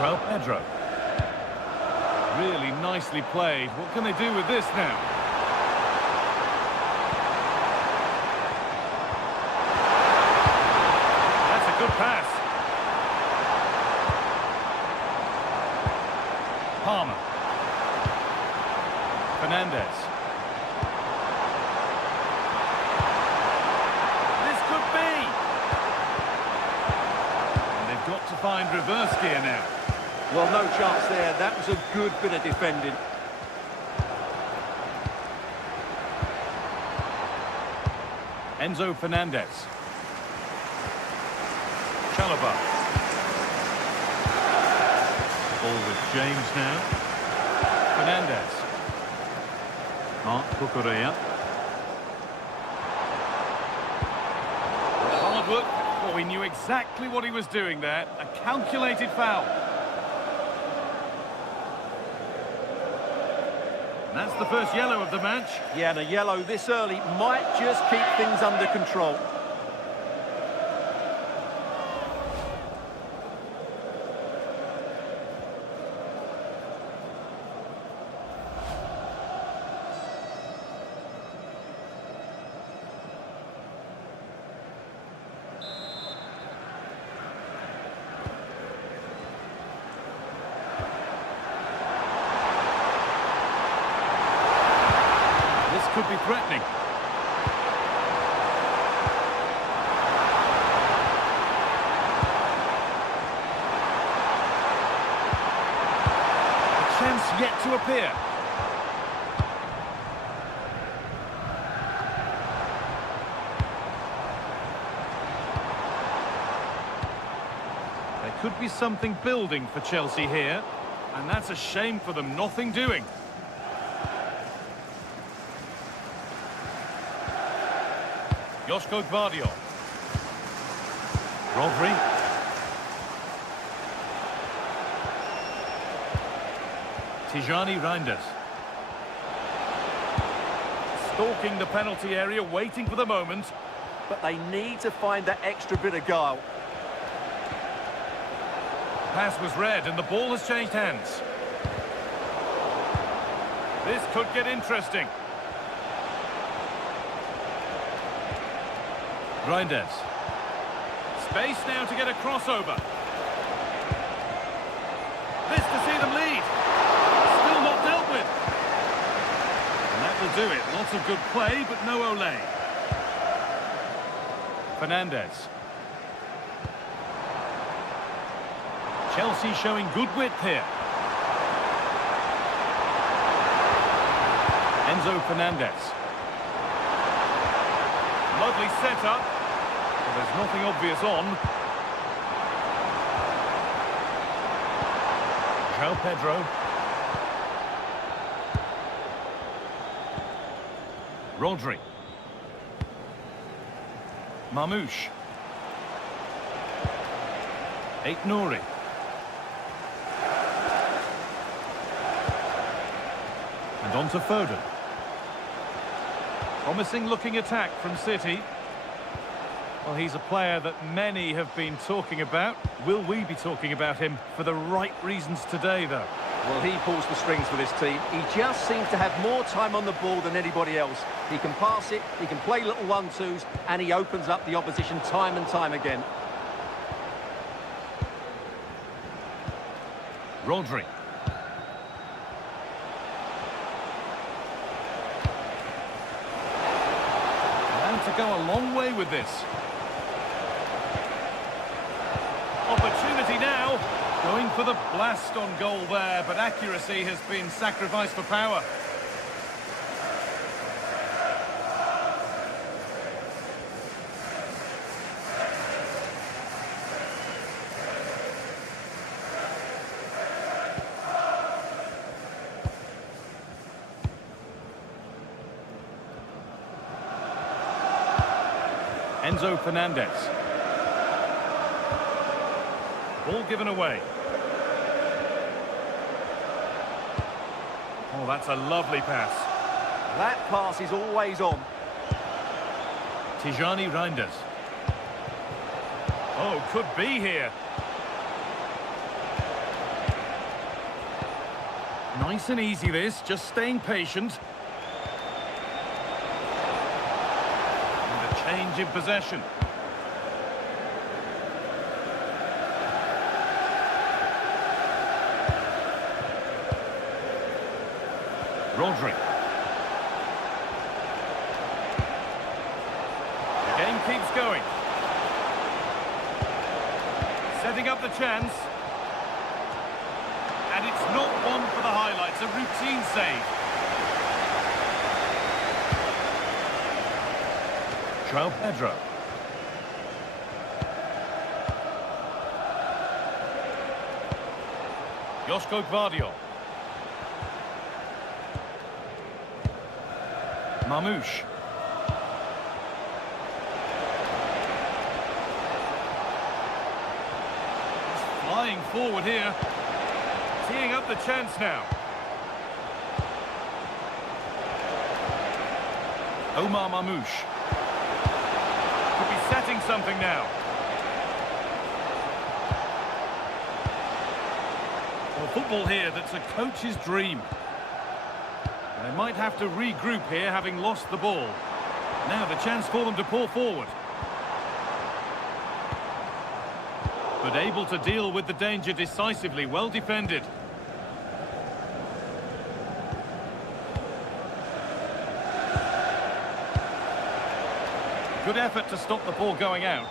João Pedro. Really nicely played. What can they do with this now? That's a good pass. Palmer. Fernandez. This could be. And they've got to find reverse gear now. Well, no chance there. That was a good bit of defending. Enzo Fernandez. Chalobah. Ball with James now. Fernandez. Mark Cucurella. Hard work. Oh, he knew exactly what he was doing there. A calculated foul. And that's the first yellow of the match. Yeah, and a yellow this early might just keep things under control. Could be threatening. A chance yet to appear. There could be something building for Chelsea here, and that's a shame for them, nothing doing. Joško Gvardiol. Rodri. Tijani Reinders. Stalking the penalty area, waiting for the moment. But they need to find that extra bit of guile. Pass was read and the ball has changed hands. This could get interesting. Reinders. Space now to get a crossover. This to see them lead. Still not dealt with. And that will do it. Lots of good play, but no Ole. Fernandez. Chelsea showing good width here. Enzo Fernandez. Lovely setup. But there's nothing obvious on. João Pedro. Rodri. Marmoush. Aït-Nouri. And on to Foden. Promising looking attack from City. Well, he's a player that many have been talking about. Will we be talking about him for the right reasons today, though? Well, he pulls the strings for this team. He just seems to have more time on the ball than anybody else. He can pass it, he can play little one-twos, and he opens up the opposition time and time again. Rodri. And to go a long way with this. Opportunity now. Going for the blast on goal there, but accuracy has been sacrificed for power. Enzo Fernandez. Ball given away. Oh, that's a lovely pass. That pass is always on. Tijani Reinders. Oh, could be here. Nice and easy this, just staying patient. And a change in possession. Rodri. The game keeps going. Setting up the chance. And it's not one for the highlights, a routine save. João Pedro. Josko Gvardiol. Mamouche. He's flying forward here. Teeing up the chance now. Omar Mamouche. Could be setting something now. Well, football here that's a coach's dream. And they might have to regroup here, having lost the ball. Now the chance for them to pull forward. But able to deal with the danger decisively, well defended. Good effort to stop the ball going out.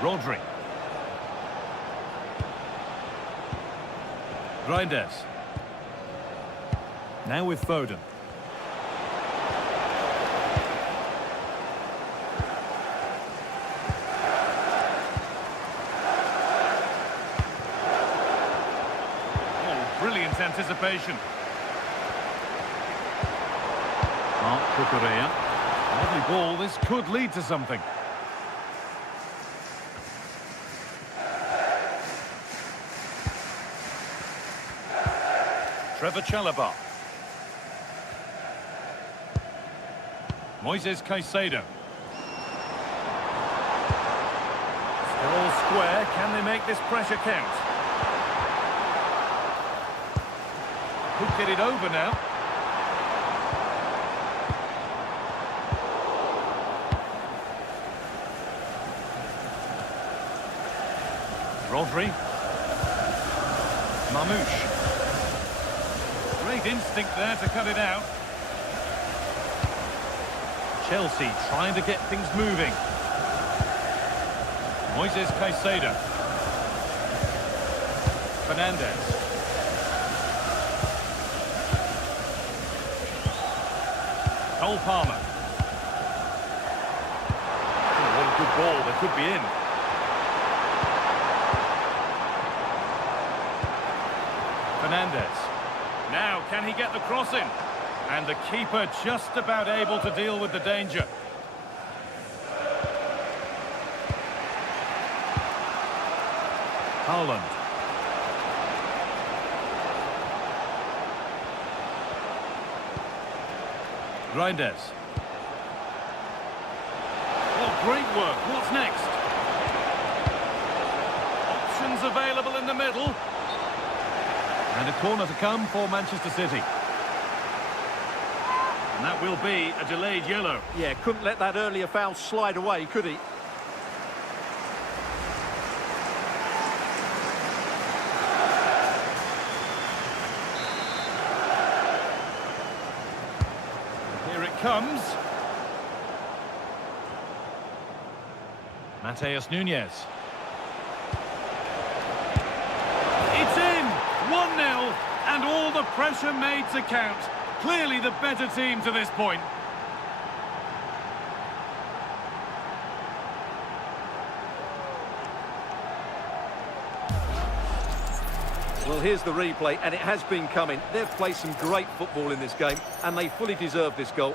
Rodri. Reinders. Now with Foden. Oh, brilliant anticipation. Mark Cucurella. Lovely ball, this could lead to something. Trevor Chalobah. Moises Caicedo. Still all square, can they make this pressure count? Could get it over now. Rodri. Mamouche. Great instinct there to cut it out. Chelsea trying to get things moving. Moises Caicedo. Fernandes. Cole Palmer. Oh, what a good ball, they could be in. Fernandes. Now, can he get the cross in? And the keeper just about able to deal with the danger. Haaland. Reinders. Oh, great work. What's next? Options available in the middle. And a corner to come for Manchester City. And that will be a delayed yellow. Yeah, couldn't let that earlier foul slide away, could he? Here it comes. Mateus Nunes. It's in! 1-0, and all the pressure made to count. Clearly the better team to this point. Well, here's the replay, and it has been coming. They've played some great football in this game, and they fully deserve this goal.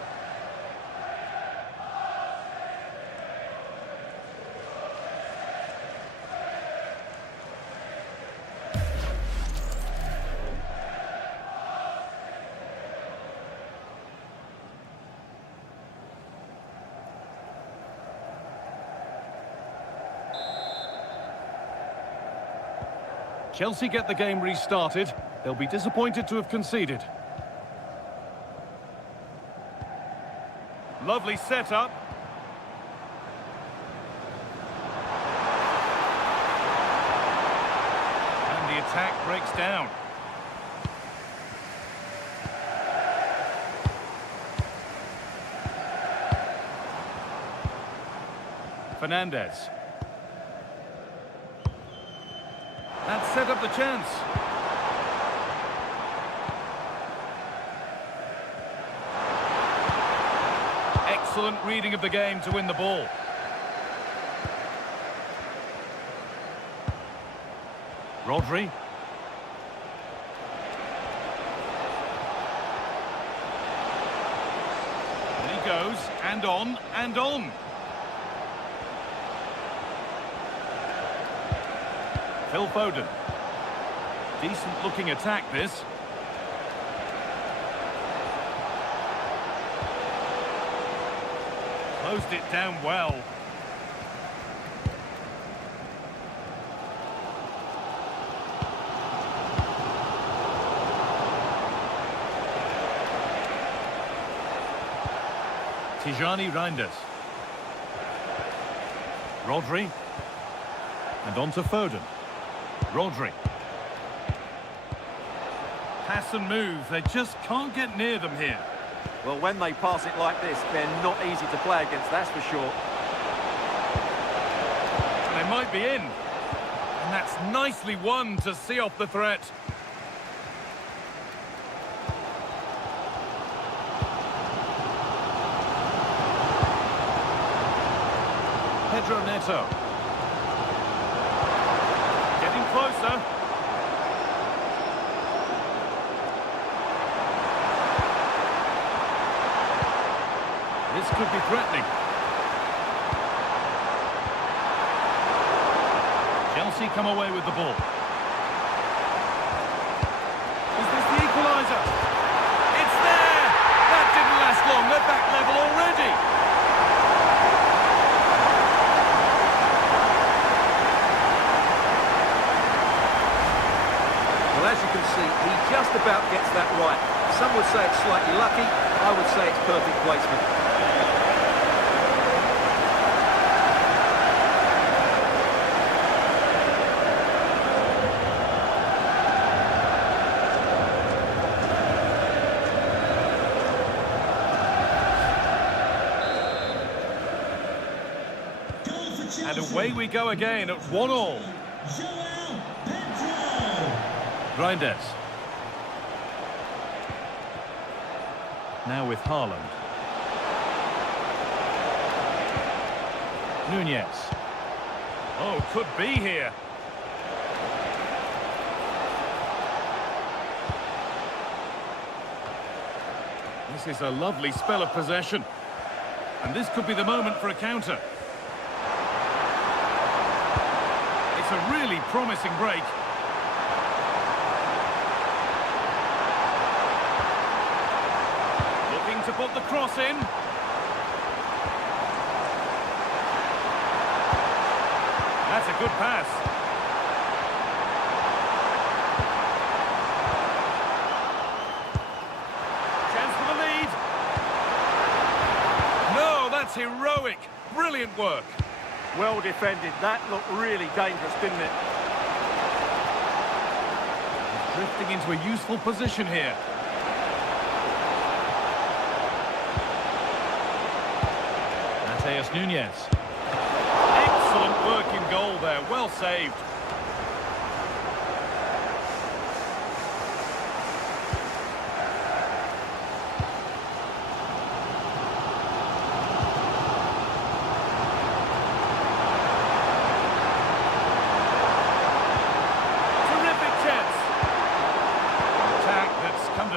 Chelsea get the game restarted. They'll be disappointed to have conceded. Lovely setup. And the attack breaks down. Fernandez. That set up the chance. Excellent reading of the game to win the ball. Rodri. And he goes, and on, and on. Phil Foden. Decent looking attack this. Closed it down well. Tijani Reinders. Rodri. And on to Foden. Rodri. Pass and move. They just can't get near them here. Well, when they pass it like this, they're not easy to play against, that's for sure. They might be in. And that's nicely won to see off the threat. Pedro Neto. Getting closer. This could be threatening. Chelsea come away with the ball. Is this the equaliser? It's there! That didn't last long. They're back level already. Well, as you can see, he just about gets that right. Some would say it's slightly lucky. I would say it's perfect placement. And away we go again at 1-1. Reinders. Now with Haaland. Nunez. Oh, could be here. This is a lovely spell of possession. And this could be the moment for a counter. It's a really promising break. Looking to put the cross in. That's a good pass. Chance for the lead. No, that's heroic. Brilliant work. Well defended. That looked really dangerous, didn't it? Drifting into a useful position here. Mateus Nunez. Excellent work in goal there. Well saved.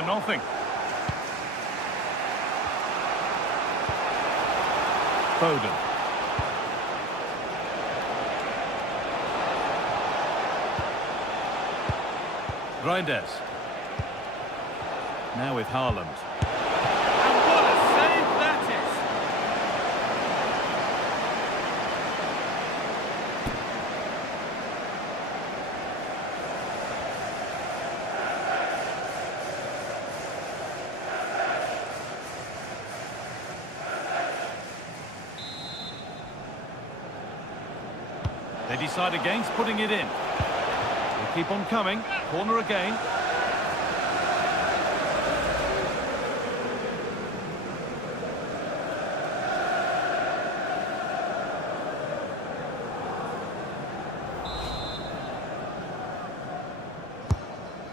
Nothing. Foden. Reinders. Now with Haaland. And what a save that is! They decide against putting it in. They keep on coming. Corner again.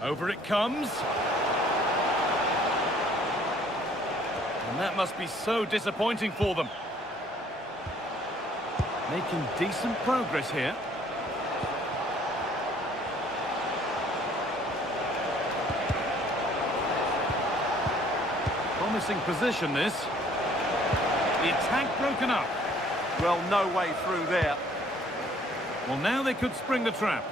Over it comes. And that must be so disappointing for them. Making decent progress here. Promising position, this. The attack broken up. Well, no way through there. Well, now they could spring the trap.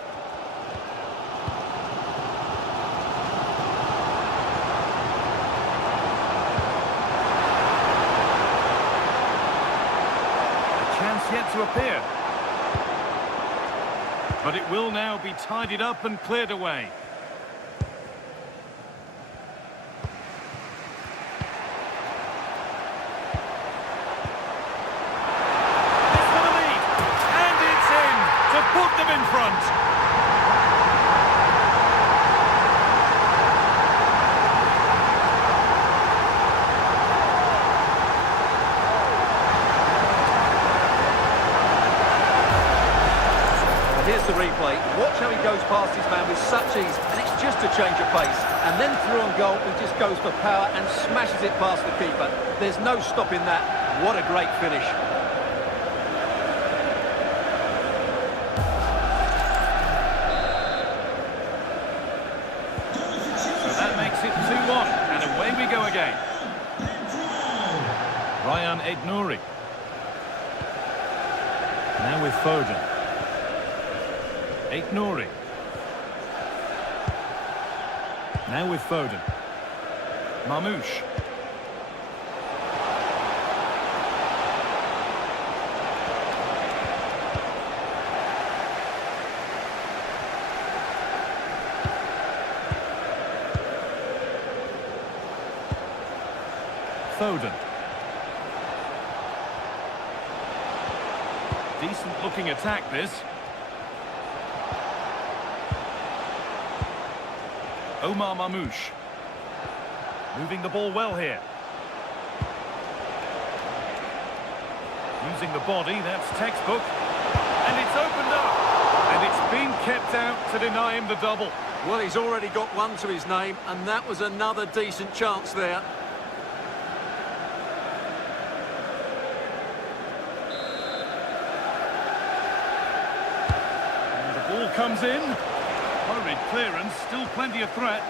Yet to appear. But it will now be tidied up and cleared away. This for the lead. And it's in to put them in front. Here's the replay. Watch how he goes past his man with such ease, and it's just a change of pace. And then through on goal, he just goes for power and smashes it past the keeper. There's no stopping that. What a great finish. So that makes it 2-1, and away we go again. Ryan Aït-Nouri. Now with Foden. Aït-Nouri. Now with Foden. Marmoush. Foden. Decent looking attack, this. Omar Marmoush. Moving the ball well here. Using the body, that's textbook. And it's opened up. And it's been kept out to deny him the double. Well, he's already got one to his name, and that was another decent chance there. And the ball comes in. Hurried clearance, still plenty of threat.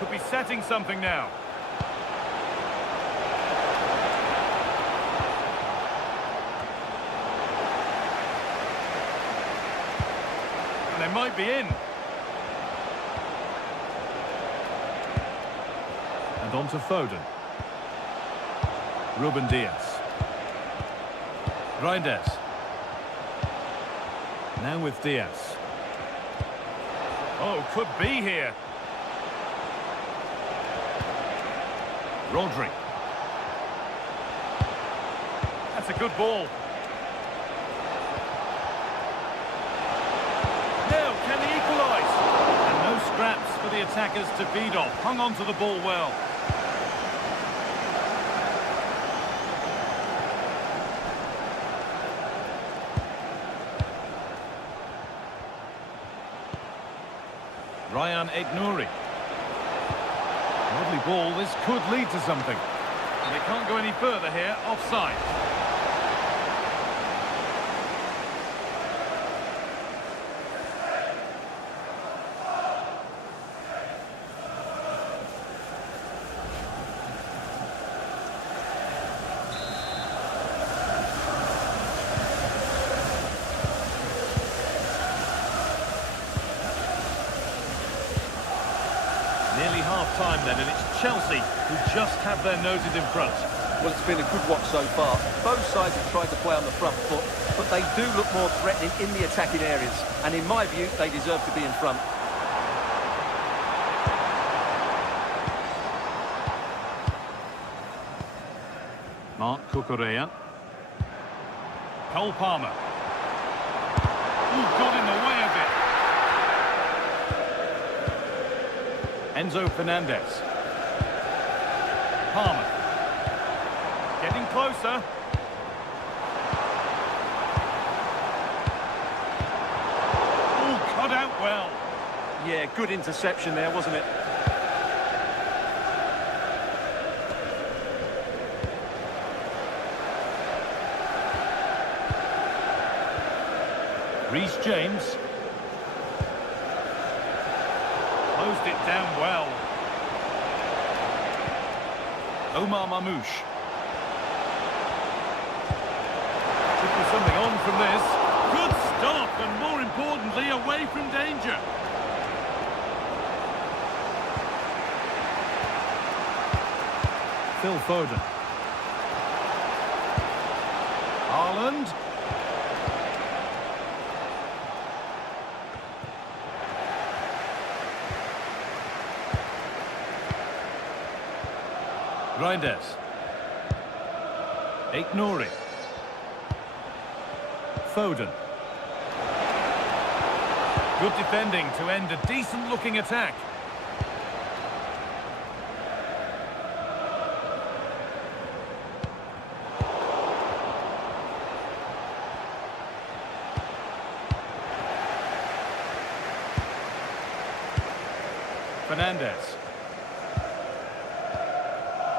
Could be setting something now. And they might be in. And on to Foden. Ruben Diaz. Reinders. Now with Diaz. Oh, could be here. Rodri. That's a good ball. Now, can they equalise? And no scraps for the attackers to feed off. Hung on to the ball well. Ryan Aït-Nouri. Lovely ball, this could lead to something. And they can't go any further here, offside. Nearly half-time then, and it's Chelsea who just have their noses in front. Well, it's been a good watch so far. Both sides have tried to play on the front foot, but they do look more threatening in the attacking areas. And in my view, they deserve to be in front. Marc Cucurella. Cole Palmer. Ooh, got in the way of it. Enzo Fernandez. Palmer. Getting closer. Ooh, cut out well. Yeah, good interception there, wasn't it? Reece James. Closed it down well. Omar Mamouche. Could be something on from this. Good stop, and more importantly, away from danger. Phil Foden. Haaland. Reinders. Aït-Nouri. Foden. Good defending to end a decent-looking attack. Fernandez.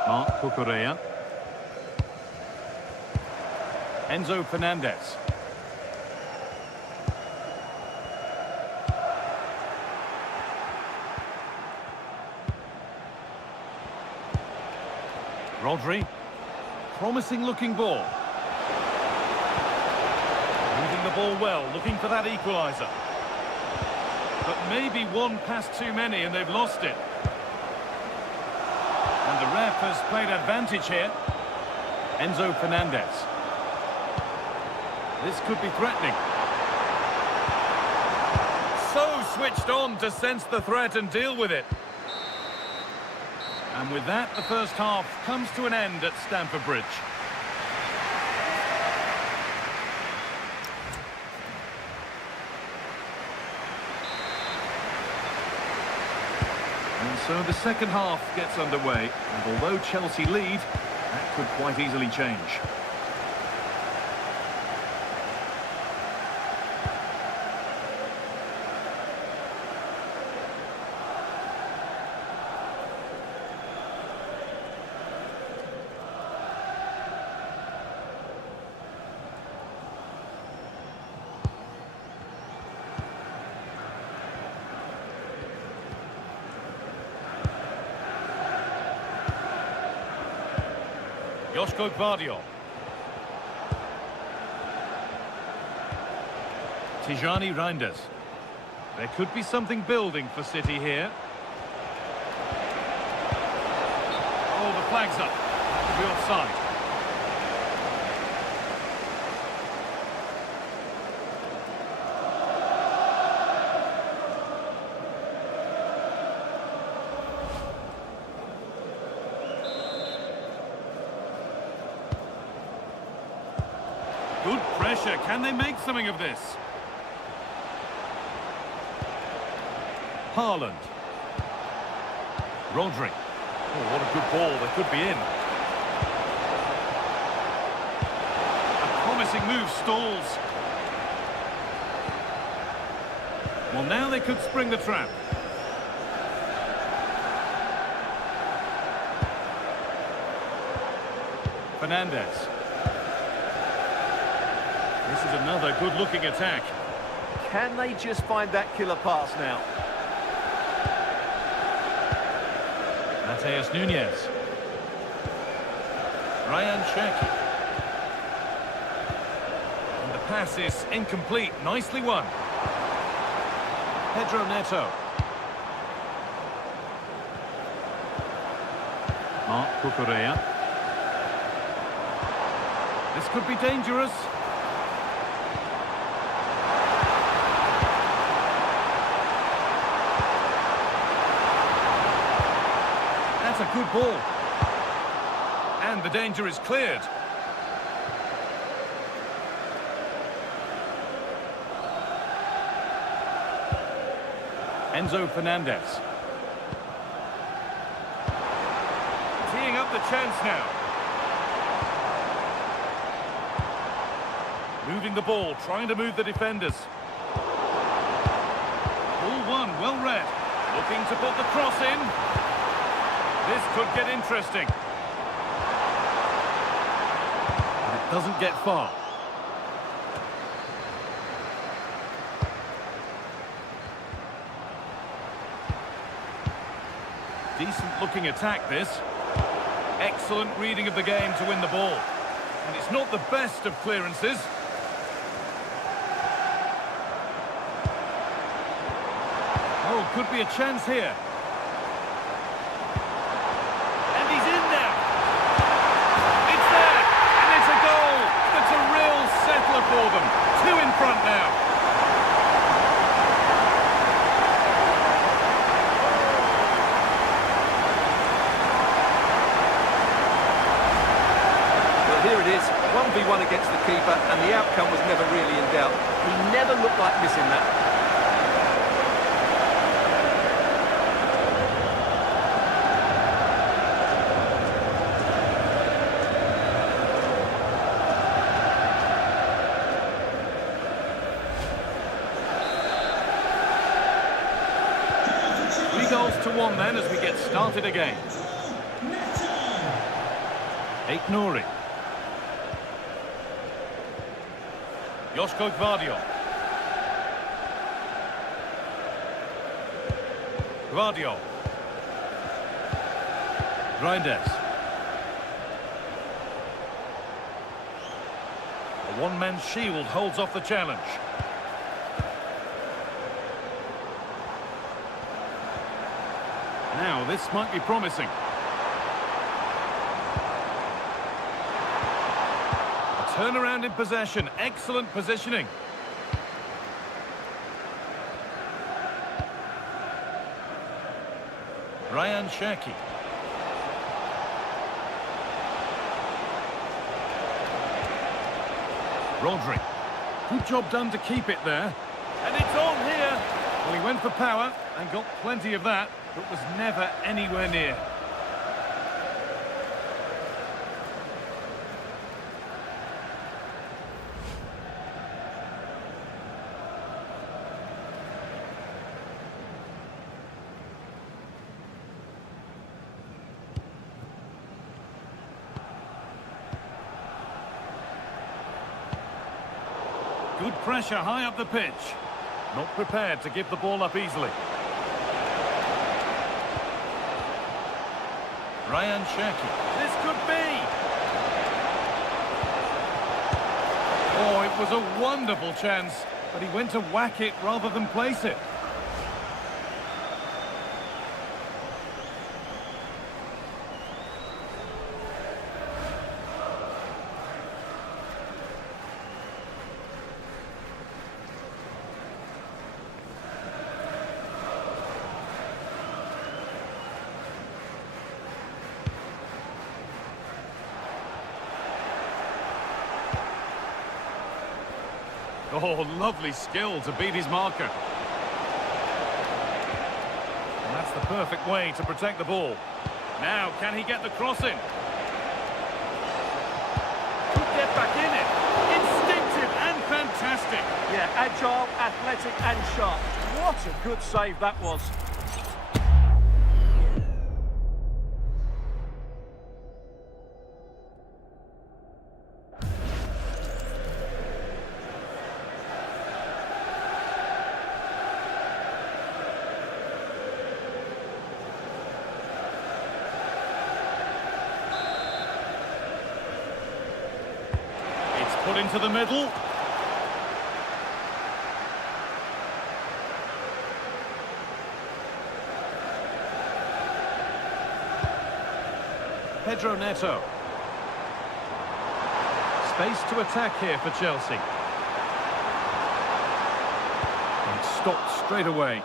Marc Cucurella. Enzo Fernandez. Rodri. Promising looking ball. Moving the ball well, looking for that equaliser. But maybe one pass too many and they've lost it. And the ref has played advantage here. Enzo Fernandez. This could be threatening. So switched on to sense the threat and deal with it. And with that, the first half comes to an end at Stamford Bridge. And so the second half gets underway, and although Chelsea lead, that could quite easily change. Joško Gvardiol. Tijani Reinders. There could be something building for City here. Oh, the flag's up. That could be offside. Good pressure. Can they make something of this? Haaland. Rodri. Oh, what a good ball. They could be in. A promising move stalls. Well, now they could spring the trap. Fernandez. This is another good-looking attack. Can they just find that killer pass now? Mateus Nunes. Ryan Cherki. And the pass is incomplete. Nicely won. Pedro Neto. Marc Cucurella. This could be dangerous. That's a good ball. And the danger is cleared. Enzo Fernandez. Teeing up the chance now. Moving the ball, trying to move the defenders. Ball one, well read. Looking to put the cross in. This could get interesting. And it doesn't get far. Decent looking attack this. Excellent reading of the game to win the ball. And it's not the best of clearances. Oh, could be a chance here. And he's in there. It's there. And it's a goal. That's a real settler for them. 2 in front now. Well, here it is. 1v1 against the keeper, and the outcome was never really in doubt. He never looked like missing that. Goals to 1 then as we get started again. Nouri. Joško Gvardiol. Gvardiol. Reinders. A one-man shield holds off the challenge. Now, this might be promising. A turnaround in possession. Excellent positioning. Ryan Cherki. Rodri. Good job done to keep it there. And it's on here. Well, he went for power and got plenty of that, but was never anywhere near. Good pressure high up the pitch. Not prepared to give the ball up easily. Ryan Cherki. This could be. Oh, it was a wonderful chance, but he went to whack it rather than place it. Oh, lovely skill to beat his marker. And that's the perfect way to protect the ball. Now, can he get the cross in? Could get back in it. Instinctive and fantastic. Yeah, agile, athletic and sharp. What a good save that was. Put into the middle. Pedro Neto. Space to attack here for Chelsea. And it's stopped straight away.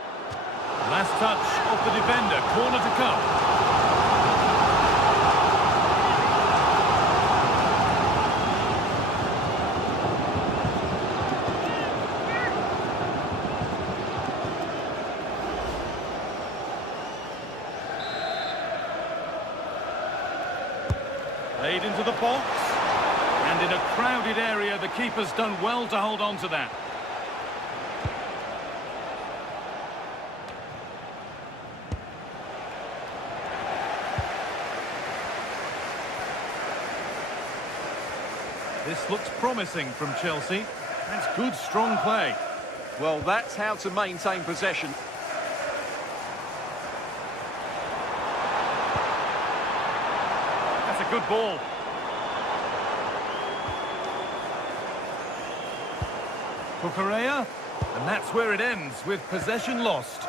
Last touch of the defender. Corner to come. Played into the box. And in a crowded area, the keeper's done well to hold on to that. This looks promising from Chelsea. That's good, strong play. Well, that's how to maintain possession. That's a good ball. Cucurella, and that's where it ends, with possession lost.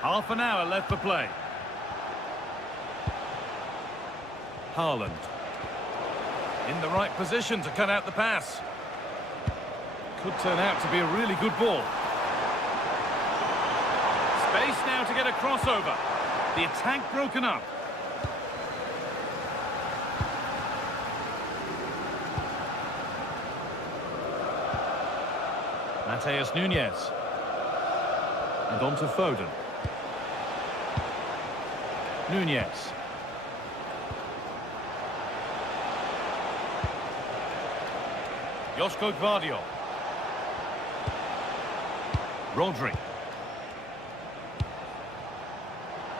Half an hour left for play. Haaland. In the right position to cut out the pass. Could turn out to be a really good ball. Space now to get a crossover. The attack broken up. Mateus Nunes. And on to Foden. Nunes. Josko Gvardiol. Rodri.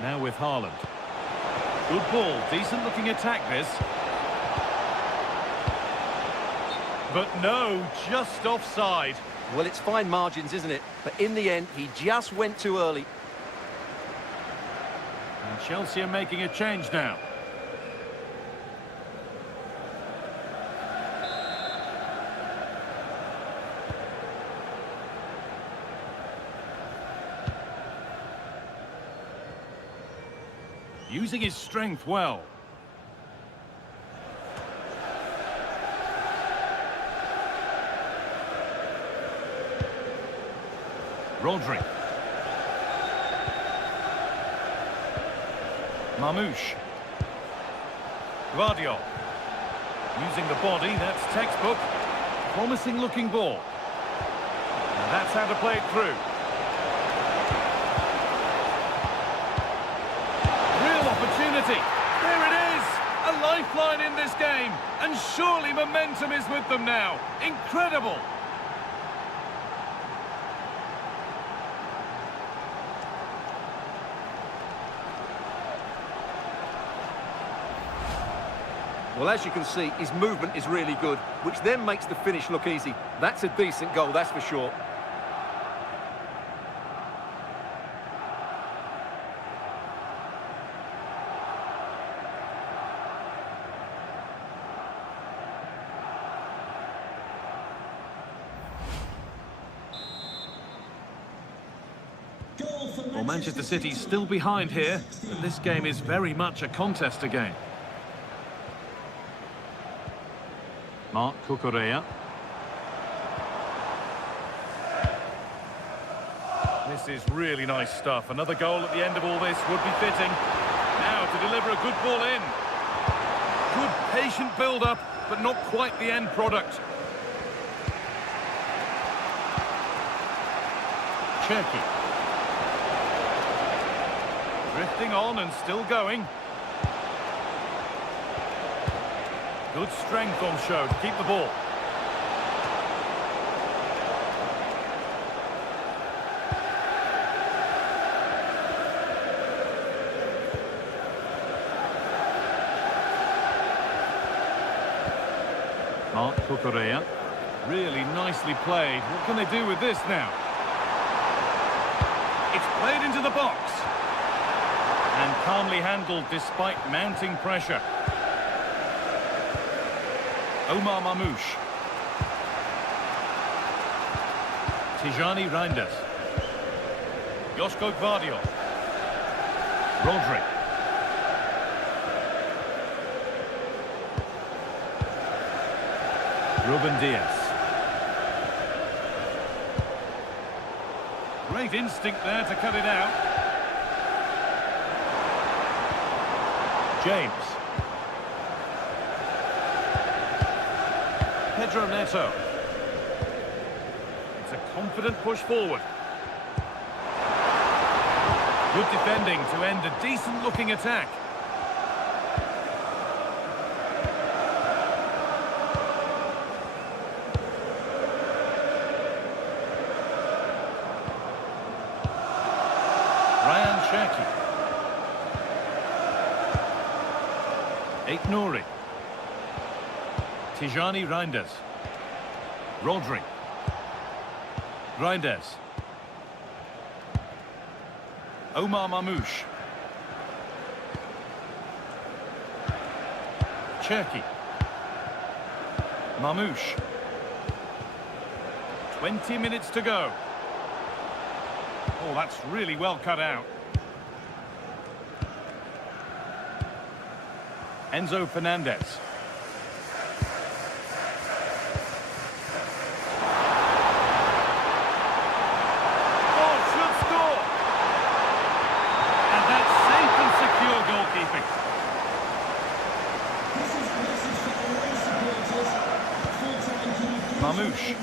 Now with Haaland. Good ball, decent looking attack this. But no, just offside. Well, it's fine margins, isn't it? But in the end, he just went too early. And Chelsea are making a change now. Using his strength well. Rodri. Mamouche. Gvardiol. Using the body, that's textbook. Promising looking ball. And that's how to play it through. Opportunity. There it is! A lifeline in this game. And surely momentum is with them now. Incredible! Well, as you can see, his movement is really good, which then makes the finish look easy. That's a decent goal, that's for sure. Well, Manchester City still behind here, but this game is very much a contest again. Marc Cucurella. This is really nice stuff. Another goal at the end of all this would be fitting. Now to deliver a good ball in. Good patient build-up, but not quite the end product. Cherki. Drifting on and still going. Good strength on show to keep the ball. Marc Cucurella. Really nicely played. What can they do with this now? It's played into the box. And calmly handled despite mounting pressure. Omar Mamouche. Tijani Reinders. Josko Gvardiol. Rodri. Ruben Diaz. Great instinct there to cut it out. James. Pedro Neto. It's a confident push forward. Good defending to end a decent-looking attack. Ryan Cherki. Nouri. Tijani Reinders. Rodri. Reinders. Omar Mamouche. Cherki. Mamouche. 20 minutes to go. Oh, that's really well cut out. Enzo Fernandez. Oh, should score! And that's safe and secure goalkeeping. Mamouche.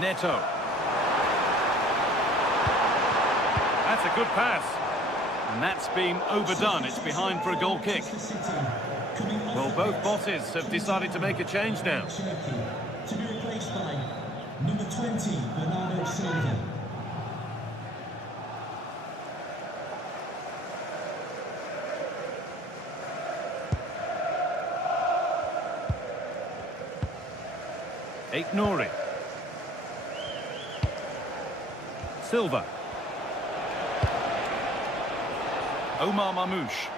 Neto. That's a good pass. And that's been overdone. It's behind for a goal kick. Well, both bosses have decided to make a change now. To be replaced by number 20, Bernardo Silva. Nouri. Silva. Omar Mamouche.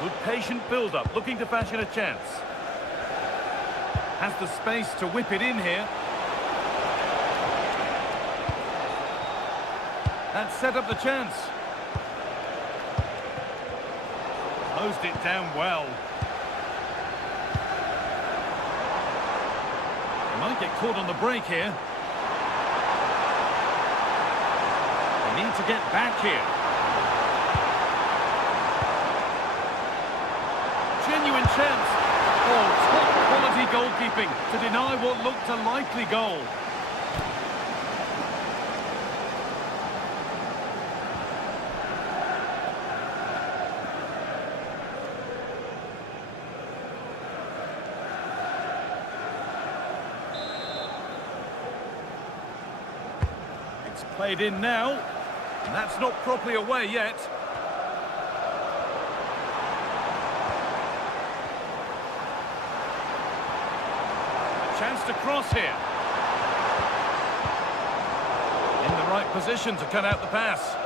Good patient build-up, looking to fashion a chance. Has the space to whip it in here. That set up the chance. Closed it down well. They might get caught on the break here. They need to get back here. Genuine chance. Oh, top quality goalkeeping to deny what looked a likely goal. It's played in now, and that's not properly away yet. Chance to cross here. In the right position to cut out the pass.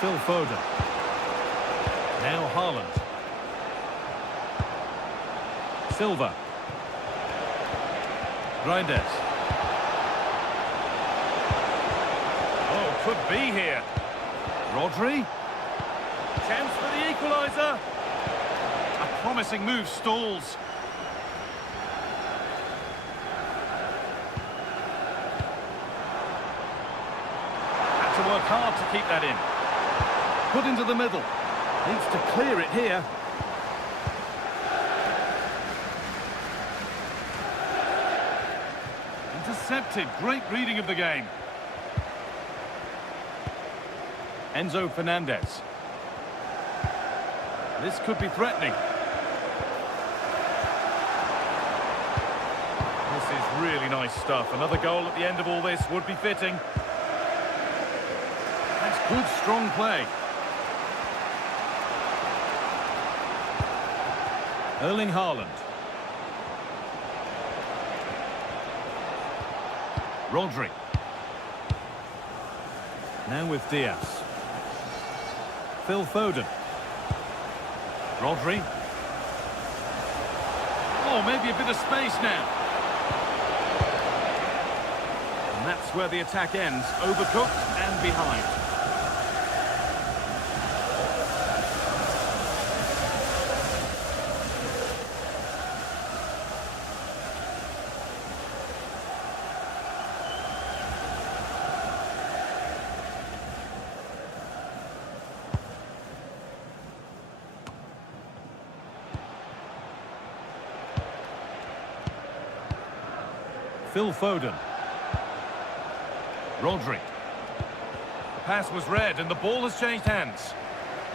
Phil Foden. Now Haaland. Silva. Reinders. Oh, could be here. Rodri. Chance for the equaliser. A promising move stalls. Had to work hard to keep that in. Put into the middle. Needs to clear it here. Intercepted. Great reading of the game. Enzo Fernandez. This could be threatening. This is really nice stuff. Another goal at the end of all this would be fitting. That's good, strong play. Erling Haaland. Rodri. Now with Diaz. Phil Foden. Rodri. Oh, maybe a bit of space now. And that's where the attack ends. Overcooked and behind. Phil Foden. Rodri. The pass was read and the ball has changed hands.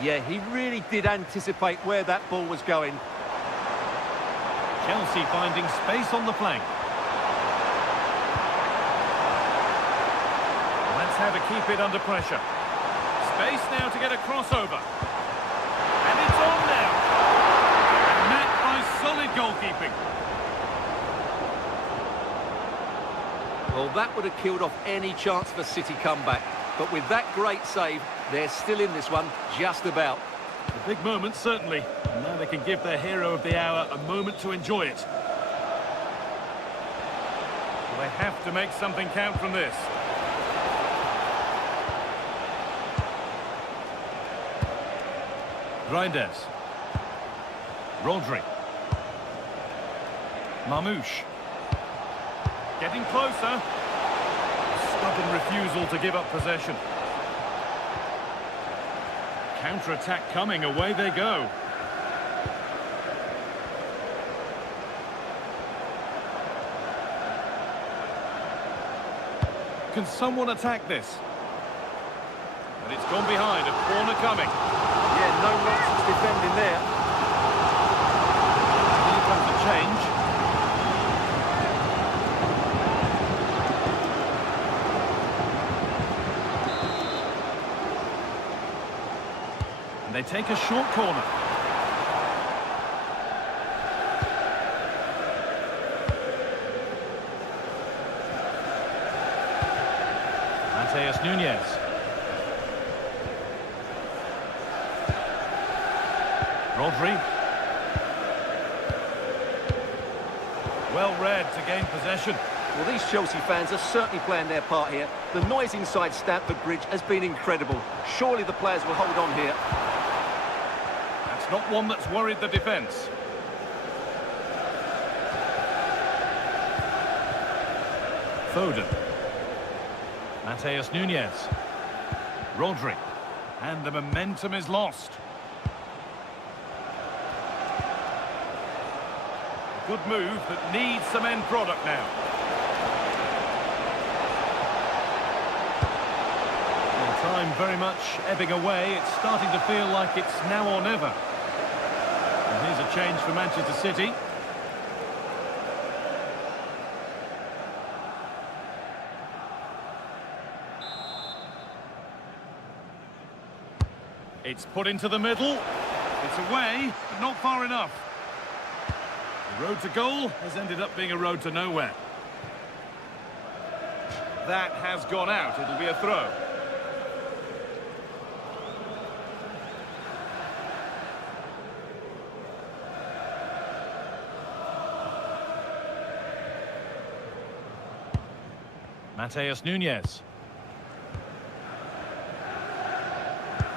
Yeah, he really did anticipate where that ball was going. Chelsea finding space on the flank. That's how to keep it under pressure. Space now to get a crossover. And it's on now. Met by solid goalkeeping. Well, that would have killed off any chance for City comeback. But with that great save, they're still in this one, just about. A big moment, certainly. And now they can give their hero of the hour a moment to enjoy it. Well, they have to make something count from this. Reinders. Rodri. Marmouche. Getting closer. Stubborn refusal to give up possession. Counter-attack coming, away they go. Can someone attack this? But it's gone behind, a corner coming. Yeah, no nonsense defending there. Here comes the change. And they take a short corner. Mateus Nunes. Rodri. Well read to gain possession. Well, these Chelsea fans are certainly playing their part here. The noise inside Stamford Bridge has been incredible. Surely the players will hold on here. That's not one that's worried the defence. Foden. Mateus Nunes. Rodri. And the momentum is lost. Good move that needs some end product now. Well, time very much ebbing away. It's starting to feel like it's now or never. And here's a change for Manchester City. It's put into the middle. It's away, but not far enough. The road to goal has ended up being a road to nowhere. That has gone out. It'll be a throw. Mateus Nunes.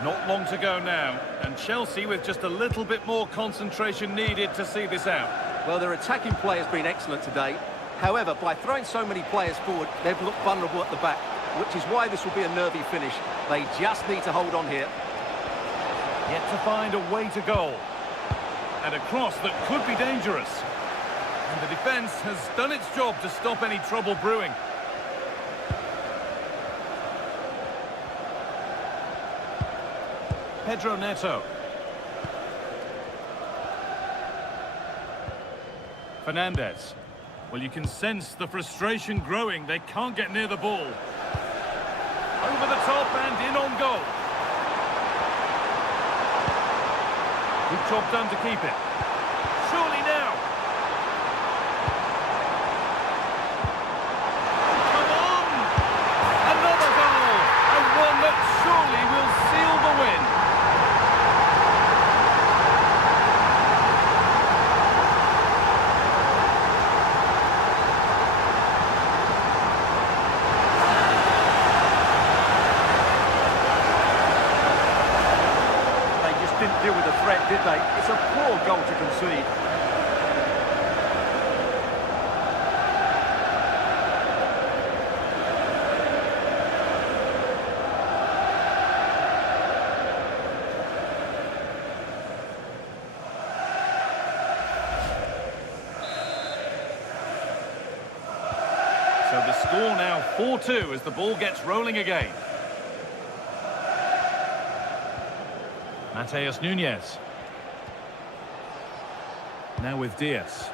Not long to go now, and Chelsea with just a little bit more concentration needed to see this out. Well, their attacking play has been excellent today. However, by throwing so many players forward, they've looked vulnerable at the back, which is why this will be a nervy finish. They just need to hold on here. Yet to find a way to goal. And a cross that could be dangerous. And the defence has done its job to stop any trouble brewing. Pedro Neto. Fernandes. Well, you can sense the frustration growing. They can't get near the ball. Over the top and in on goal. Good job done to keep it. Surely now. Come on! Another goal! And one that surely will seal the win. Didn't deal with the threat, did they? It's a poor goal to concede. So the score now 4-2 as the ball gets rolling again. Mateus Nunes. Now with Diaz.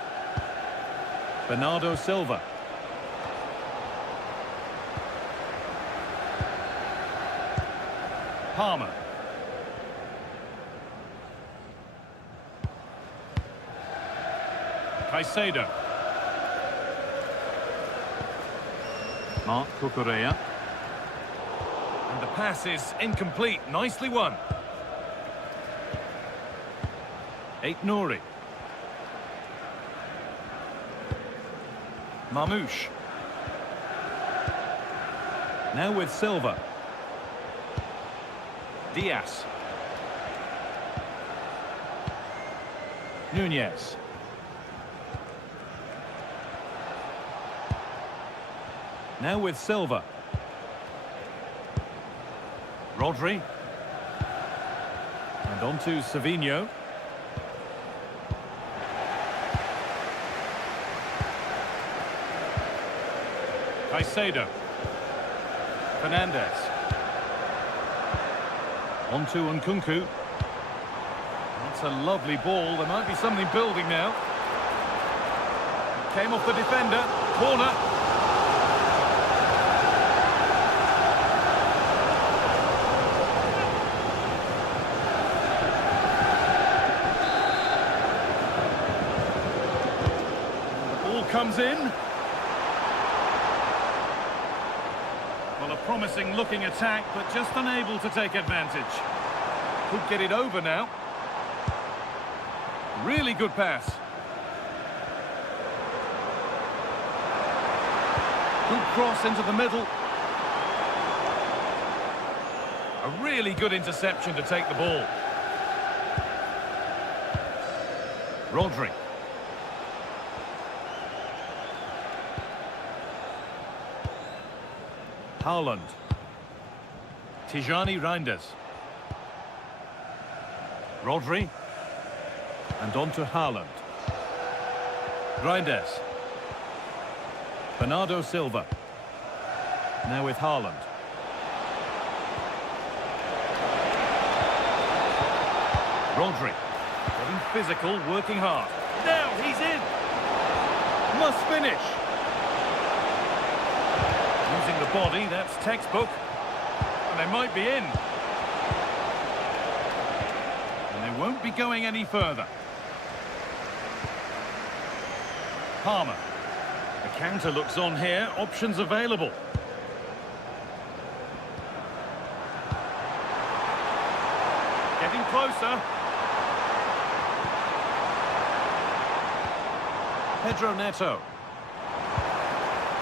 Bernardo Silva. Palmer. Caicedo. Marc Cucurella. And the pass is incomplete. Nicely won. Aït-Nouri. Marmoush. Now with Silva. Diaz. Nunez. Now with Silva. Rodri. And on to Savinho. Caicedo. Fernandez. On to Nkunku. That's a lovely ball. There might be something building now. Came off the defender. Corner. The ball comes in. Well, a promising looking attack, but just unable to take advantage. Could get it over now. Really good pass. Good cross into the middle. A really good interception to take the ball. Rodri. Haaland. Tijani Reinders. Rodri. And on to Haaland. Reinders. Bernardo Silva. Now with Haaland. Rodri. Getting physical, working hard. Now he's in. Must finish. Using the body, that's textbook. And they might be in. And they won't be going any further. Palmer. The counter looks on here. Options available. Getting closer. Pedro Neto.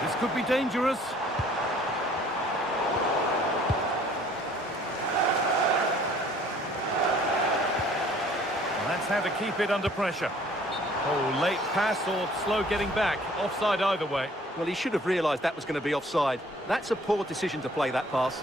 This could be dangerous. That's how to keep it under pressure. Oh, late pass or slow getting back. Offside either way. Well, he should have realised that was going to be offside. That's a poor decision to play that pass.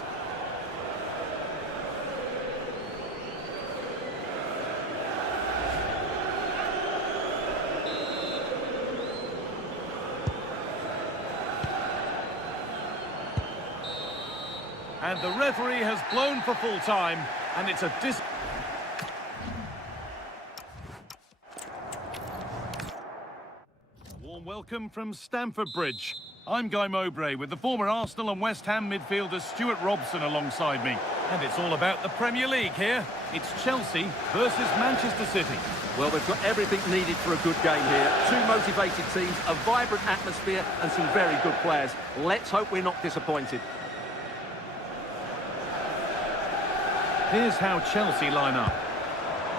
And the referee has blown for full time, and it's a warm welcome from Stamford Bridge. I'm Guy Mowbray with the former Arsenal and West Ham midfielder Stuart Robson alongside me. And it's all about the Premier League here. It's Chelsea versus Manchester City. Well, they've got everything needed for a good game here. Two motivated teams, a vibrant atmosphere and some very good players. Let's hope we're not disappointed. Here's how Chelsea line up.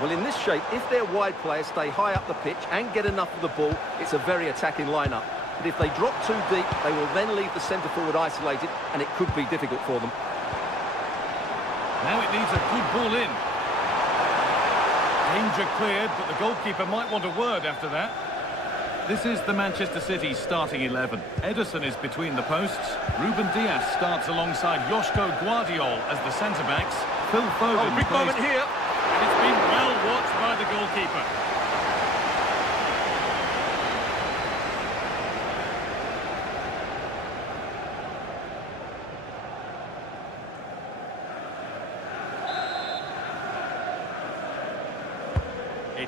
Well, in this shape, if their wide players stay high up the pitch and get enough of the ball, it's a very attacking lineup. But if they drop too deep, they will then leave the centre-forward isolated, and it could be difficult for them. Now it needs a good ball in. Danger cleared, but the goalkeeper might want a word after that. This is the Manchester City starting 11. Ederson is between the posts. Ruben Diaz starts alongside Joško Guardiol as the centre-backs. Phil Foden. Oh, big moment here. And it's been well watched by the goalkeeper.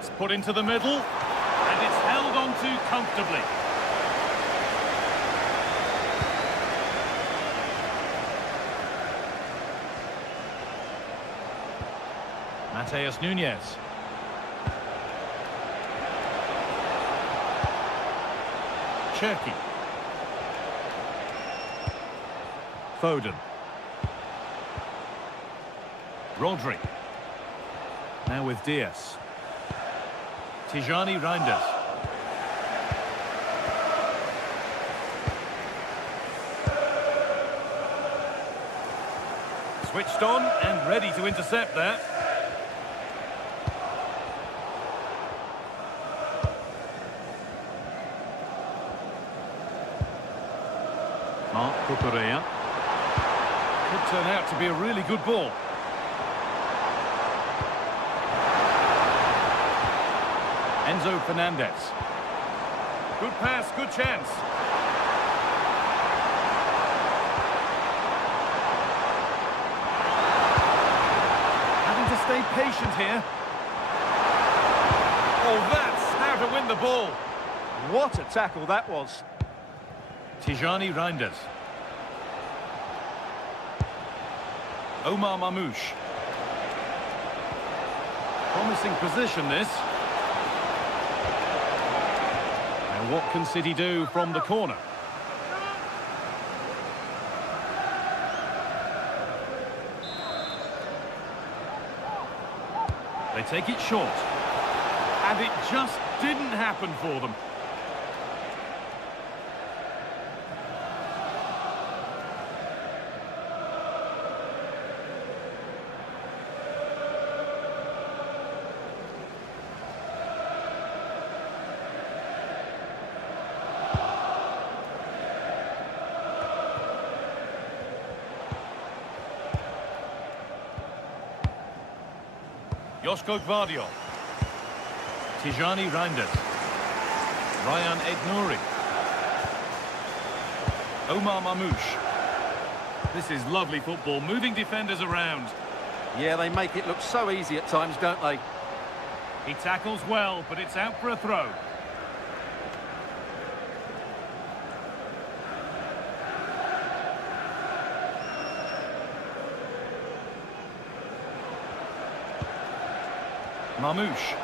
It's put into the middle, and it's held on to comfortably. Mateus Nunes. Cherki. Foden. Rodri. Now with Diaz. Tijani Reinders. Switched on and ready to intercept that. Marc Cucurella. Could turn out to be a really good ball. Enzo Fernandez. Good pass, good chance. Having to stay patient here. Oh, that's how to win the ball. What a tackle that was. Tijani Reinders. Omar Mamouche. Promising position, this. Now, what can City do from the corner? They take it short. And it just didn't happen for them. Joško Gvardiol. Tijani Reinders. Ryan Ednouri. Omar Mamouche. This is lovely football, moving defenders around. Yeah, they make it look so easy at times, don't they? He tackles well, but it's out for a throw. Mamouche.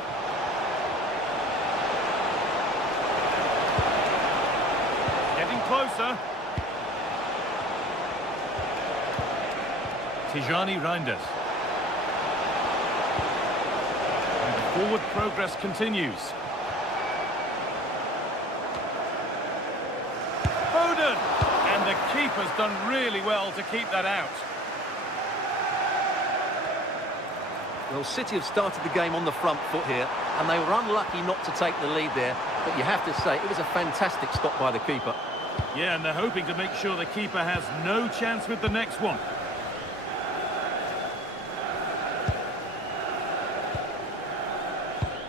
Getting closer. Tijani Reinders. And the forward progress continues. Foden! And the keeper's done really well to keep that out. Well, City have started the game on the front foot here, and they were unlucky not to take the lead there. But you have to say, it was a fantastic stop by the keeper. Yeah, and they're hoping to make sure the keeper has no chance with the next one.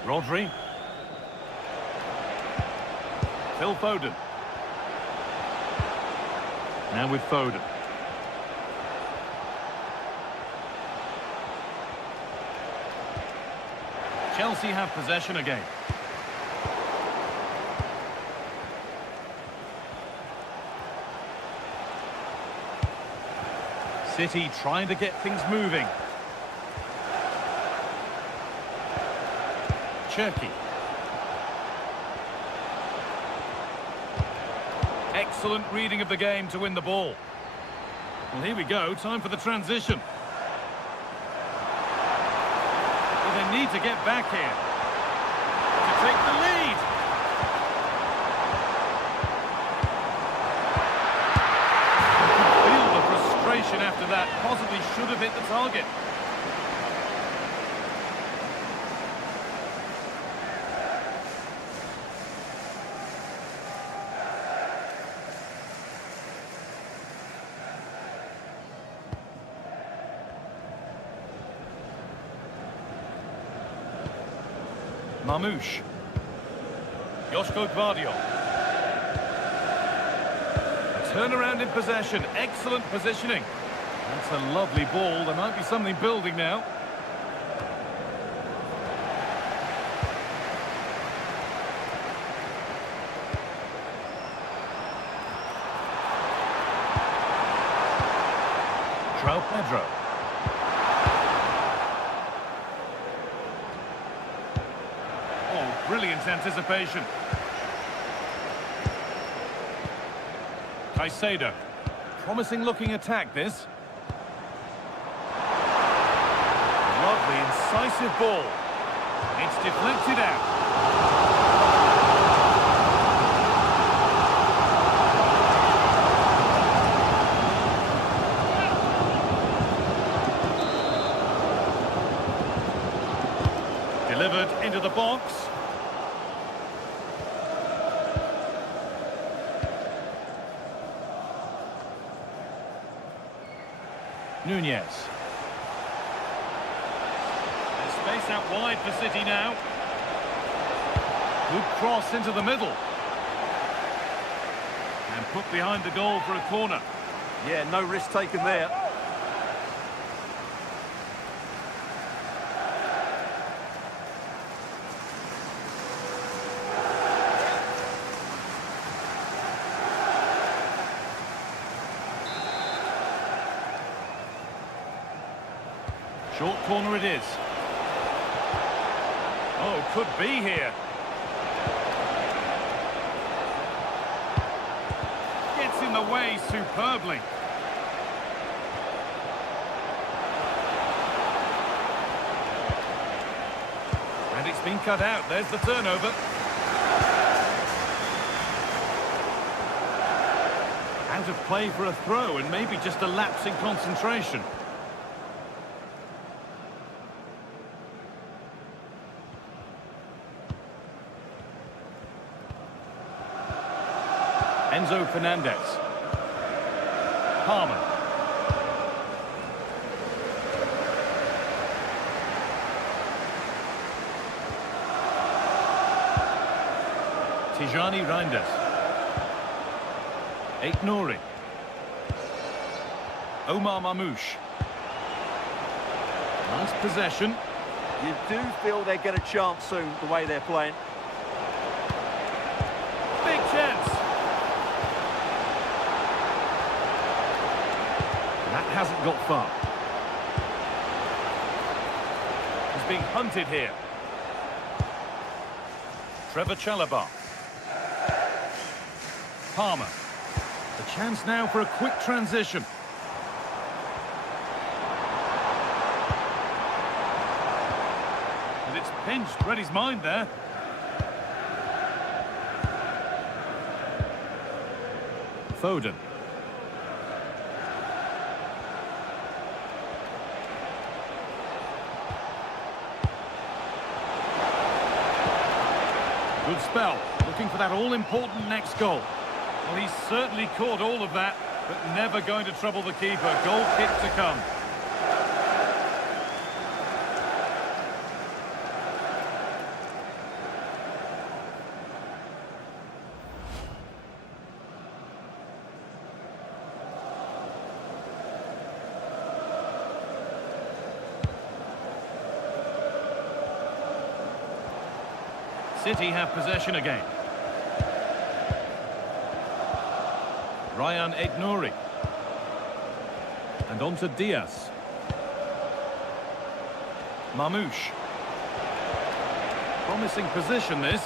Rodri. Phil Foden. Now with Foden. Chelsea have possession again. City trying to get things moving. Cherki. Excellent reading of the game to win the ball. Well, here we go, time for the transition. They need to get back here to take the lead. You can feel the frustration after that. Possibly should have hit the target. Mamouche. Joško Gvardiol. A turnaround in possession. Excellent positioning. That's a lovely ball. There might be something building now. João Pedro. Oh, brilliant anticipation. Caicedo. Promising looking attack, this. Lovely, incisive ball. It's deflected out. Delivered into the box. Nunez. There's space out wide for City now. Good cross into the middle. And put behind the goal for a corner. Yeah, no risk taken there. Short corner it is. Oh, could be here. Gets in the way superbly. And it's been cut out. There's the turnover. Out of play for a throw and maybe just a lapse in concentration. Enzo Fernandez. Palmer. Tijani Reinders. Aït-Nouri. Omar Mamouche. Nice possession. You do feel they get a chance soon, the way they're playing. Big chance. That hasn't got far. He's being hunted here. Trevor Chalobah. Palmer. The chance now for a quick transition. And it's pinched, read his mind there. Foden. Good spell, looking for that all-important next goal. Well, he's certainly caught all of that, but never going to trouble the keeper. Goal kick to come. City have possession again. Ryan Aït-Nouri. And on to Diaz. Mamouche. Promising position, this.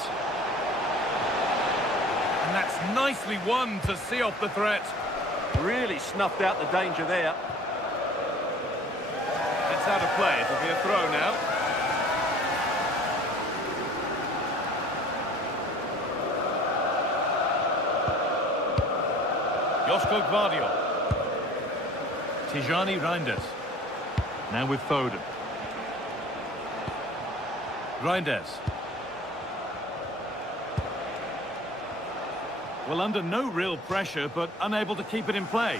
And that's nicely won to see off the threat. Really snuffed out the danger there. It's out of play. It'll be a throw now. Joško Gvardiol. Tijani Reinders. Now with Foden. Reinders. Well, under no real pressure, but unable to keep it in play.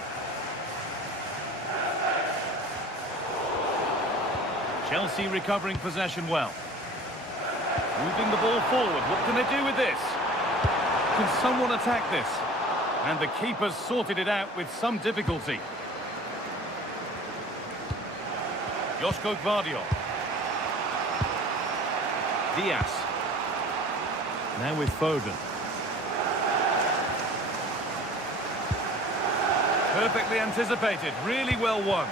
Chelsea recovering possession well. Moving the ball forward. What can they do with this? Can someone attack this? And the keeper's sorted it out with some difficulty. Joško Gvardiol. Diaz. Now with Foden. Perfectly anticipated, really well won.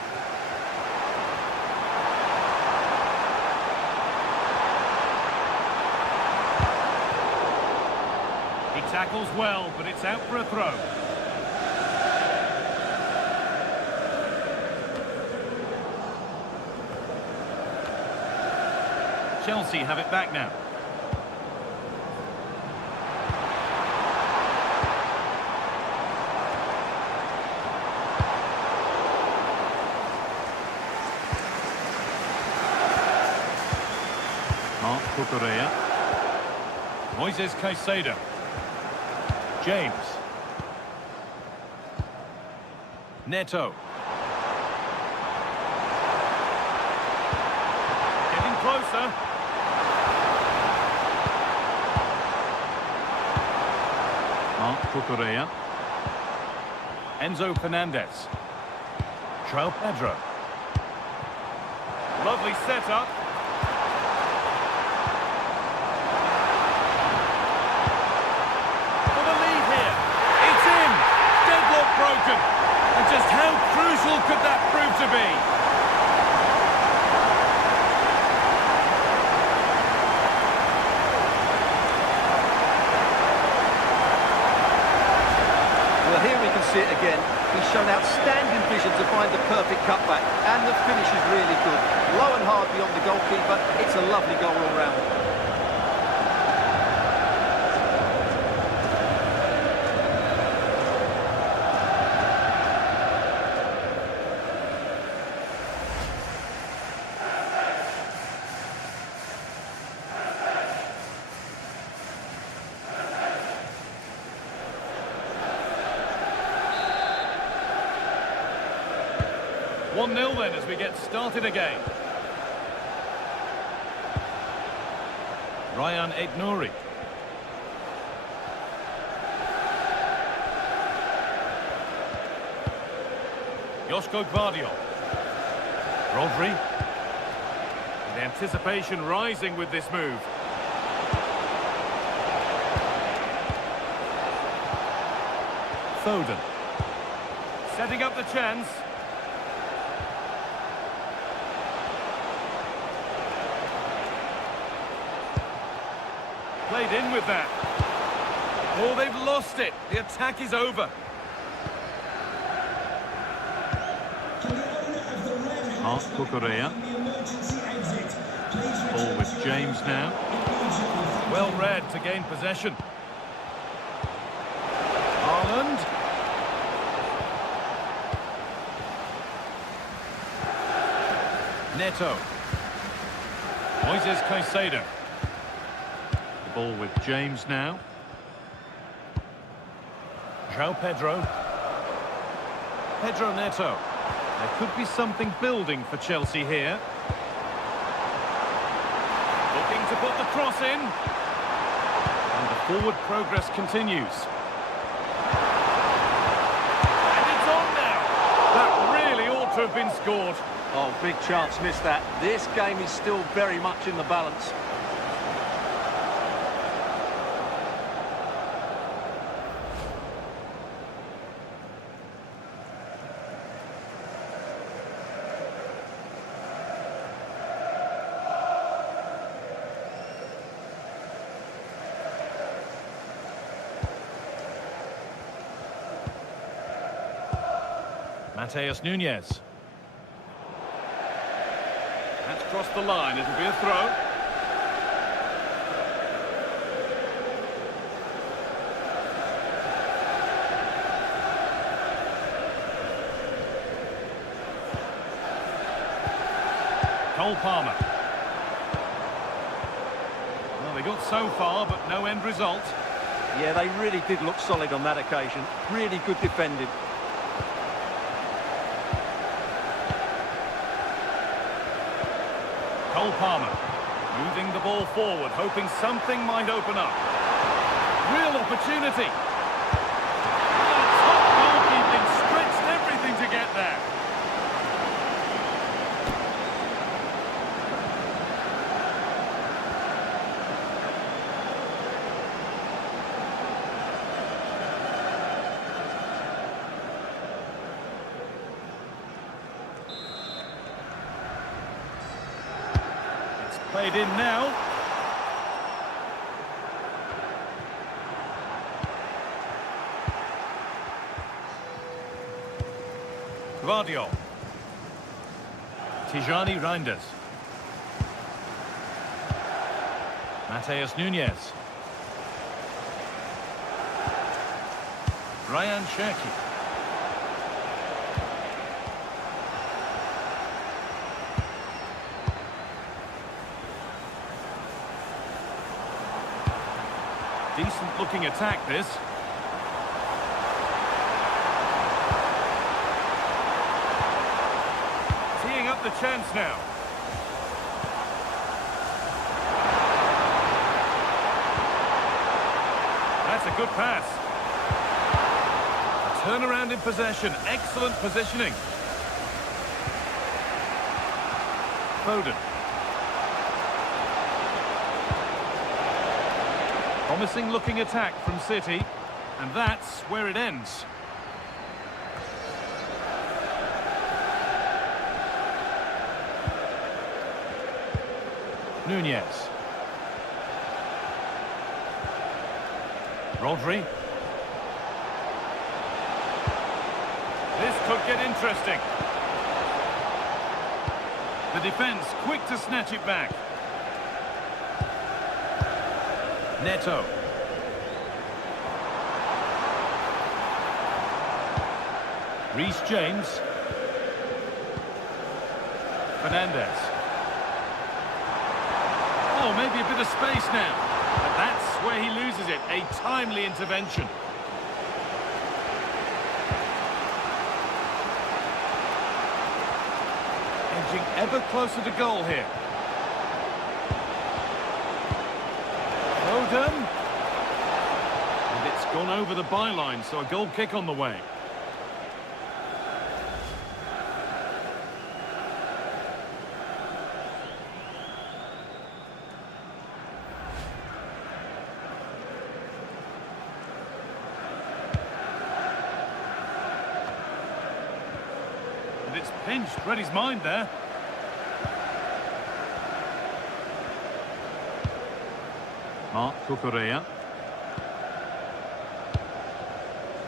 Tackles well, but it's out for a throw. Chelsea have it back now. Cucurella. Moises Caicedo. James. Neto. Getting closer. Cucurella. Enzo Fernandez. João Pedro. Lovely setup. For the lead here. It's in. Deadlock broken. And just how crucial could that prove to be? Well, here we can see it again. He's shown outstanding vision to find the perfect cutback, and the finish is really good. Low and hard beyond the goalkeeper. It's a lovely goal all round. One 0 then as we get started again. Ryan Aït-Nouri. Joško Gvardiol. Rodri. The anticipation rising with this move. Foden. Setting up the chance. Played in with that. Oh, they've lost it. The attack is over. Cucurella. Ball with James now. Well read to gain possession. Haaland. Neto. Moises Caicedo. Ball with James now. João Pedro. Pedro Neto. There could be something building for Chelsea here. Looking to put the cross in. And the forward progress continues. And it's on now. That really ought to have been scored. Oh, big chance, missed that. This game is still very much in the balance. Mateus Nunes. That's crossed the line. It'll be a throw. Cole Palmer. Well, they got so far, but no end result. Yeah, they really did look solid on that occasion. Really good defending. Cole Palmer, moving the ball forward, hoping something might open up. Real opportunity. Top goalkeeping, stretched everything to get there. Played in now. Guardiol. Tijani Reinders. Mateus Nunes. Ryan Cherki. Decent looking attack, this. Teeing up the chance now. That's a good pass. A turnaround in possession. Excellent positioning. Foden. Promising looking attack from City, and that's where it ends. Nunez. Rodri. This could get interesting. The defence quick to snatch it back. Neto. Reece James. Fernandez. Oh, maybe a bit of space now. But that's where he loses it. A timely intervention. Edging ever closer to goal here. Foden. And it's gone over the byline, so a goal kick on the way. And it's pinched, read his mind there. Marc Cucurella.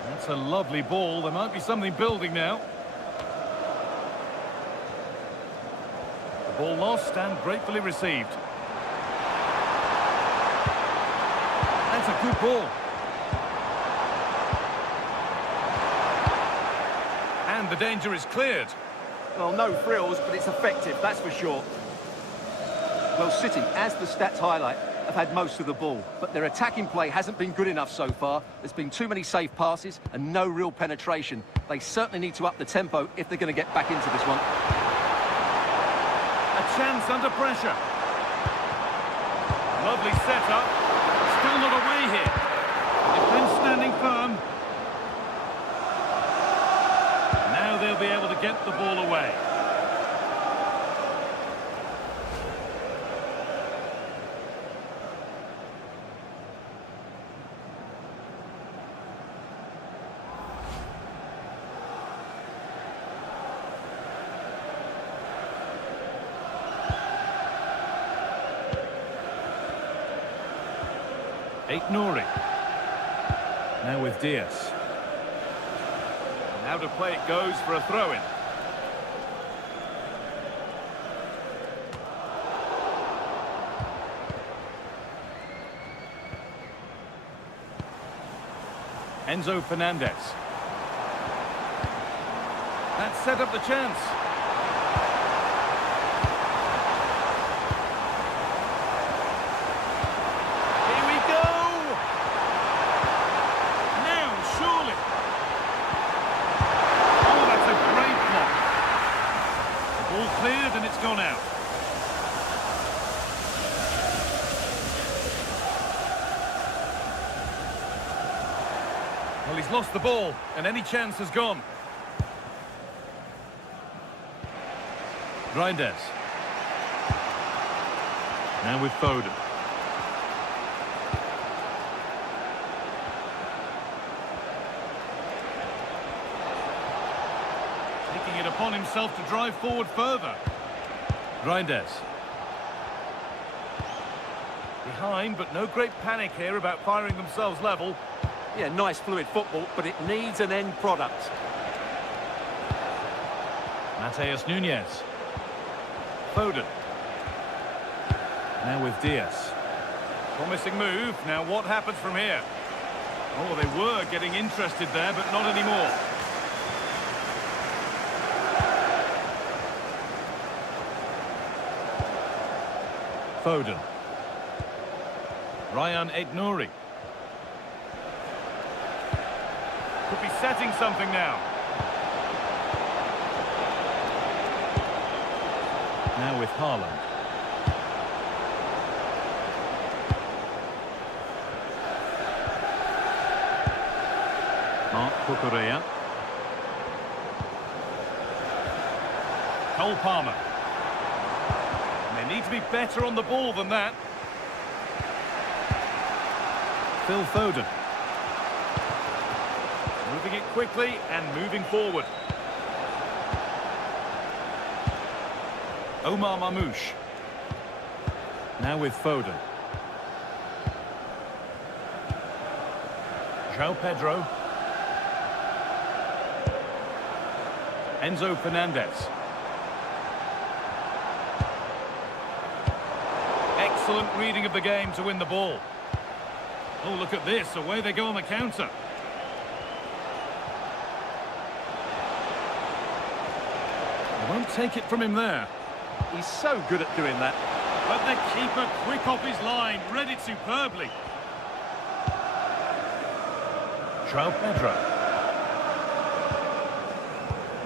That's a lovely ball. There might be something building now. The ball lost and gratefully received. That's a good ball. And the danger is cleared. Well, no frills, but it's effective, that's for sure. Well, City, as the stats highlight, have had most of the ball, but their attacking play hasn't been good enough so far. There's been too many safe passes and no real penetration. They certainly need to up the tempo if they're going to get back into this one. A chance under pressure. Lovely setup. Still not away here. Defence standing firm. Now they'll be able to get the ball away. Nouri. Now with Diaz. Now to play it goes for a throw-in. Enzo Fernandez. That set up the chance. Cleared and it's gone out. Well, he's lost the ball and any chance has gone. Reinders. Now with Foden. Taking it upon himself to drive forward further. Reinders. Behind, but no great panic here about firing themselves level. Yeah, nice fluid football, but it needs an end product. Mateus Nunes. Foden. Now with Diaz. Promising move. Now what happens from here? Oh, they were getting interested there, but not anymore. Foden. Ryan Aït-Nouri. Could be setting something now. Now with Haaland. Mark Cucurella. Cole Palmer. They need to be better on the ball than that. Phil Foden. Moving it quickly and moving forward. Omar Mamouche. Now with Foden. João Pedro. Enzo Fernandez. Excellent reading of the game to win the ball. Oh, look at this. Away they go on the counter. They won't take it from him there. He's so good at doing that. But the keeper quick off his line. Read it superbly. João Pedro.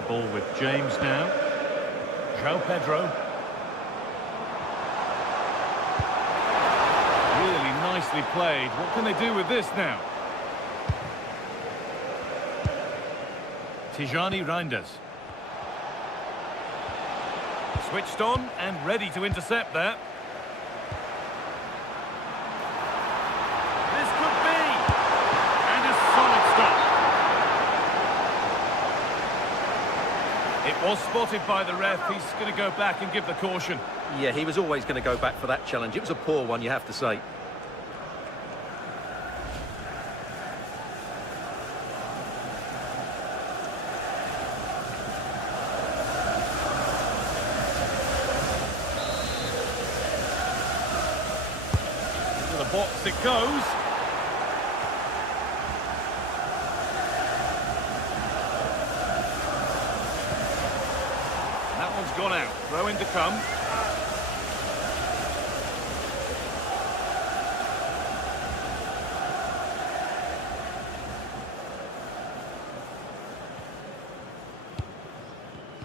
Ball with James now. João Pedro. Really nicely played. What can they do with this now? Tijani Reinders. Switched on and ready to intercept there. This could be! And a solid stop. It was spotted by the ref. He's going to go back and give the caution. Yeah, he was always going to go back for that challenge. It was a poor one, you have to say. Into the box it goes. That one's gone out. Throw in to come.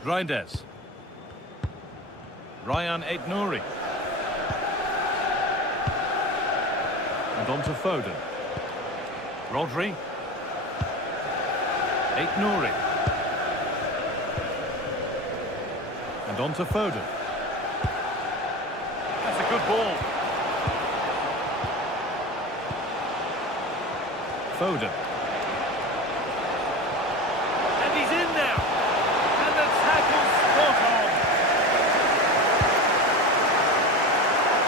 Reinders. Ryan Aït-Nouri. And on to Foden. Rodri. Aït-Nouri. And on to Foden. That's a good ball. Foden. And he's in now. And the tackle spot on.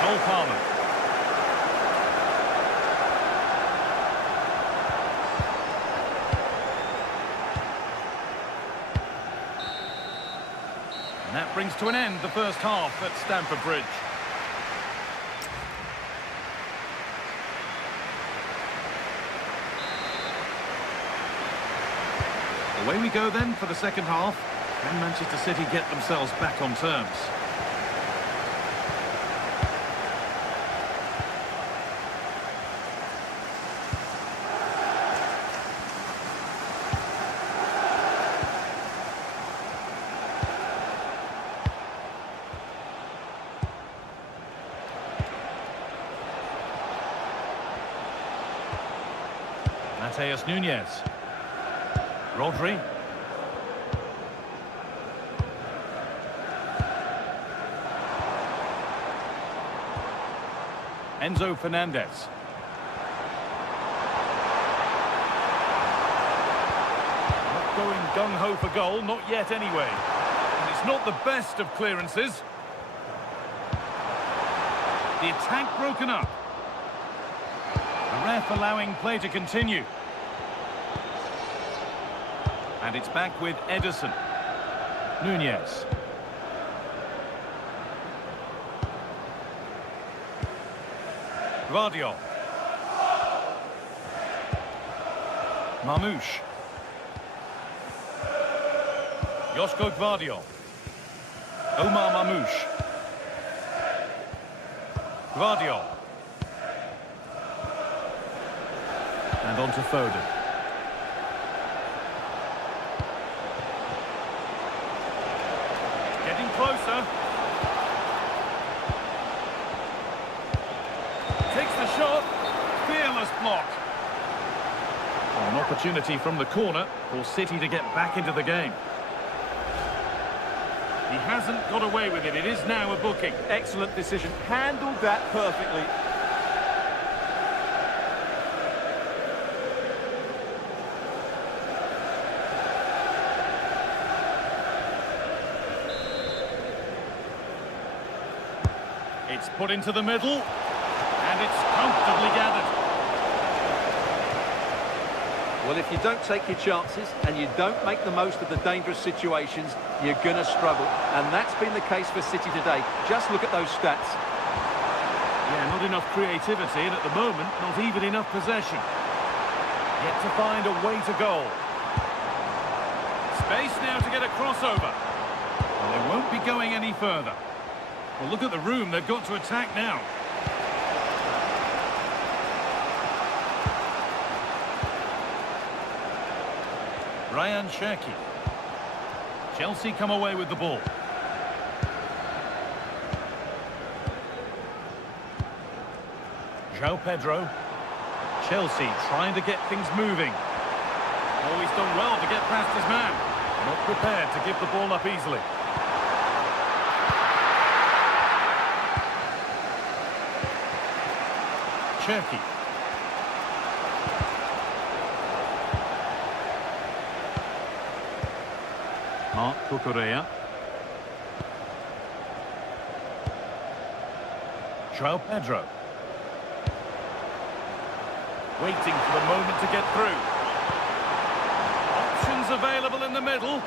Cole Palmer. And that brings to an end the first half at Stamford Bridge. Away we go then for the second half. Can Manchester City get themselves back on terms? Mateus Nunes. Rodri. Enzo Fernandez. Not going gung-ho for goal, not yet anyway. And it's not the best of clearances. The attack broken up. The ref allowing play to continue. And it's back with Ederson. Nunez. Gvardiol. Marmouche. Josko Gvardiol. Omar Marmouche. Gvardiol. And on to Foden. Getting closer. Takes the shot. Fearless block. An opportunity from the corner for City to get back into the game. He hasn't got away with it. It is now a booking. Excellent decision. Handled that perfectly. It's put into the middle, and it's comfortably gathered. Well, if you don't take your chances and you don't make the most of the dangerous situations, you're going to struggle. And that's been the case for City today. Just look at those stats. Yeah, not enough creativity, and at the moment, not even enough possession. Yet to find a way to goal. Space now to get a crossover. And they won't be going any further. Well, look at the room they've got to attack now. Ryan Cherki. Chelsea come away with the ball. João Pedro. Chelsea trying to get things moving. Oh, he's done well to get past his man. Not prepared to give the ball up easily. Cherki. Marc Cucurella. João Pedro. Waiting for the moment to get through. Options available in the middle.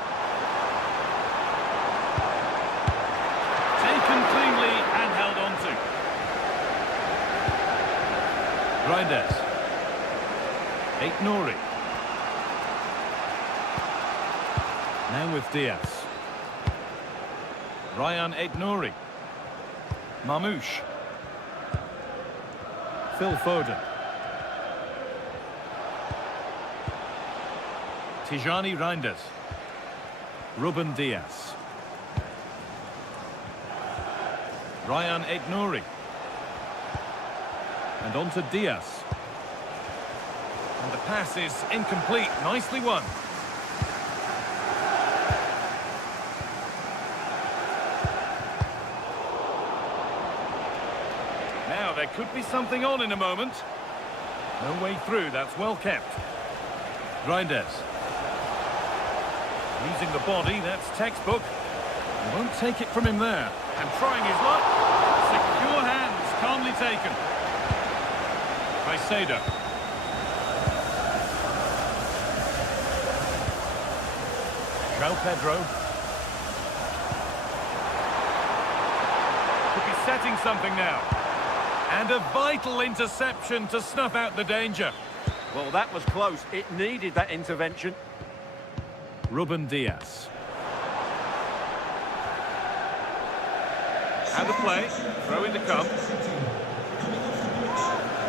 Taken cleanly and held on to. Reinders. Aït-Nouri. Now with Diaz. Ryan Aït-Nouri. Marmouche. Phil Foden. Tijani Reinders. Ruben Diaz. Ryan Aït-Nouri. And on to Diaz. And the pass is incomplete. Nicely won. Now there could be something on in a moment. No way through. That's well kept. Reinders. Using the body. That's textbook. He won't take it from him there. And trying his luck. Secure hands. Calmly taken. Caicedo. João Pedro. Could be setting something now. And a vital interception to snuff out the danger. Well, that was close. It needed that intervention. Ruben Diaz. Out of play. Throw in to come.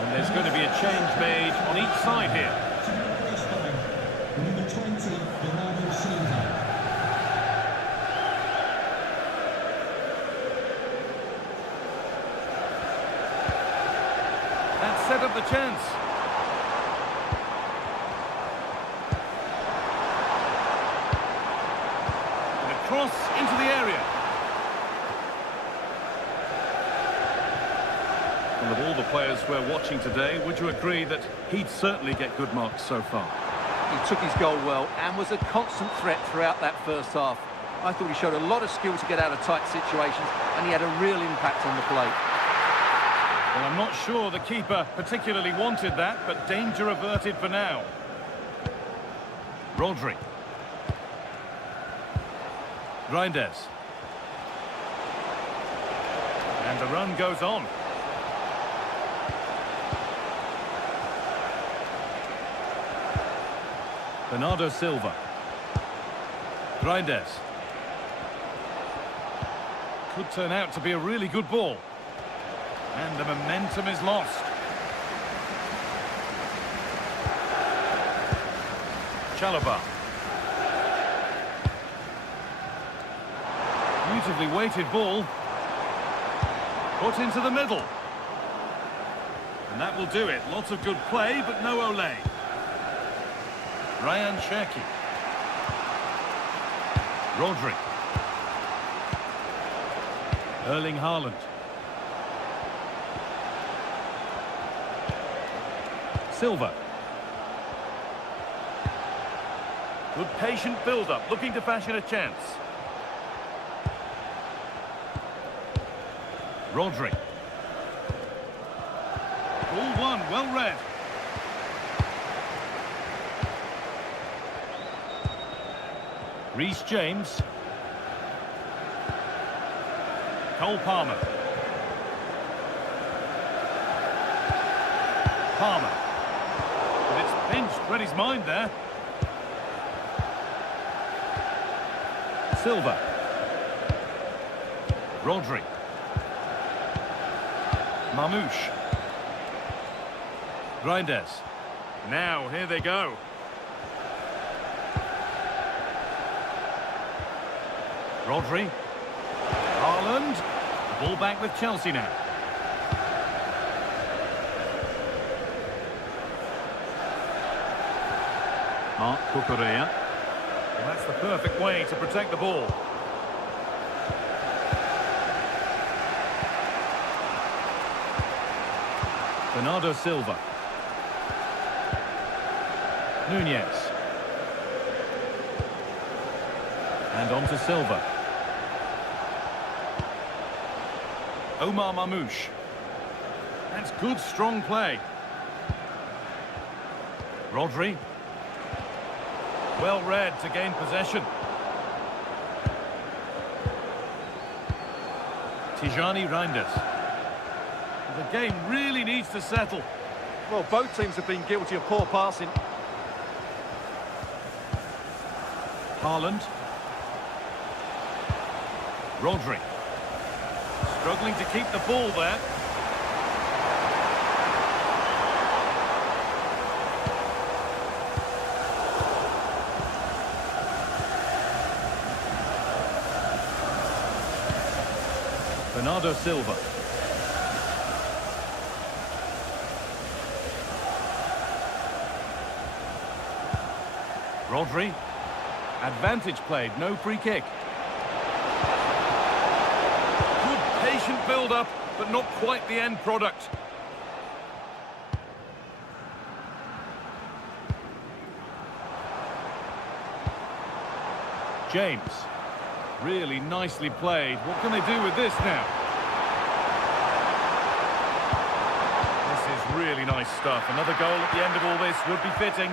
And there's going to be a change made on each side here. Number 20, Bernardo Silva. That set up the chance. And a cross into the area. And of all the players we're watching today, would you agree that he'd certainly get good marks so far? He took his goal well and was a constant threat throughout that first half. I thought he showed a lot of skill to get out of tight situations, and he had a real impact on the play. Well, I'm not sure the keeper particularly wanted that, but danger averted for now. Rodri. Reinders. And the run goes on. Bernardo Silva. Reinders. Could turn out to be a really good ball. And the momentum is lost. Chalobah. Beautifully weighted ball. Put into the middle. And that will do it. Lots of good play, but no Olé. Ryan Cherki. Rodri. Erling Haaland. Silva. Good patient build-up, looking to fashion a chance. Rodri. Ball one, well read. Reece James. Cole Palmer. Palmer. But it's pinched, read his mind there. Silva. Rodri. Mamouche. Reinders. Now, here they go. Rodri. Haaland. Ball back with Chelsea now. Marc Cucurella. Well, that's the perfect way to protect the ball. Bernardo Silva. Nunez. And on to Silva. Omar Mamouche. That's good, strong play. Rodri. Well read to gain possession. Tijani Reinders. The game really needs to settle. Well, both teams have been guilty of poor passing. Haaland. Rodri. Struggling to keep the ball there. Bernardo Silva. Rodri. Advantage played, no free kick. Good patient build-up, but not quite the end product. James. Really nicely played. What can they do with this now? This is really nice stuff. Another goal at the end of all this would be fitting.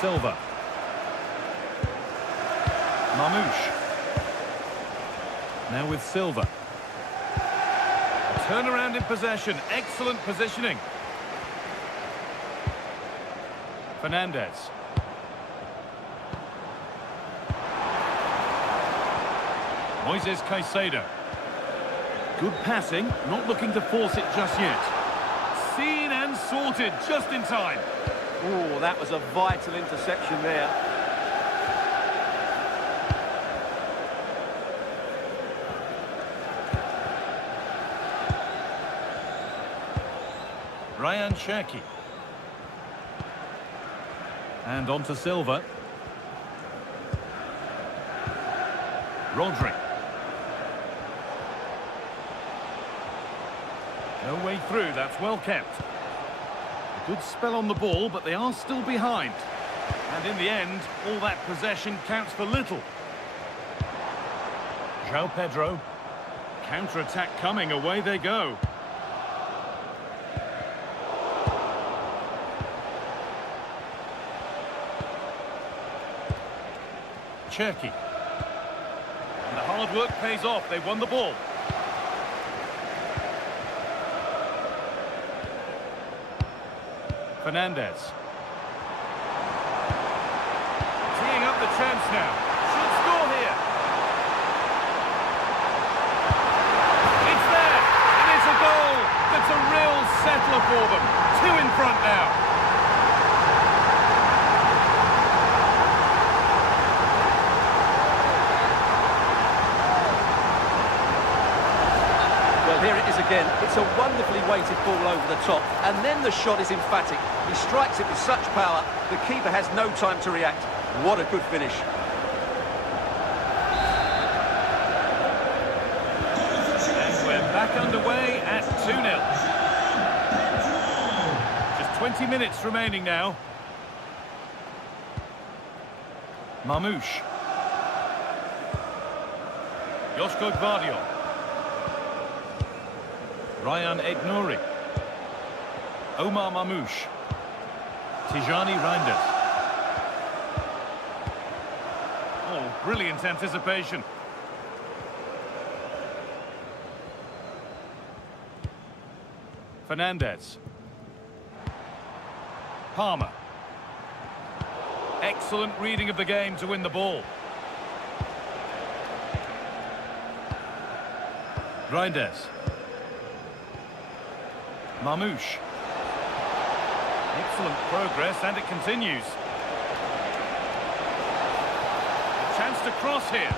Silva. Mamouche. Now with Silva. A turnaround in possession. Excellent positioning. Fernandez. Moises Caicedo. Good passing, not looking to force it just yet. Seen and sorted just in time. Oh, that was a vital interception there. Ryan Cherki. And on to Silva. Rodri. No way through, that's well kept. A good spell on the ball, but they are still behind. And in the end, all that possession counts for little. João Pedro. Counter-attack coming, away they go. Cherki. And the hard work pays off. They've won the ball. Fernandez. Teeing up the chance now. Should score here. It's there. And it's a goal. That's a real settler for them. 2 in front now. Here it is again. It's a wonderfully weighted ball over the top, and then the shot is emphatic. He strikes it with such power, the keeper has no time to react. What a good finish. And we're back underway at 2-0. Just 20 minutes remaining now. Mamouche. Joško Gvardiol. Ryan Aït-Nouri. Omar Mamouche. Tijani Reinders. Oh, brilliant anticipation. Fernandez. Palmer. Excellent reading of the game to win the ball. Reinders. Mamouche. Excellent progress, and it continues. A chance to cross here.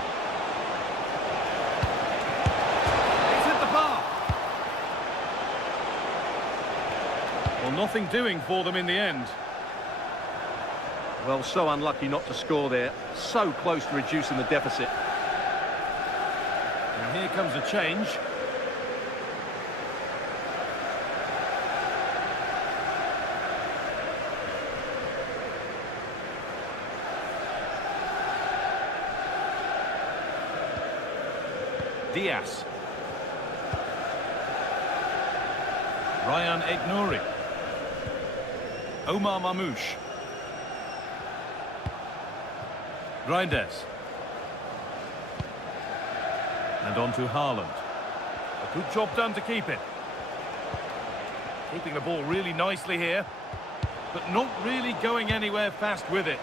He's hit the bar. Well, nothing doing for them in the end. Well, so unlucky not to score there. So close to reducing the deficit. And here comes a change. Diaz. Ryan Aït-Nouri. Omar Mamouche. Reinders. And on to Haaland. A good job done to keep it. Keeping the ball really nicely here, but not really going anywhere fast with it.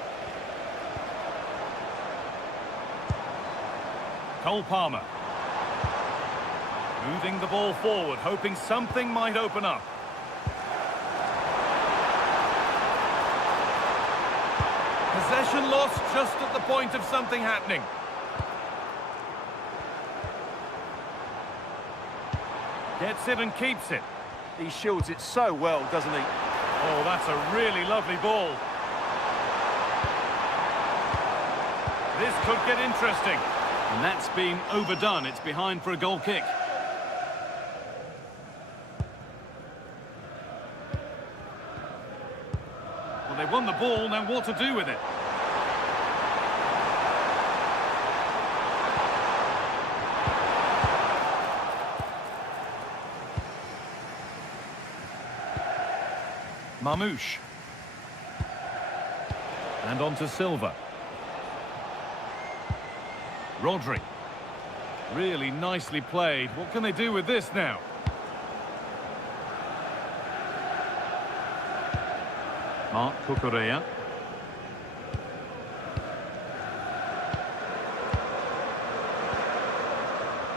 Cole Palmer. Moving the ball forward, hoping something might open up. Possession lost just at the point of something happening. Gets it and keeps it. He shields it so well, doesn't he? Oh, that's a really lovely ball. This could get interesting. And that's been overdone. It's behind for a goal kick. Well, they won the ball, now what to do with it? Mamouche. And on to Silva. Rodri. Really nicely played. What can they do with this now? Marc Cucurella.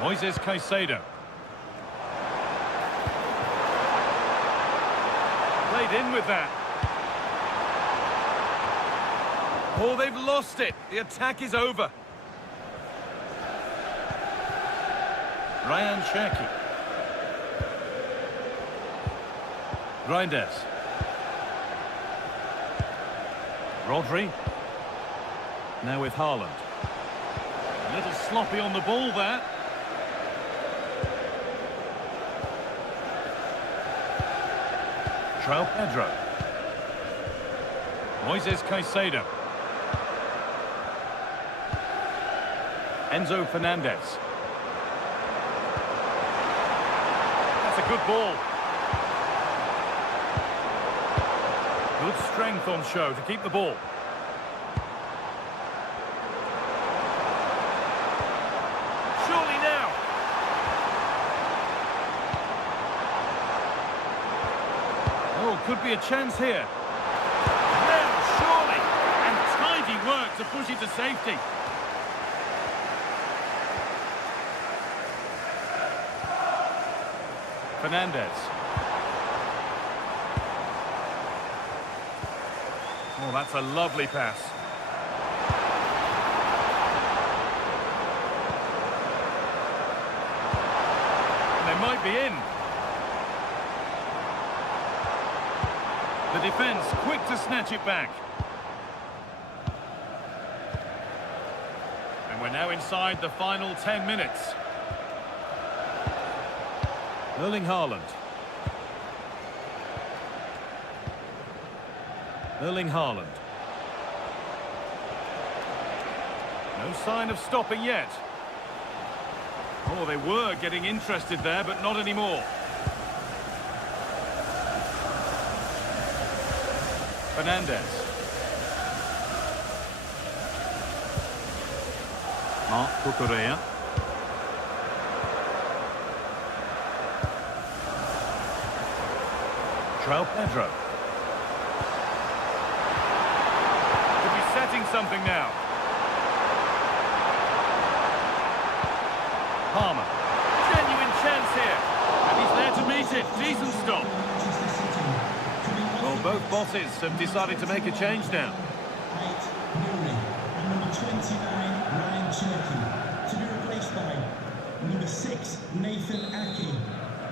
Moises Caicedo. Played in with that. Oh, they've lost it. The attack is over. Ryan Cherki. Reinders. Rodri. Now with Haaland. A little sloppy on the ball there. João Pedro. Moises Caicedo. Enzo Fernandez. That's a good ball. Good strength on show to keep the ball. Oh, could be a chance here. Well, surely. And tidy work to push it to safety. Fernandez. Oh, that's a lovely pass. They might be in. The defence quick to snatch it back. And we're now inside the final 10 minutes. Erling Haaland. Erling Haaland. No sign of stopping yet. Oh, they were getting interested there, but not anymore. Fernandez. Marc Cucurella. João Pedro. Could be setting something now. Palmer. Genuine chance here. And he's there to meet it. Decent stop. Well, both bosses have decided to make a change now. 8, Nuri, and number 29, Ryan Cherky, to be replaced by number 6, Nathan Aki,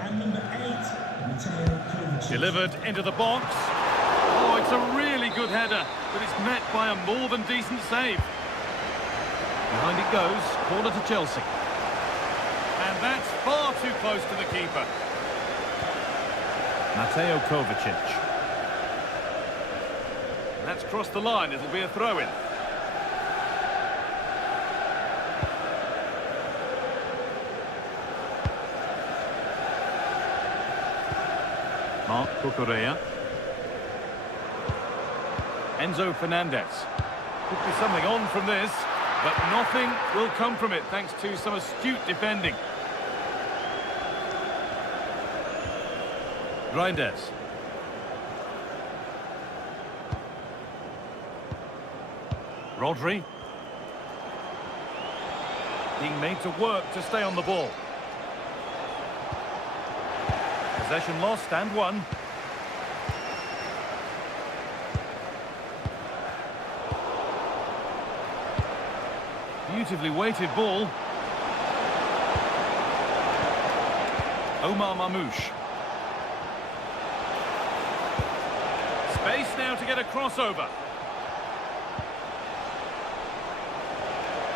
and number 8, Mateo Kovacic. Delivered into the box. Oh, it's a really good header, but it's met by a more than decent save. Behind it goes, corner to Chelsea. And that's far too close to the keeper. Mateo Kovacic. That's crossed the line, it'll be a throw-in. Marc Cucurella. Enzo Fernandez. Could be something on from this, but nothing will come from it thanks to some astute defending. Reinders. Rodri. Being made to work to stay on the ball. Possession lost and won. Beautifully weighted ball. Omar Mamouche. Space now to get a crossover.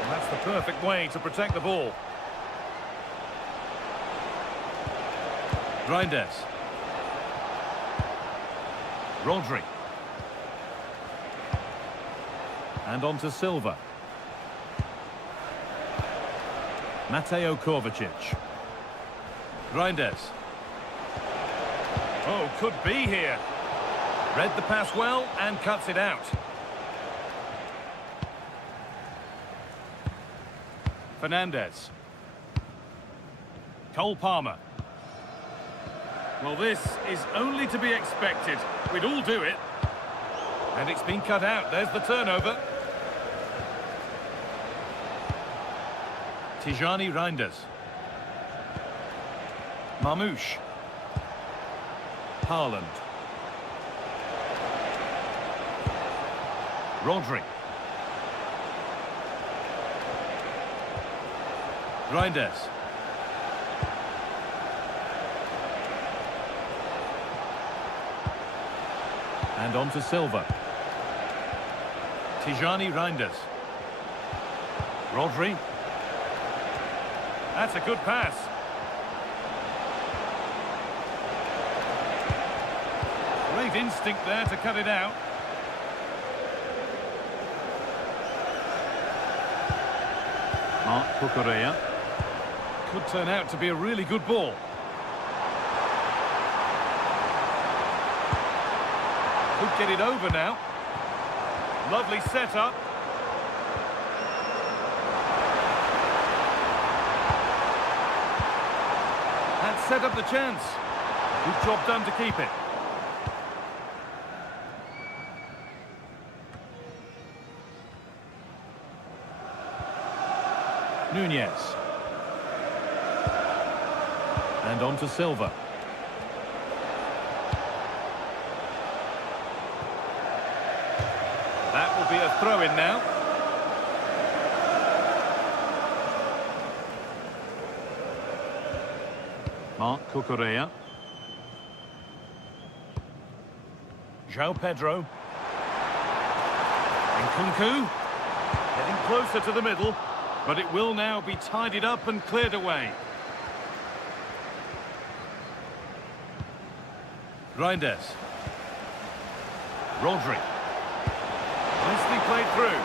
And that's the perfect way to protect the ball. Reinders. Rodri. And on to Silva. Mateo Kovacic. Reinders. Oh, could be here. Read the pass well and cuts it out. Fernandez. Cole Palmer. Well, this is only to be expected. We'd all do it. And it's been cut out. There's the turnover. Tijani Reinders. Mamouche. Haaland. Rodri. Reinders. And on to Silva. Tijani Reinders. Rodri. That's a good pass. Great instinct there to cut it out. Marc Cucurella. Could turn out to be a really good ball. Could get it over now. Lovely setup. That set up the chance. Good job done to keep it. Nunez. And on to Silva. That will be a throw-in now. Marc Cucurella. João Pedro. And Kunku. Getting closer to the middle, but it will now be tidied up and cleared away. Reinders. Rodri. Nicely played through.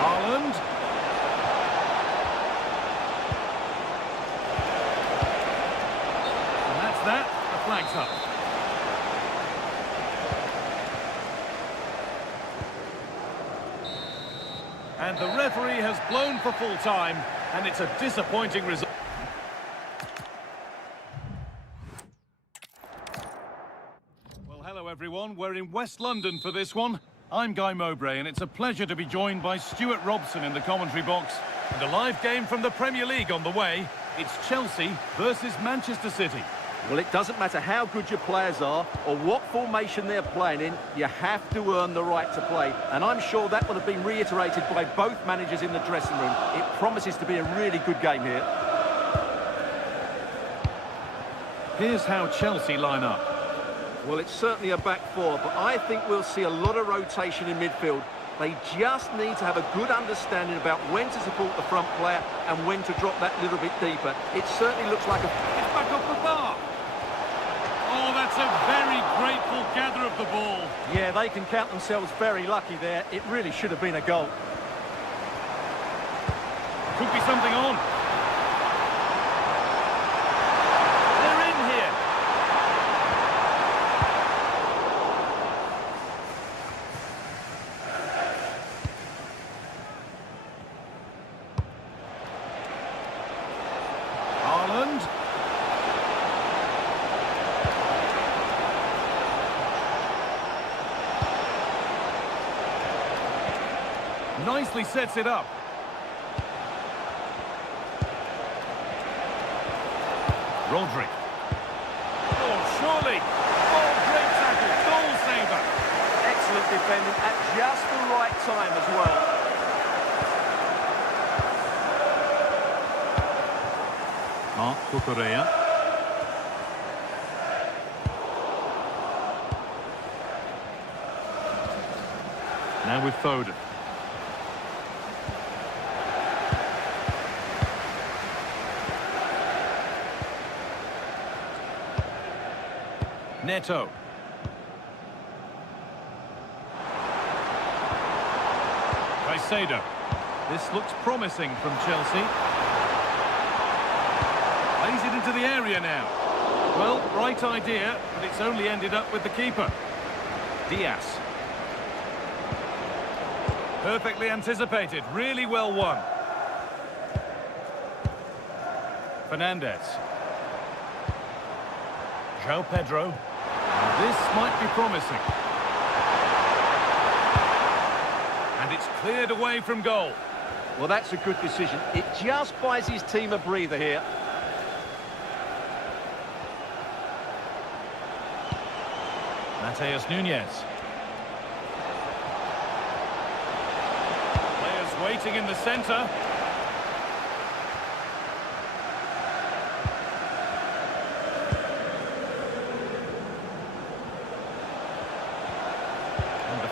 Haaland. And that's that. The flag's up. And the referee has blown for full time, and it's a disappointing result. Well, hello everyone. We're in West London for this one. I'm Guy Mowbray, and it's a pleasure to be joined by Stuart Robson in the commentary box. And a live game from the Premier League on the way. It's Chelsea versus Manchester City. Well, it doesn't matter how good your players are or what formation they're playing in, you have to earn the right to play. And I'm sure that will have been reiterated by both managers in the dressing room. It promises to be a really good game here. Here's how Chelsea line up. Well, it's certainly a back four, but I think we'll see a lot of rotation in midfield. They just need to have a good understanding about when to support the front player and when to drop that little bit deeper. It certainly looks like it's back off the bar. Oh, that's a very grateful gather of the ball. Yeah, they can count themselves very lucky there. It really should have been a goal. Could be something on. They're in here. Haaland. Nicely sets it up. Rodri. Oh, surely. Oh, great tackle. Goal saver. Excellent defending at just the right time as well. Marc Cucurella. Now with Foden. Neto. Caicedo. This looks promising from Chelsea. Plays it into the area now. Well, right idea, but it's only ended up with the keeper. Diaz. Perfectly anticipated, really well won. Fernandes. João Pedro. This might be promising. And it's cleared away from goal. Well, that's a good decision. It just buys his team a breather here. Matheus Nunez. Players waiting in the centre.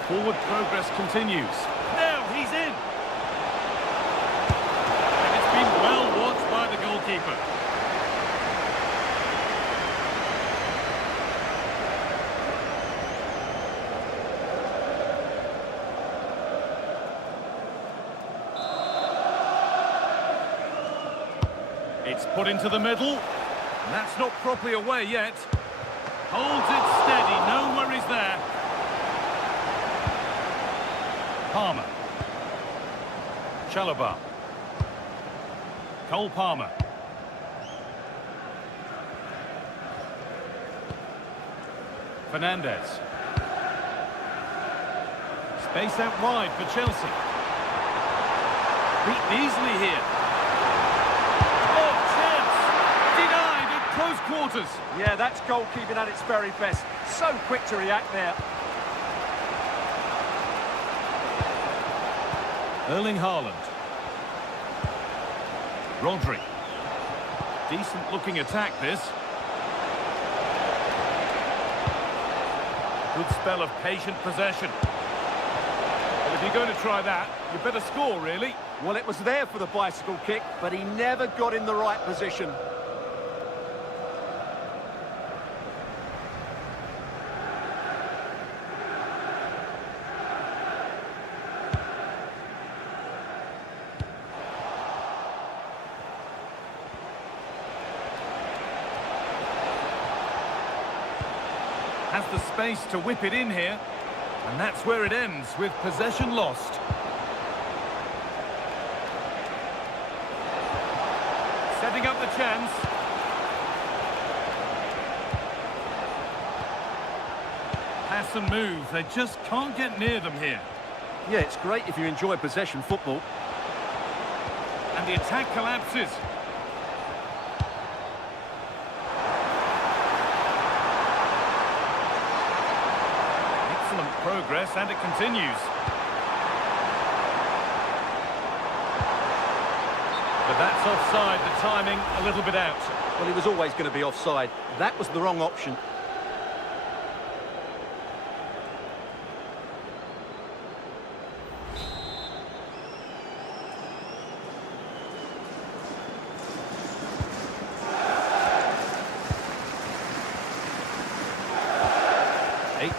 Forward progress continues. Now he's in. And it's been well watched by the goalkeeper. It's put into the middle. And that's not properly away yet. Holds it steady, no worries there. Palmer. Chalobah. Cole Palmer. Fernandes. Space out wide for Chelsea. Beaten easily here. quarters. Yeah, that's goalkeeping at its very best. So quick to react there. Erling Haaland. Rodri. Decent looking attack this. Good spell of patient possession. Well, if you're going to try that, you better score, really. Well, it was there for the bicycle kick, but he never got in the right position. Has the space to whip it in here. And that's where it ends, with possession lost. Setting up the chance. Pass and move. They just can't get near them here. Yeah, it's great if you enjoy possession football. And the attack collapses. Excellent progress, and it continues. But that's offside, the timing a little bit out. Well, he was always going to be offside. That was the wrong option.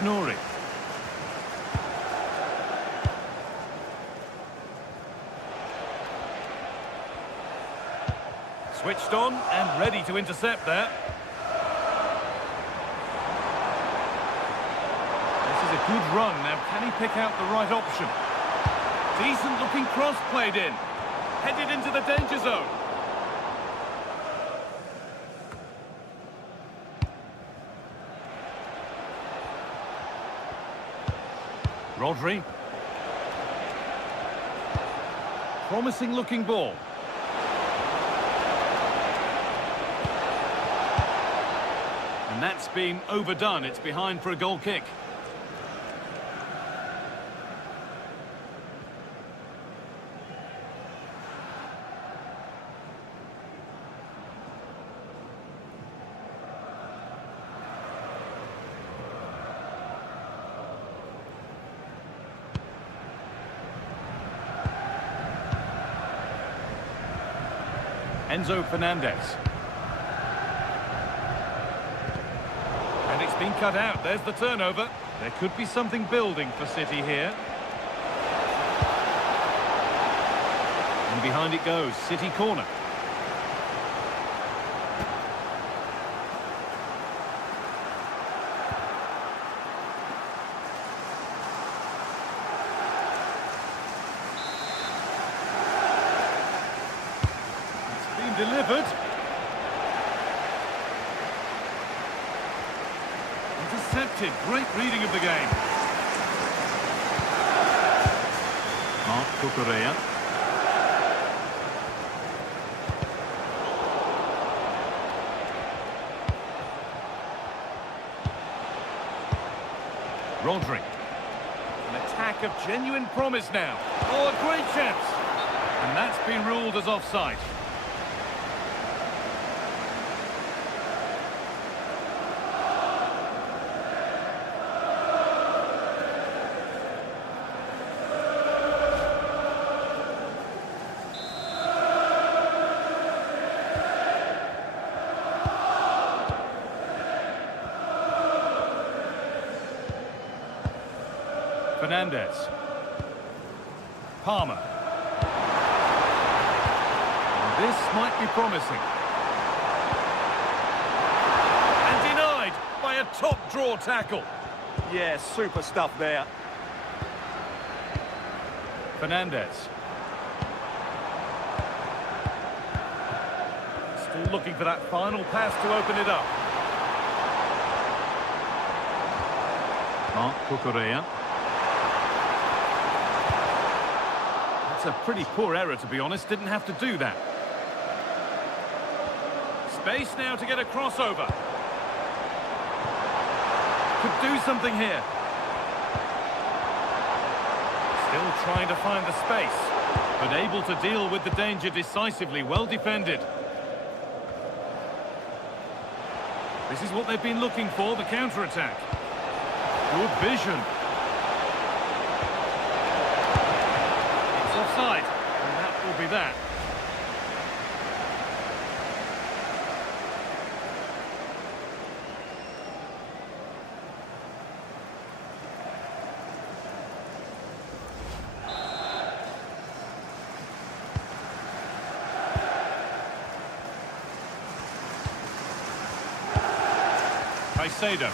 Nori. Switched on and ready to intercept there. This is a good run. Now, can he pick out the right option? Decent looking cross played in. Headed into the danger zone. Rodri. Promising looking ball. And that's been overdone. It's behind for a goal kick. Enzo Fernandez. And it's been cut out. There's the turnover. There could be something building for City here. And behind it goes, City corner. Delivered. Intercepted. Great reading of the game. Marc Cucurella. Rodri. An attack of genuine promise now. Oh, a great chance. And that's been ruled as offside. Fernandez. Palmer. And this might be promising. And denied by a top draw tackle. Yeah, super stuff there. Fernandez. Still looking for that final pass to open it up. Marc Cucurella. That's a pretty poor error, to be honest. Didn't have to do that. Space now to get a crossover. Could do something here. Still trying to find the space, but able to deal with the danger decisively. Well defended. This is what they've been looking for, the counter-attack. Good vision. It's offside, and that will be that. Caicedo.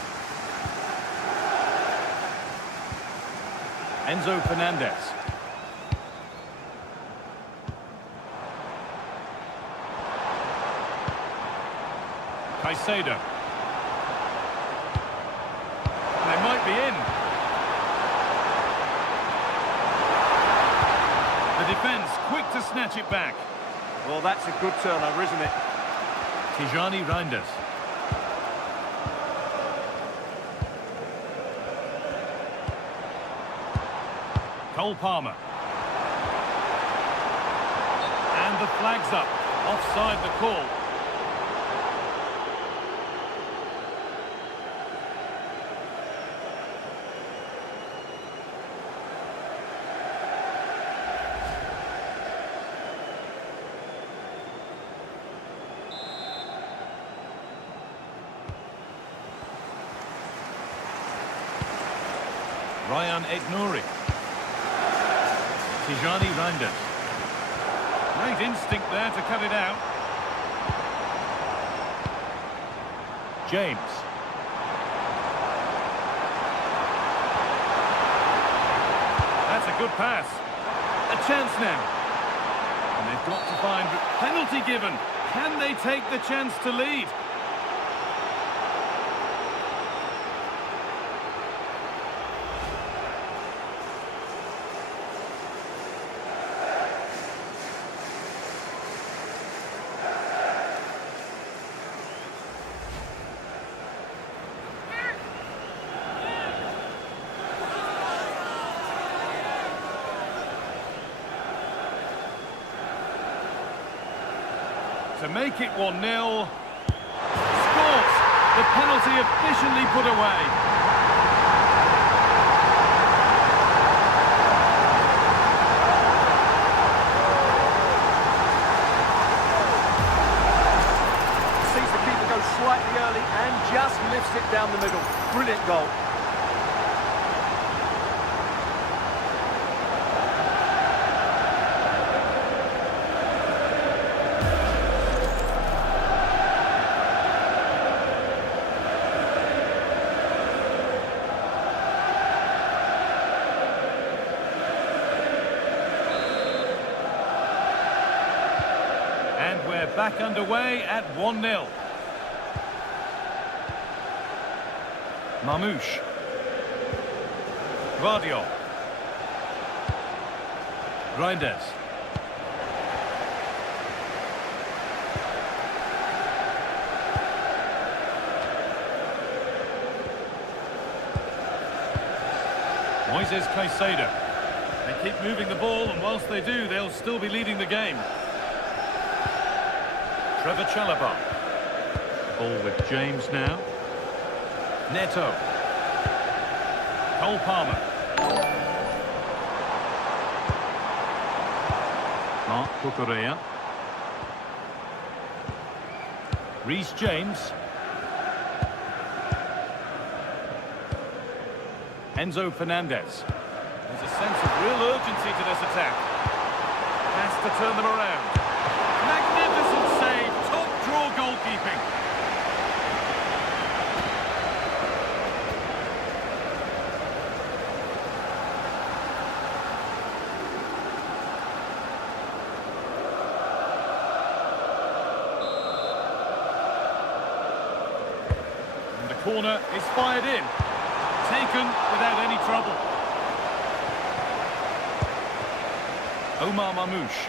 Enzo Fernandez. Caicedo. They might be in. The defence quick to snatch it back. Well, that's a good turnover, isn't it? Tijani Reinders. Cole Palmer. And the flag's up. Offside the call. Ryan Aït-Nouri. Tijani Reinders. Great instinct there to cut it out. James. That's a good pass. A chance now. And they've got to find penalty given. Can they take the chance to lead? To make it 1-0. Scores! The penalty efficiently put away. Sees the keeper go slightly early and just lifts it down the middle. Brilliant goal. And we're back underway at 1-0. Mamouche. Guardiola. Reinders. Moises Caicedo. They keep moving the ball, and whilst they do, they'll still be leading the game. Trevor Chalobah. Ball with James now. Neto. Cole Palmer. Mark Cucurella. Reece James. Enzo Fernandez. There's a sense of real urgency to this attack. Has to turn them around. Magnificent save, top draw goalkeeping. And the corner is fired in. Taken without any trouble. Omar Mamouche.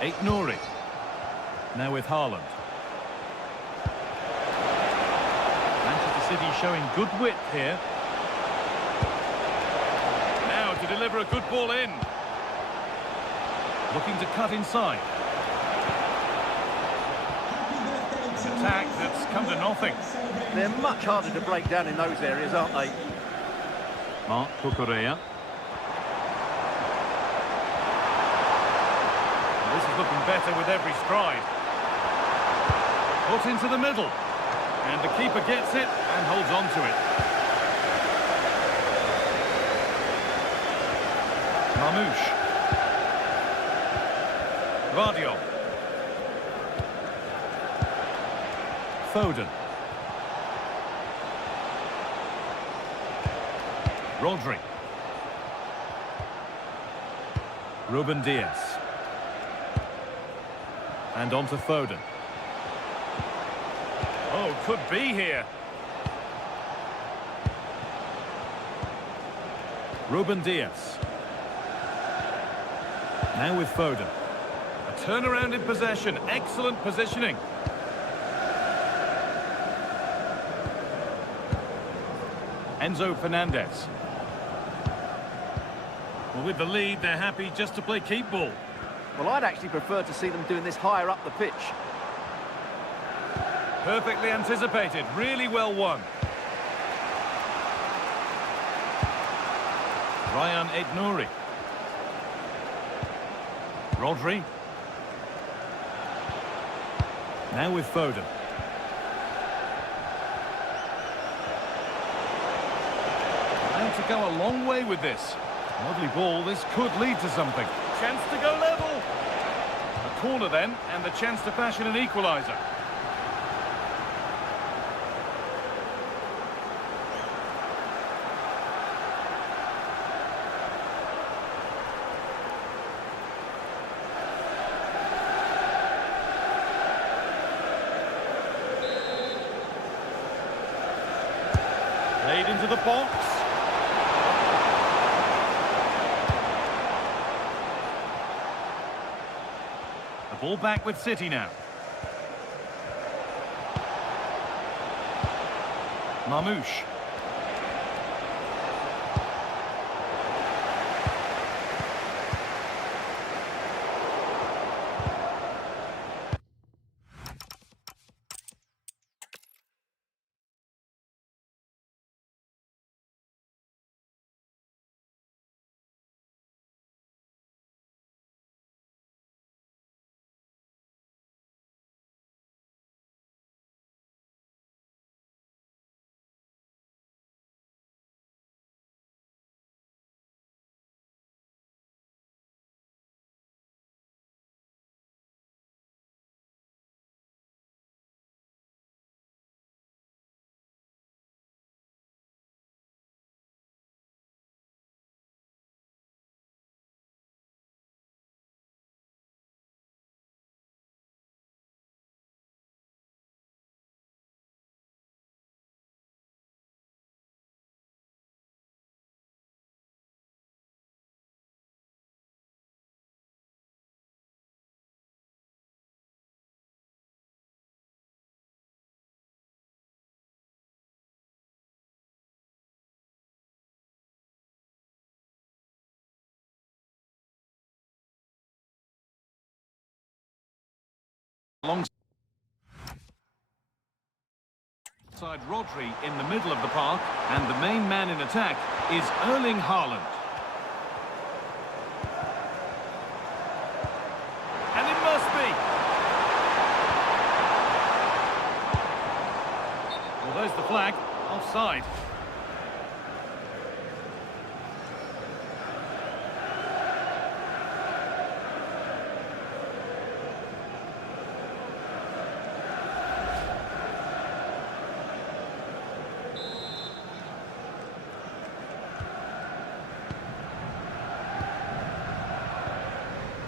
Aït-Nouri. Now with Haaland. Manchester City showing good width here. Now to deliver a good ball in. Looking to cut inside. Attack that's come to nothing. They're much harder to break down in those areas, aren't they? Marc Cucurella. This is looking better with every stride. Put into the middle. And the keeper gets it and holds on to it. Mamouche. Gvardiol. Foden. Rodri. Ruben Diaz. And on to Foden. Oh, could be here. Ruben Diaz. Now with Foden. A turnaround in possession. Excellent positioning. Enzo Fernandez. Well, with the lead, they're happy just to play keep ball. Well, I'd actually prefer to see them doing this higher up the pitch. Perfectly anticipated. Really well won. Ryan Aït-Nouri. Rodri. Now with Foden. And to go a long way with this. Lovely ball. This could lead to something. Chance to go level. A corner then, and the chance to fashion an equaliser. Played into the box. The ball back with City now. Mamouche. Alongside Rodri in the middle of the park, and the main man in attack is Erling Haaland. And it must be. Well, there's the flag. Offside.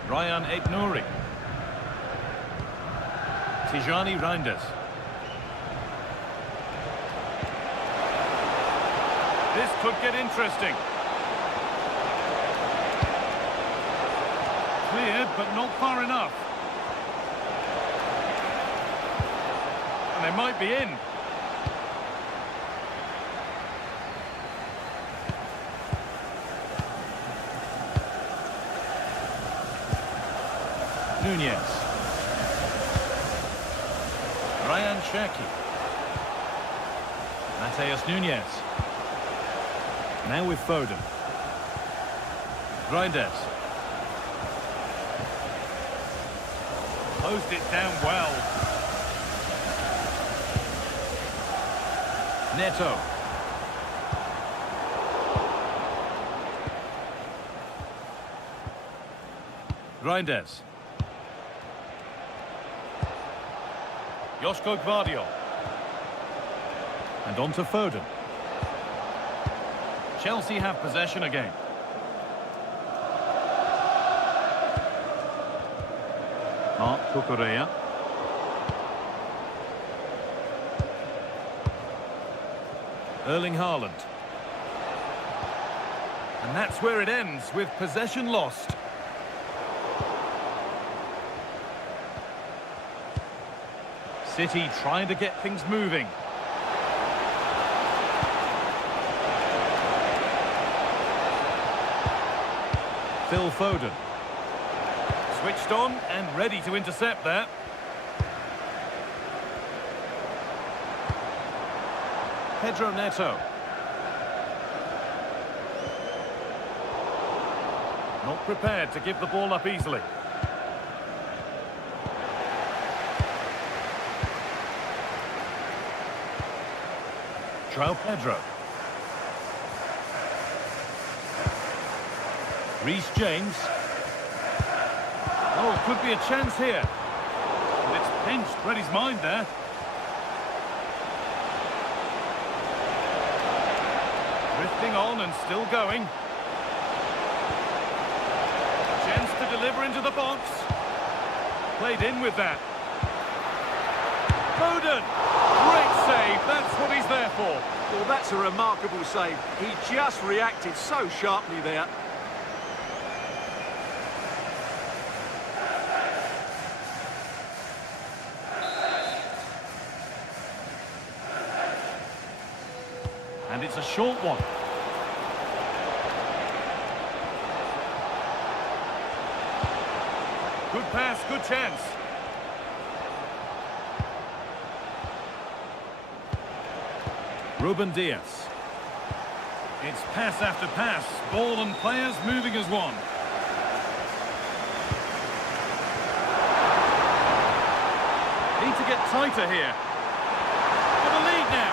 Ryan Aït-Nouri. Tijani Reinders. This could get interesting. Cleared, but not far enough. And they might be in. Nunez. Ryan Cherki. Mateus Nunez. Now with Foden. Reinders. Closed it down well. Neto. Reinders. Joško Gvardiol. And on to Foden. Chelsea have possession again. Mark Cucurella. Erling Haaland. And that's where it ends, with possession lost. City trying to get things moving. Phil Foden. Switched on and ready to intercept there. Pedro Neto. Not prepared to give the ball up easily. João Pedro. Reece James. Oh, could be a chance here. And it's pinched, read his mind there. Drifting on and still going. Chance to deliver into the box. Played in with that. Foden! Great save, that's what he's there for. Well, that's a remarkable save. He just reacted so sharply there. And it's a short one. Good pass, good chance. Ruben Diaz. It's pass after pass. Ball and players moving as one. Need to get tighter here. For the lead now.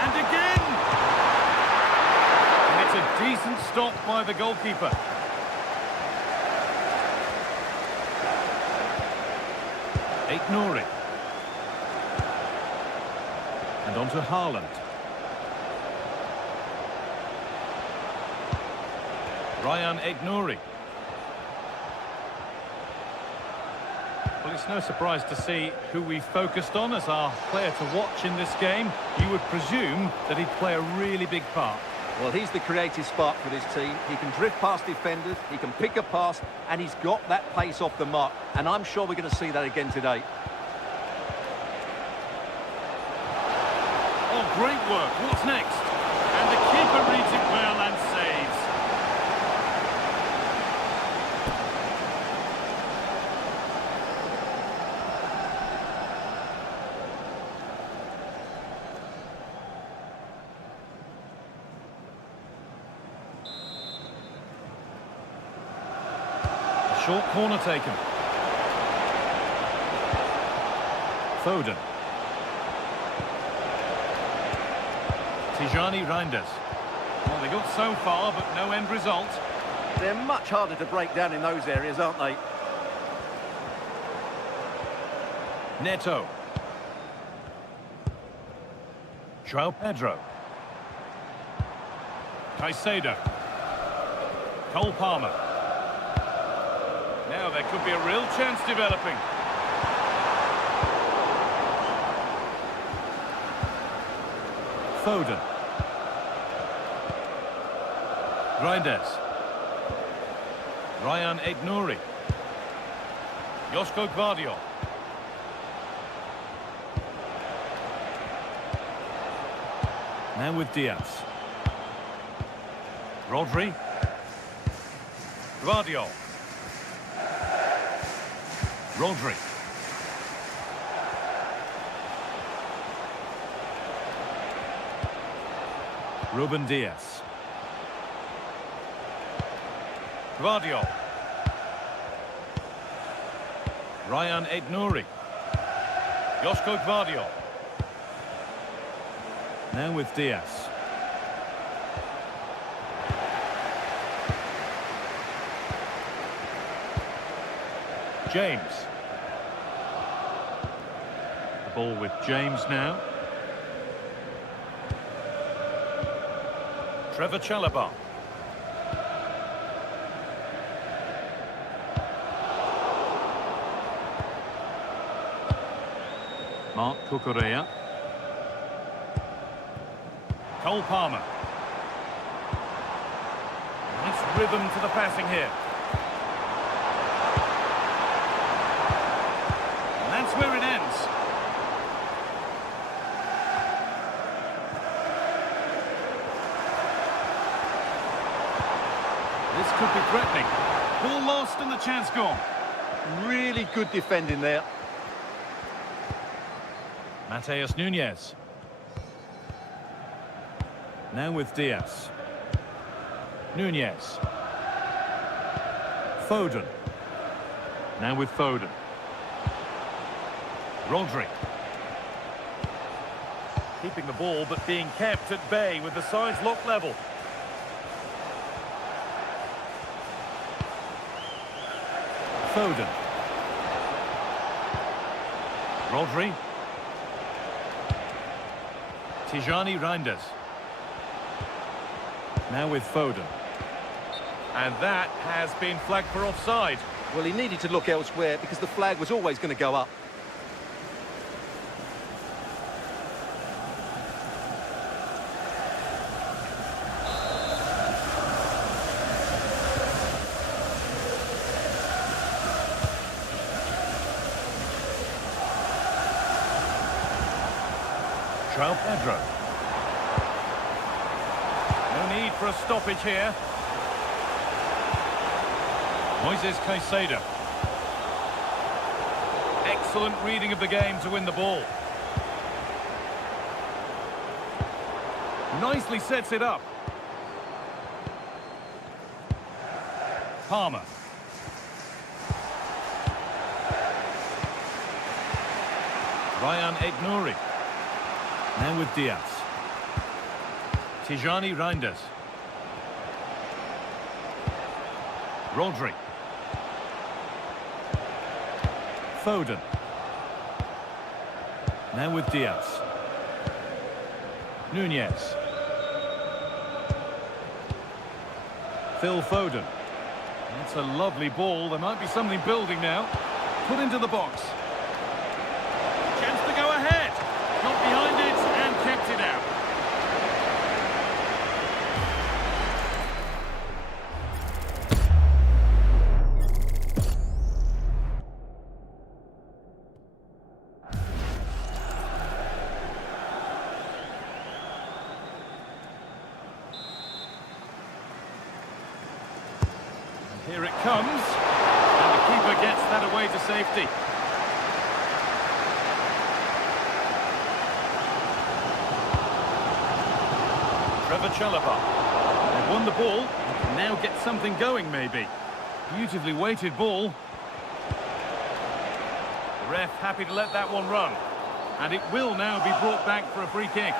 And again! And it's a decent stop by the goalkeeper. Aït-Nouri. And on to Haaland. Ryan Aït-Nouri. Well, it's no surprise to see who we focused on as our player to watch in this game. You would presume that he'd play a really big part. Well, he's the creative spark for this team. He can drift past defenders, he can pick a pass, and he's got that pace off the mark. And I'm sure we're going to see that again today. Oh, great work. What's next? And the keeper reads it well and saves. A short corner taken. Foden. Tijani Reinders. Well, they got so far, but no end result. They're much harder to break down in those areas, aren't they? Neto. João Pedro. Caicedo. Cole Palmer. Now there could be a real chance developing. Foden. Reinders. Ryan Aït-Nouri. Joško Gvardiol. Now with Diaz. Rodri. Gvardiol. Rodri. Ruben Diaz. Gvardiol. Ryan Aït-Nouri. Joško Gvardiol. Now with Diaz. James. The ball with James now. Trevor Chalobah. Mark Cucurella. Cole Palmer. Nice rhythm to the passing here. And that's where it ends. This could be threatening. Ball lost and the chance gone. Really good defending there. Mateus Nunes. Now with Diaz. Nunes. Foden. Now with Foden. Rodri. Keeping the ball but being kept at bay with the sides locked level. Foden. Rodri. Tijani Reinders. Now with Foden. And that has been flagged for offside. Well, he needed to look elsewhere because the flag was always going to go up. João Pedro. No need for a stoppage here. Moises Caicedo. Excellent reading of the game to win the ball. Nicely sets it up. Palmer. Ryan Aït-Nouri. Now with Diaz. Tijani Reinders. Rodri. Foden. Now with Diaz. Nunes. Phil Foden. That's a lovely ball. There might be something building now. Put into the box. Chance to go ahead. Got behind it and kept it out. Here it comes, and the keeper gets that away to safety. Trevor Chalobah. They've won the ball, and can now get something going maybe. Beautifully weighted ball. The ref happy to let that one run. And it will now be brought back for a free kick.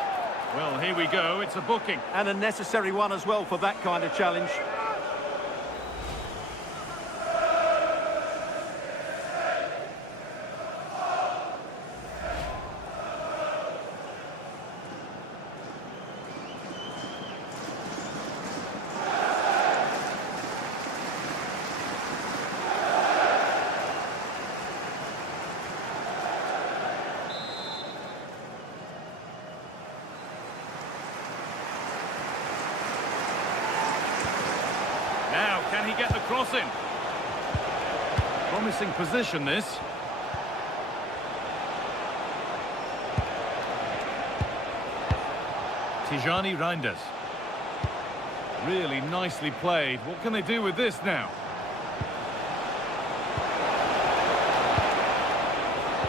Well, here we go, it's a booking. And a necessary one as well for that kind of challenge. Now, can he get the cross in? Promising position, this. Tijani Reinders. Really nicely played. What can they do with this now?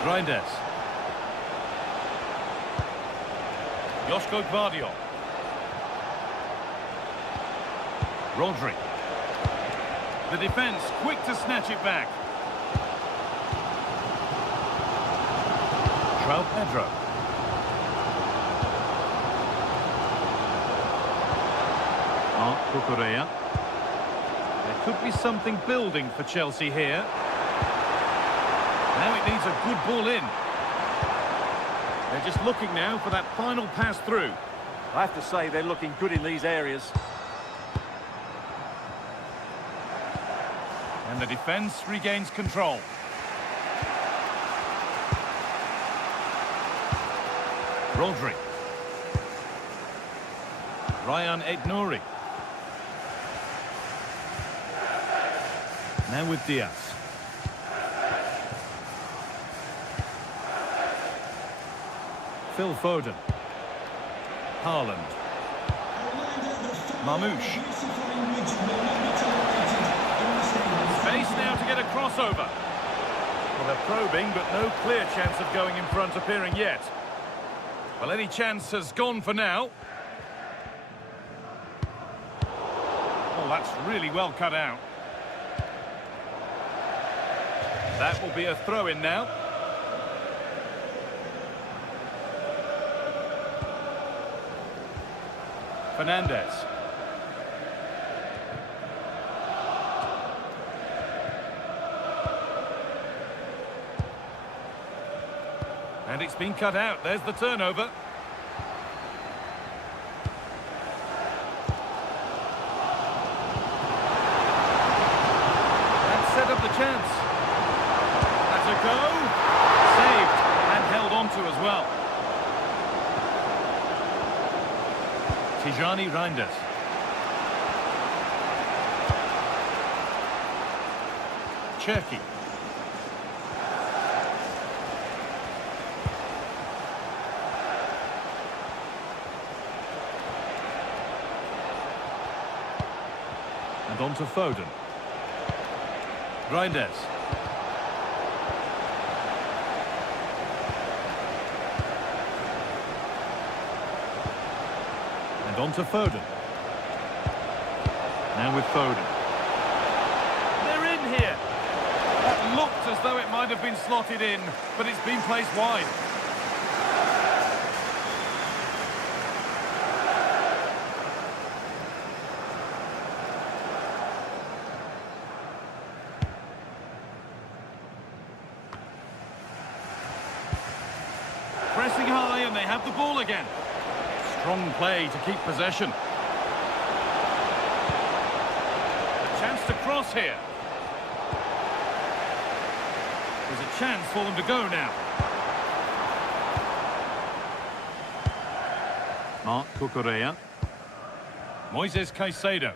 Reinders. Joško Gvardiol. Rodri. The defence quick to snatch it back. João Pedro. Marc Cucurella. There could be something building for Chelsea here. Now it needs a good ball in. They're just looking now for that final pass through. I have to say they're looking good in these areas. And the defence regains control. Rodri. Ryan Aït-Nouri. Now with Diaz. Phil Foden. Haaland. Mamouche. Space now to get a crossover. Well, they're probing, but no clear chance of going in front appearing yet. Well, any chance has gone for now. Oh, that's really well cut out. That will be a throw-in now. Fernandez. And it's been cut out. There's the turnover. That set up the chance. That's a go. Saved and held on to as well. Tijani Reinders. Cherki. And on to Foden. Reinders. And on to Foden. Now with Foden. They're in here. That looked as though it might have been slotted in, but it's been placed wide. Pressing high and they have the ball again. Strong play to keep possession. A chance to cross here. There's a chance for them to go now. Marc Cucurella. Moises Caicedo.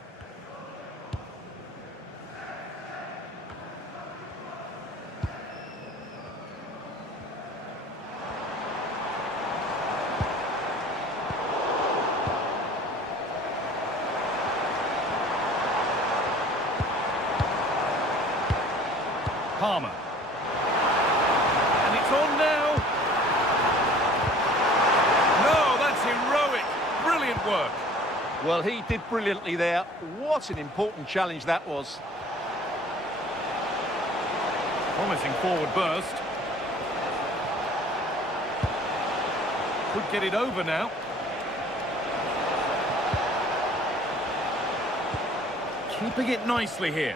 Palmer. And it's on now. No, that's heroic. Brilliant work. Well, he did brilliantly there. What an important challenge that was. Promising forward burst. Could get it over now. Keeping it nicely here.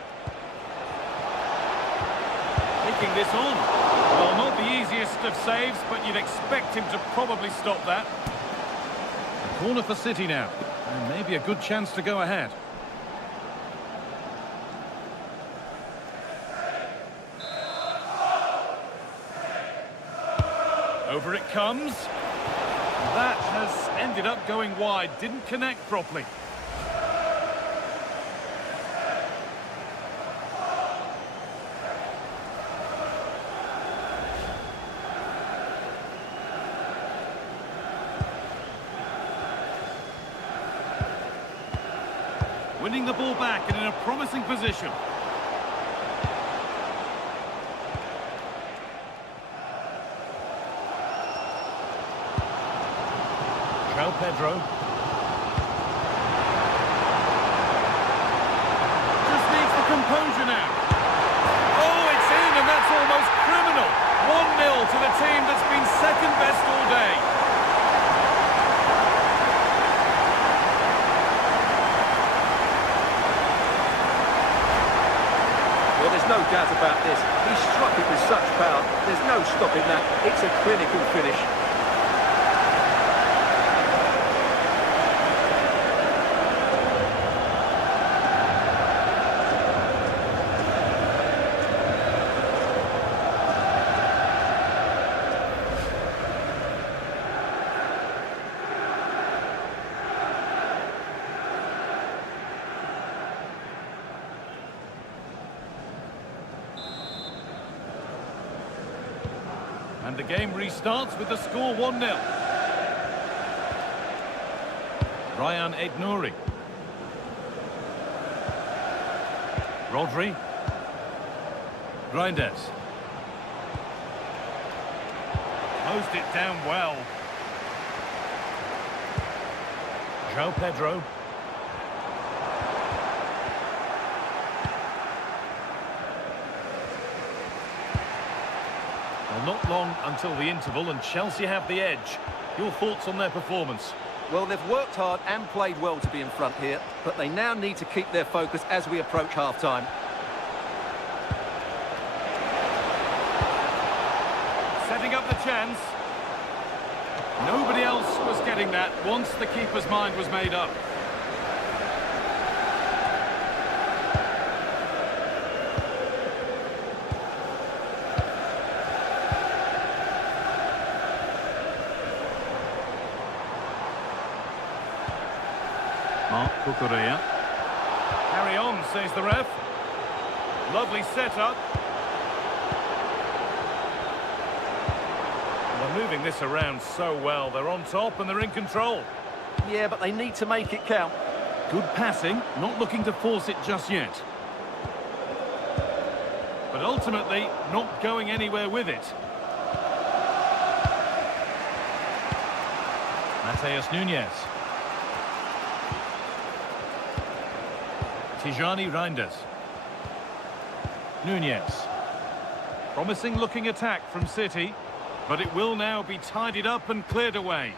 Taking this on. Well, not the easiest of saves, but you'd expect him to probably stop that. Corner for City now. And maybe a good chance to go ahead. Over it comes. That has ended up going wide. Didn't connect properly. Winning the ball back and in a promising position. João Pedro. Just needs the composure now. Oh, it's in, and that's almost criminal. 1-0 to the team that's been second best all day. Well, there's no doubt about this. He struck it with such power. There's no stopping that. It's a clinical finish. And the game restarts with the score 1-0. Ryan Aït-Nouri. Rodri. Reinders. Closed it down well. João Pedro. Well, not long until the interval, and Chelsea have the edge. Your thoughts on their performance? Well, they've worked hard and played well to be in front here, but they now need to keep their focus as we approach half-time. Setting up the chance. Nobody else was getting that once the keeper's mind was made up. Cucurella. Carry on, says the ref. Lovely setup. They're moving this around so well. They're on top and they're in control. Yeah, but they need to make it count. Good passing, not looking to force it just yet. But ultimately, not going anywhere with it. Matheus Nunes. Tijani Reinders. Nunes. Promising looking attack from City, but it will now be tidied up and cleared away.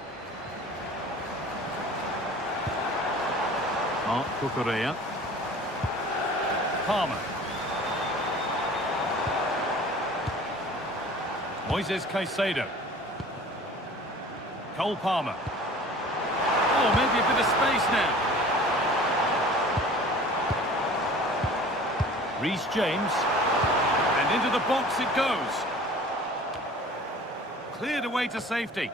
Cucurella. Palmer. Moises Caicedo. Cole Palmer. Oh, maybe a bit of space now. Reece James, and into the box it goes. Cleared away to safety.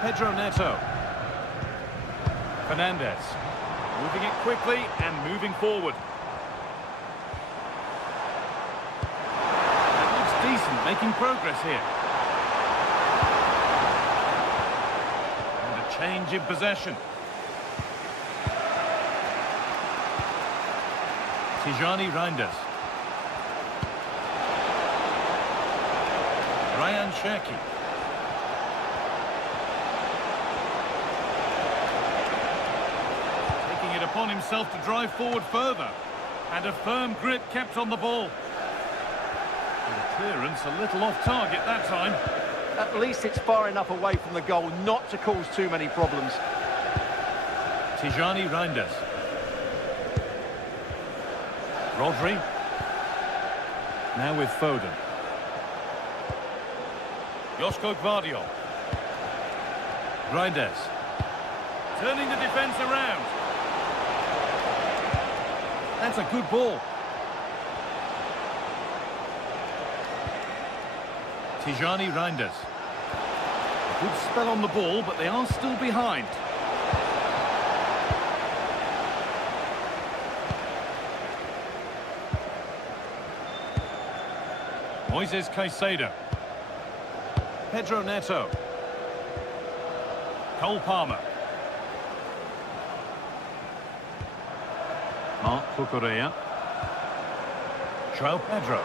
Pedro Neto. Fernandez, moving it quickly and moving forward. That looks decent, making progress here. Change in possession. Tijani Reinders. Ryan Cherki. Taking it upon himself to drive forward further. And a firm grip kept on the ball. And the clearance a little off target that time. At least it's far enough away from the goal not to cause too many problems. Tijani Reinders. Rodri. Now with Foden. Joško Gvardiol. Reinders. Turning the defence around. That's a good ball. Tijani Reinders. A good spell on the ball, but they are still behind. Moises Caicedo. Pedro Neto. Cole Palmer. Marc Cucurella. João Pedro.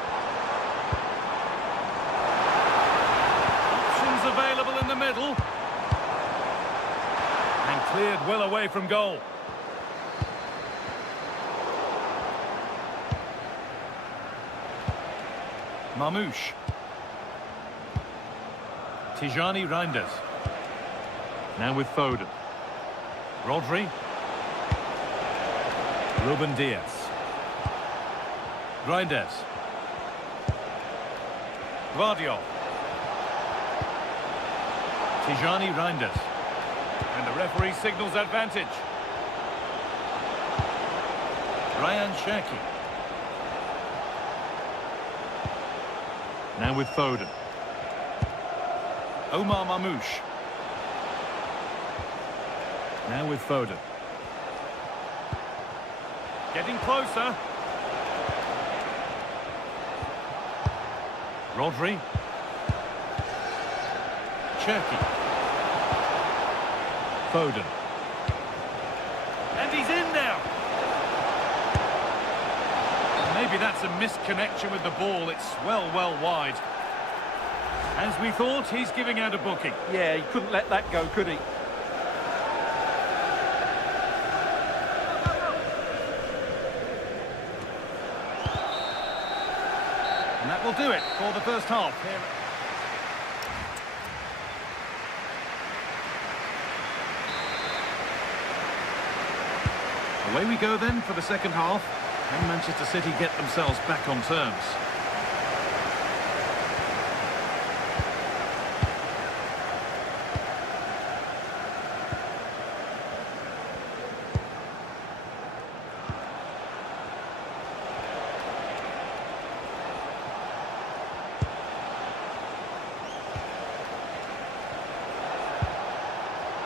Options available in the middle. And cleared well away from goal. Mamouche. Tijani Reinders. Now with Foden. Rodri. Ruben Diaz. Reinders. Guardiola. Tijani Reinders. And the referee signals advantage. Ryan Cherki. Now with Foden. Omar Mamouche. Now with Foden. Getting closer. Rodri. Cherki. Foden. And he's in now. Maybe that's a misconnection with the ball. It's well wide. As we thought, he's giving out a booking. Yeah, he couldn't let that go, could he? And that will do it for the first half. Away we go then for the second half. Can Manchester City get themselves back on terms?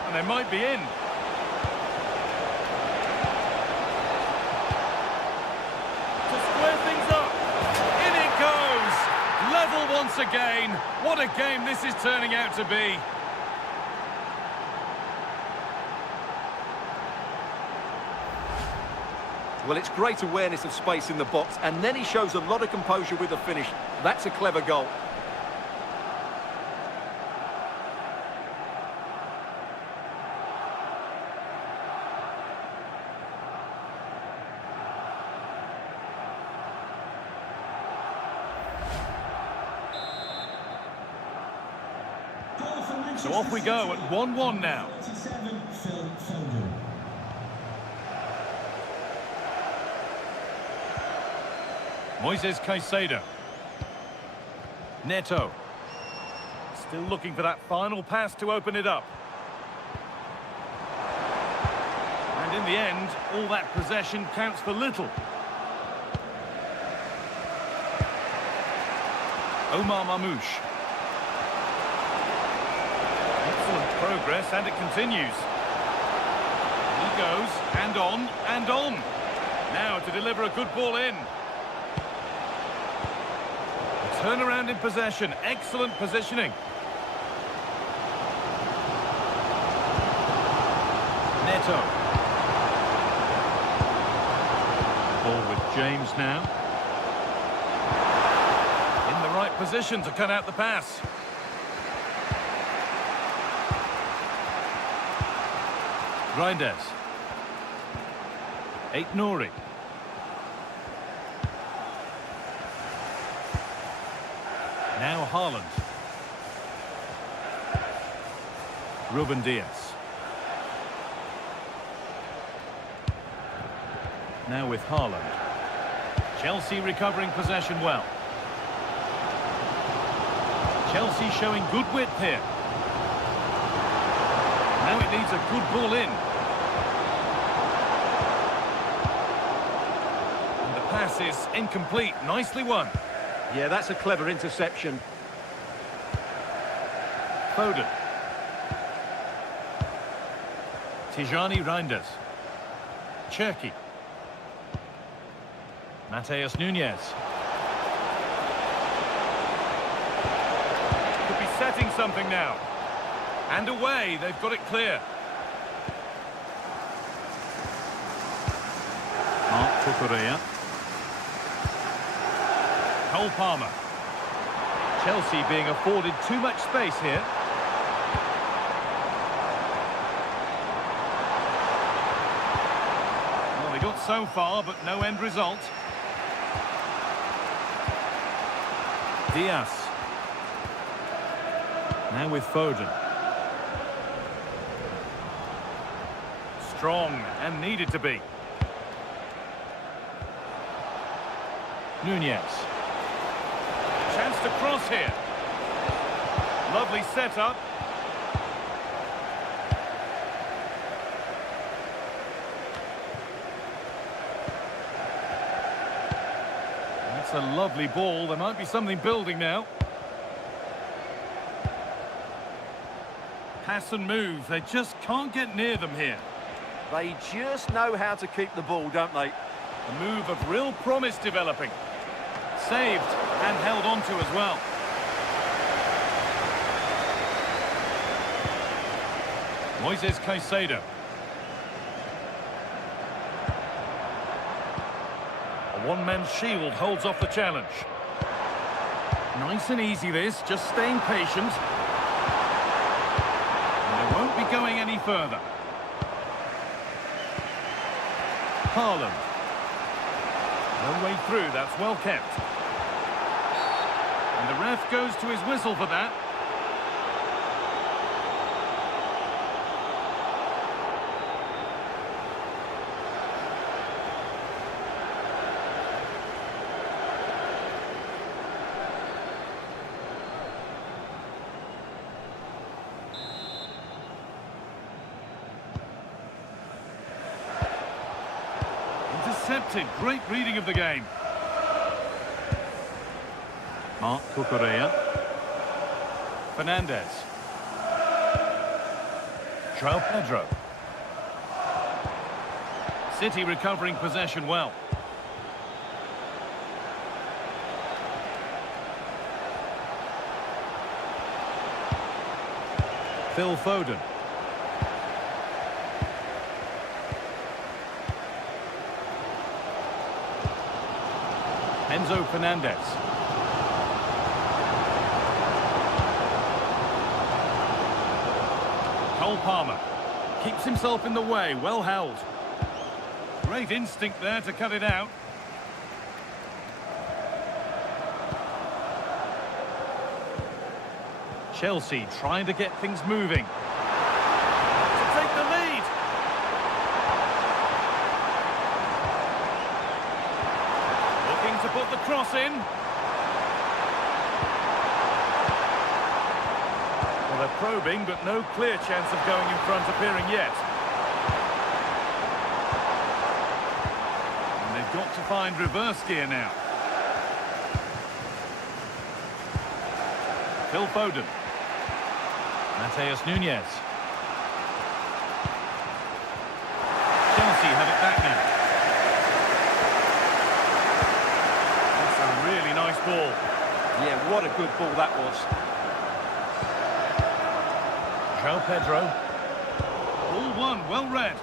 And they might be in. To square things up. In it goes. Level once again. What a game this is turning out to be. Well, it's great awareness of space in the box, and then he shows a lot of composure with the finish. That's a clever goal. So off we go at 1-1 now. 27, Phil Foden. Moises Caicedo. Neto. Still looking for that final pass to open it up. And in the end, all that possession counts for little. Omar Mamouche. Excellent progress, and it continues. He goes, and on, and on. Now to deliver a good ball in. Turnaround in possession, excellent positioning. Neto. Ball with James now. In the right position to cut out the pass. Reinders. Aït-Nouri. Now Haaland. Ruben Diaz. Now with Haaland. Chelsea recovering possession well. Chelsea showing good width here. Now it needs a good ball in. And the pass is incomplete. Nicely won. Yeah, that's a clever interception. Foden. Tijani Reinders. Cherki. Mateus Nunes. Could be setting something now. And away, they've got it clear. Mark Cucurella. Cole Palmer. Chelsea being afforded too much space here. Well, they got so far, but no end result. Diaz. Now with Foden. Strong and needed to be. Nunez. Chance to cross here. Lovely setup. That's a lovely ball. There might be something building now. Pass and move. They just can't get near them here. They just know how to keep the ball, don't they? A move of real promise developing. Saved and held on to as well. Moises Caicedo. A one-man shield holds off the challenge. Nice and easy this, just staying patient. And they won't be going any further. Haaland. No way through, that's well kept. And the ref goes to his whistle for that. Intercepted, great reading of the game. Mark Cucurella. Fernandez. João Pedro. City recovering possession well. Phil Foden. Enzo Fernandez. Cole Palmer keeps himself in the way, well held. Great instinct there to cut it out. Chelsea trying to get things moving. To take the lead. Looking to put the cross in. Well, they're probing, but no clear chance of going in front appearing yet. And they've got to find reverse gear now. Phil Foden. Mateus Nunez. Chelsea have it back now. That's a really nice ball. Yeah, what a good ball that was. João Pedro. Ball one, well read.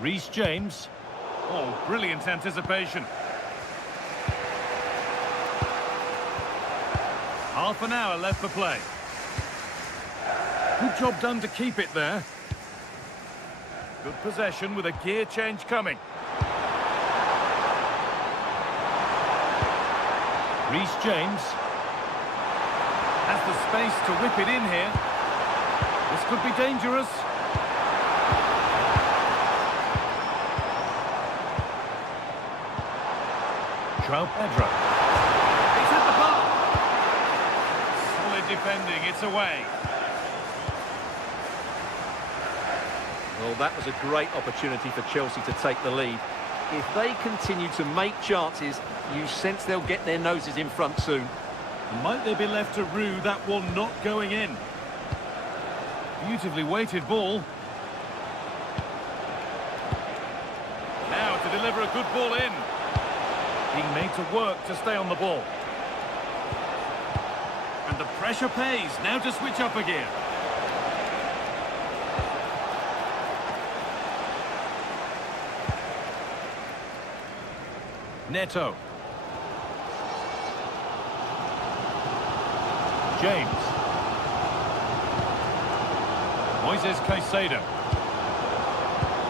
Reece James. Oh, brilliant anticipation. Half an hour left for play. Good job done to keep it there. Good possession with a gear change coming. Reece James has the space to whip it in here. This could be dangerous. João Pedro. He's hit the bar. Solid defending, it's away. Well, that was a great opportunity for Chelsea to take the lead. If they continue to make chances, you sense they'll get their noses in front soon. And might they be left to rue that one not going in? Beautifully weighted ball. deliver a good ball in. Being made to work to stay on the ball. And the pressure pays. Now to switch up a gear. Neto. James. Moises Caicedo.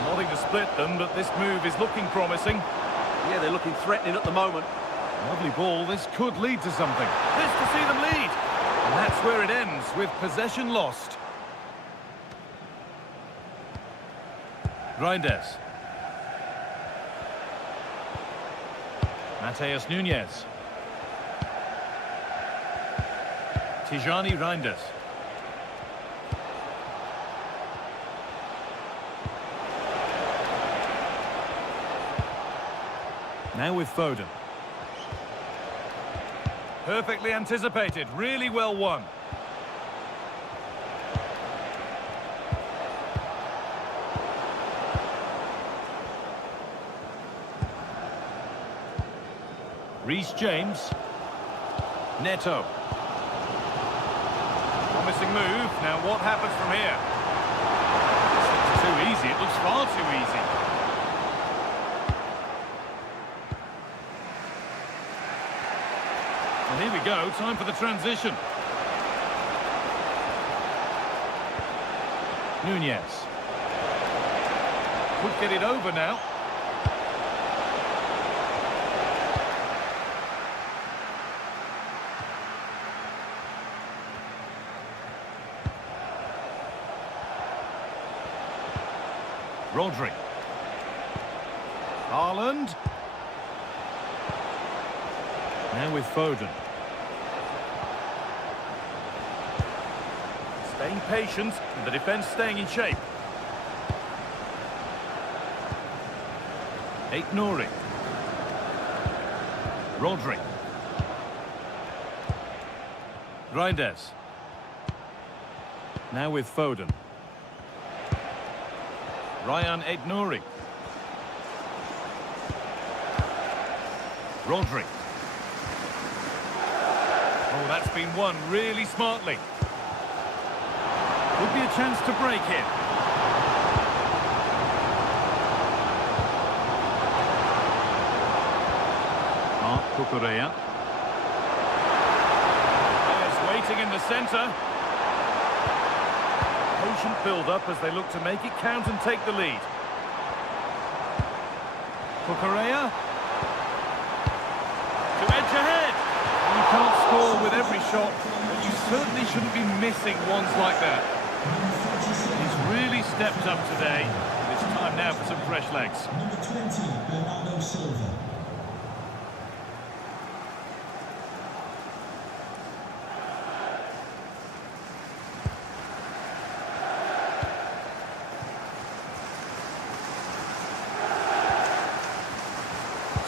Wanting to split them, but this move is looking promising. Yeah, they're looking threatening at the moment. Lovely ball. This could lead to something. This to see them lead. And that's where it ends, with possession lost. Reinders. Mateus Nunes. Tijani Reinders. Now with Foden. Perfectly anticipated, really well won. Reece James. Neto. Promising move. Now what happens from here? This looks too easy. It looks far too easy. Well, here we go. Time for the transition. Nunez. Could get it over now. Rodri. Haaland. Now with Foden. Staying patient, and the defence staying in shape. Nouri. Rodri. Reinders. Now with Foden. Ryan Nouri. Rodri. Oh, that's been won really smartly. Would be a chance to break it. Cucurella. Players waiting in the centre. Patient build-up as they look to make it count and take the lead. Cucurella. To edge ahead. You can't score with every shot, but you certainly shouldn't be missing ones like that. He's really stepped up today. It's time now for some fresh legs. Number 20, Bernardo Silva.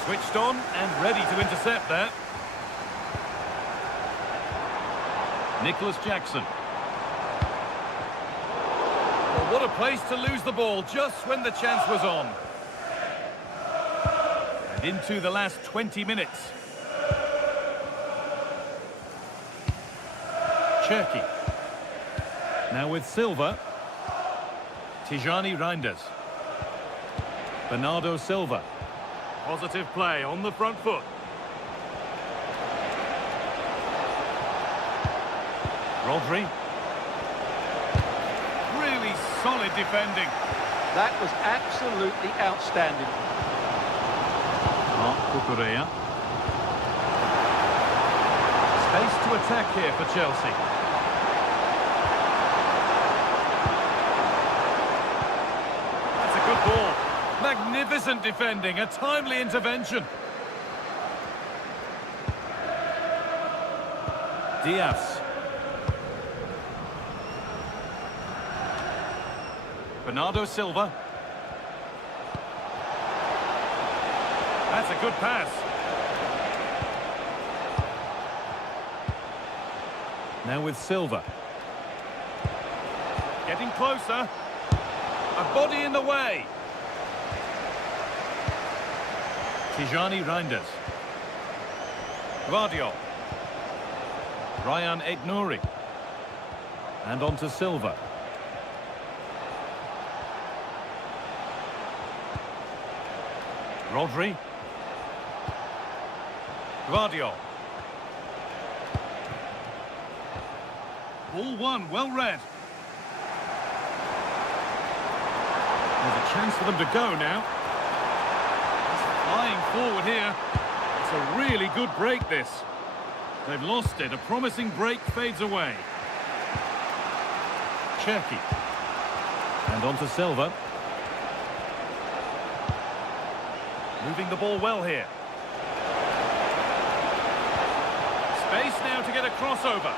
Switched on and ready to intercept that. Nicholas Jackson. Well, what a place to lose the ball just when the chance was on. And into the last 20 minutes. Cherki. Now with Silva. Tijani Reinders. Bernardo Silva. Positive play on the front foot. Rodri. Really solid defending. That was absolutely outstanding. Cucurella. Space to attack here for Chelsea. That's a good ball. Magnificent defending, a timely intervention. Diaz. Bernardo Silva. That's a good pass. Now with Silva. Getting closer. A body in the way. Tijani Reinders. Guardiol. Ryan Aït-Nouri. And on to Silva. Rodri. Guardiol. Ball one, well read. There's a chance for them to go now. He's flying forward here. It's a really good break, this. They've lost it. A promising break fades away. Cherki. And on to Silva. Moving the ball well here. Space now to get a crossover.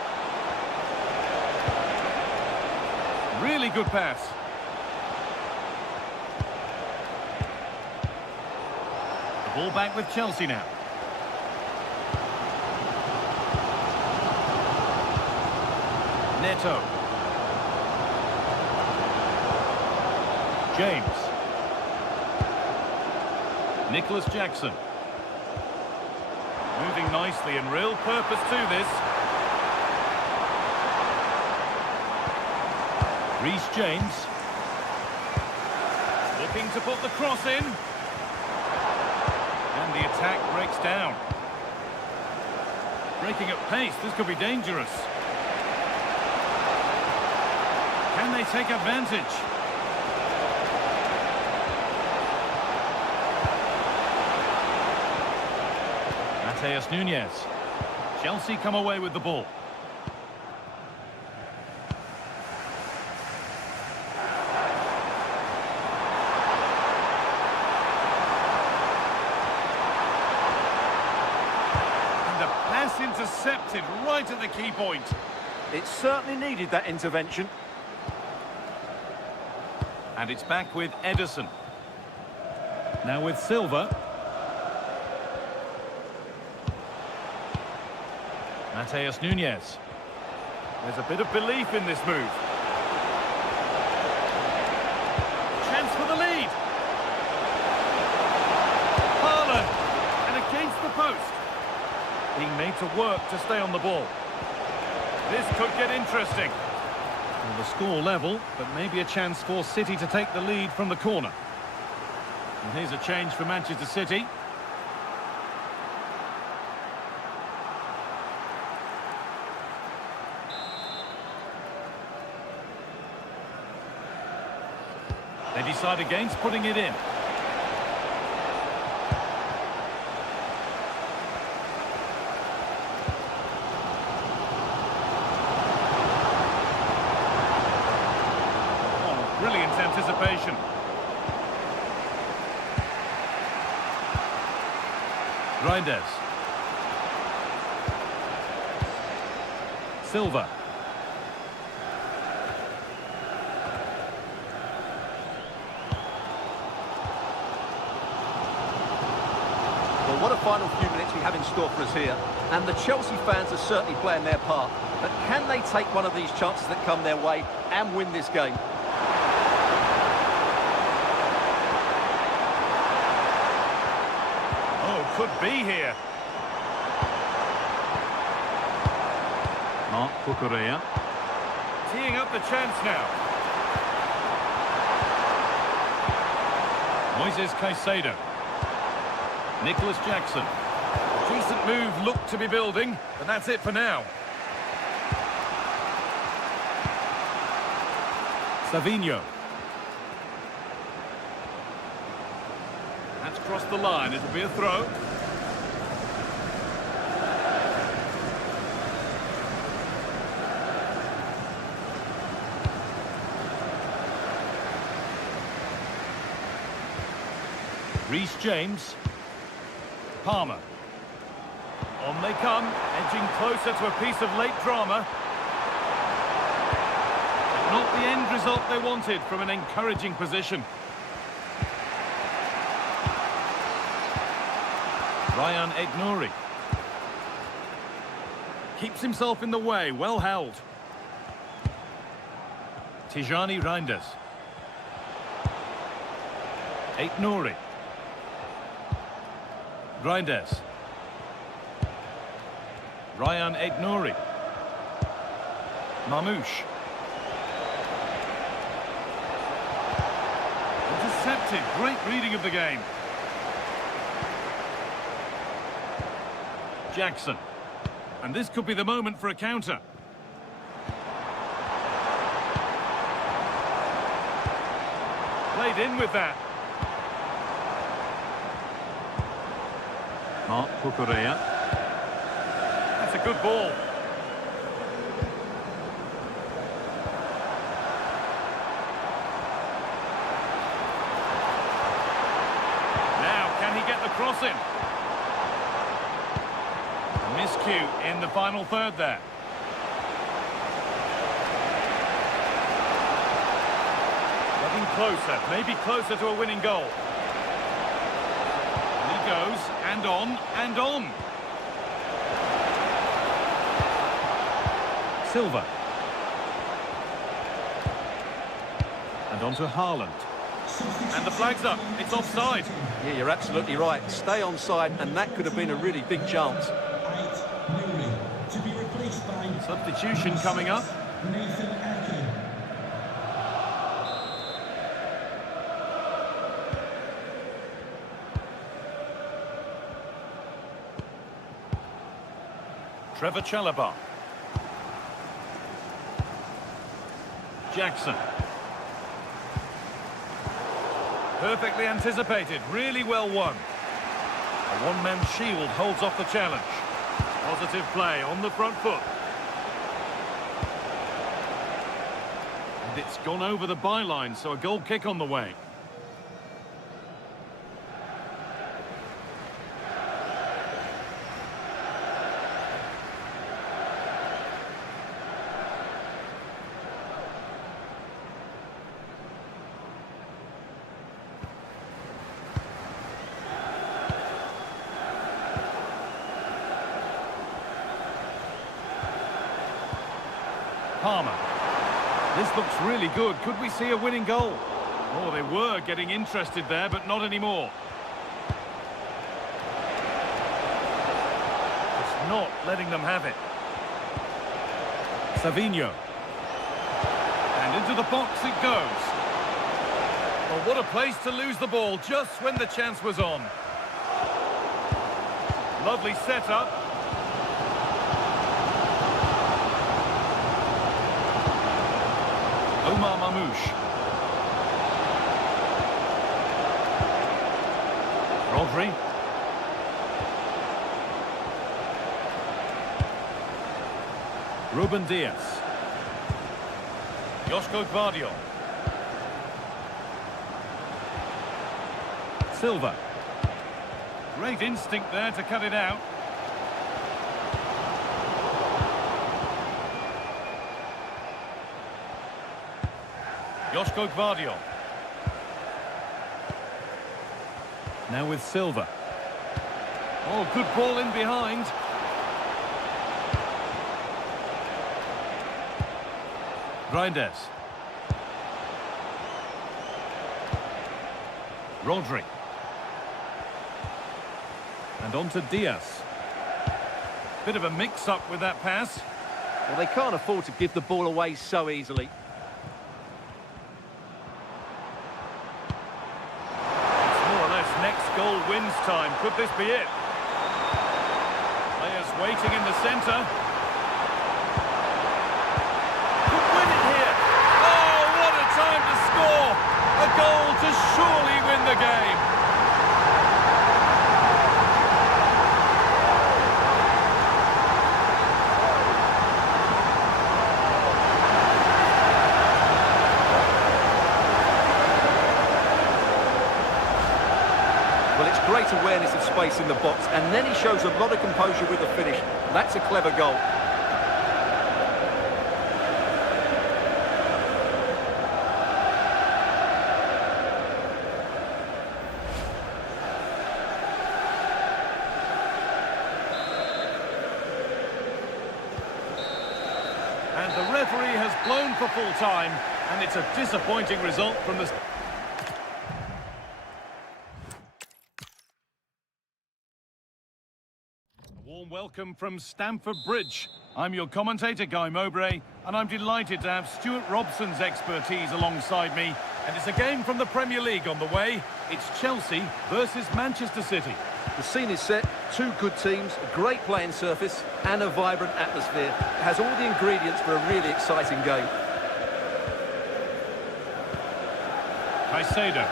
Really good pass. The ball back with Chelsea now. Neto. James. Nicholas Jackson. Moving nicely and real purpose to this. Reece James. Looking to put the cross in. And the attack breaks down. Breaking at pace, this could be dangerous. Can they take advantage? Mateus Nunes. Chelsea come away with the ball. And the pass intercepted right at the key point. It certainly needed that intervention. And it's back with Ederson. Now with Silva. Mateus Nunes. There's a bit of belief in this move. Chance for the lead. Haaland. And against the post. Being made to work to stay on the ball. This could get interesting. Well, the score level, but maybe a chance for City to take the lead from the corner. And here's a change for Manchester City. They decide against putting it in. Oh, brilliant anticipation. Reinders. Silva. Well, what a final few minutes we have in store for us here. And the Chelsea fans are certainly playing their part. But can they take one of these chances that come their way and win this game? Oh, could be here. Marc Cucurella. Teeing up the chance now. Moises Caicedo. Nicholas Jackson. Decent move looked to be building, but that's it for now. Savinho. That's crossed the line. It'll be a throw. Reece James. Palmer. On they come, edging closer to a piece of late drama. But not the end result they wanted from an encouraging position. Ryan Aït-Nouri. Keeps himself in the way, well held. Tijani Reinders. Grindes. Ryan Aitnouri. Mamouche. Intercepted. Great reading of the game. Jackson. And this could be the moment for a counter. Played in with that. Mark Cucurella. That's a good ball. Now, can he get the cross in? Miscue in the final third there. Getting closer, maybe closer to a winning goal. And he goes, and on, and on. Silva. And on to Haaland. And the flag's up, it's offside. Yeah, you're absolutely right. Stay onside, and that could have been a really big chance. To be replaced by Substitution coming up. Nathan Ake. Trevor Chalobah. Jackson. Perfectly anticipated, really well won. A one-man shield holds off the challenge. Positive play on the front foot. And it's gone over the byline, so a goal kick on the way. Palmer. This looks really good. Could we see a winning goal? Oh, they were getting interested there, but not anymore. It's not letting them have it. Savinho. And into the box it goes. Well, what a place to lose the ball just when the chance was on. Lovely setup. Omar Mamouche. Rodri. Ruben Diaz. Joško Gvardiol. Silva. Great instinct there to cut it out. Joško Gvardiol. Now with Silva. Oh, good ball in behind. Grindes. Rodri. And on to Diaz. Bit of a mix-up with that pass. Well, they can't afford to give the ball away so easily. Next goal wins time. Could this be it? Players waiting in the centre. Could win it here. Oh, what a time to score! A goal to surely win the game. Well, it's great awareness of space in the box, and then he shows a lot of composure with the finish. That's a clever goal. And the referee has blown for full time, and it's a disappointing result from the... welcome from Stamford Bridge. I'm your commentator, Guy Mowbray, and I'm delighted to have Stuart Robson's expertise alongside me. And it's a game from the Premier League on the way. It's Chelsea versus Manchester City. The scene is set, two good teams, a great playing surface and a vibrant atmosphere. It has all the ingredients for a really exciting game. Caicedo.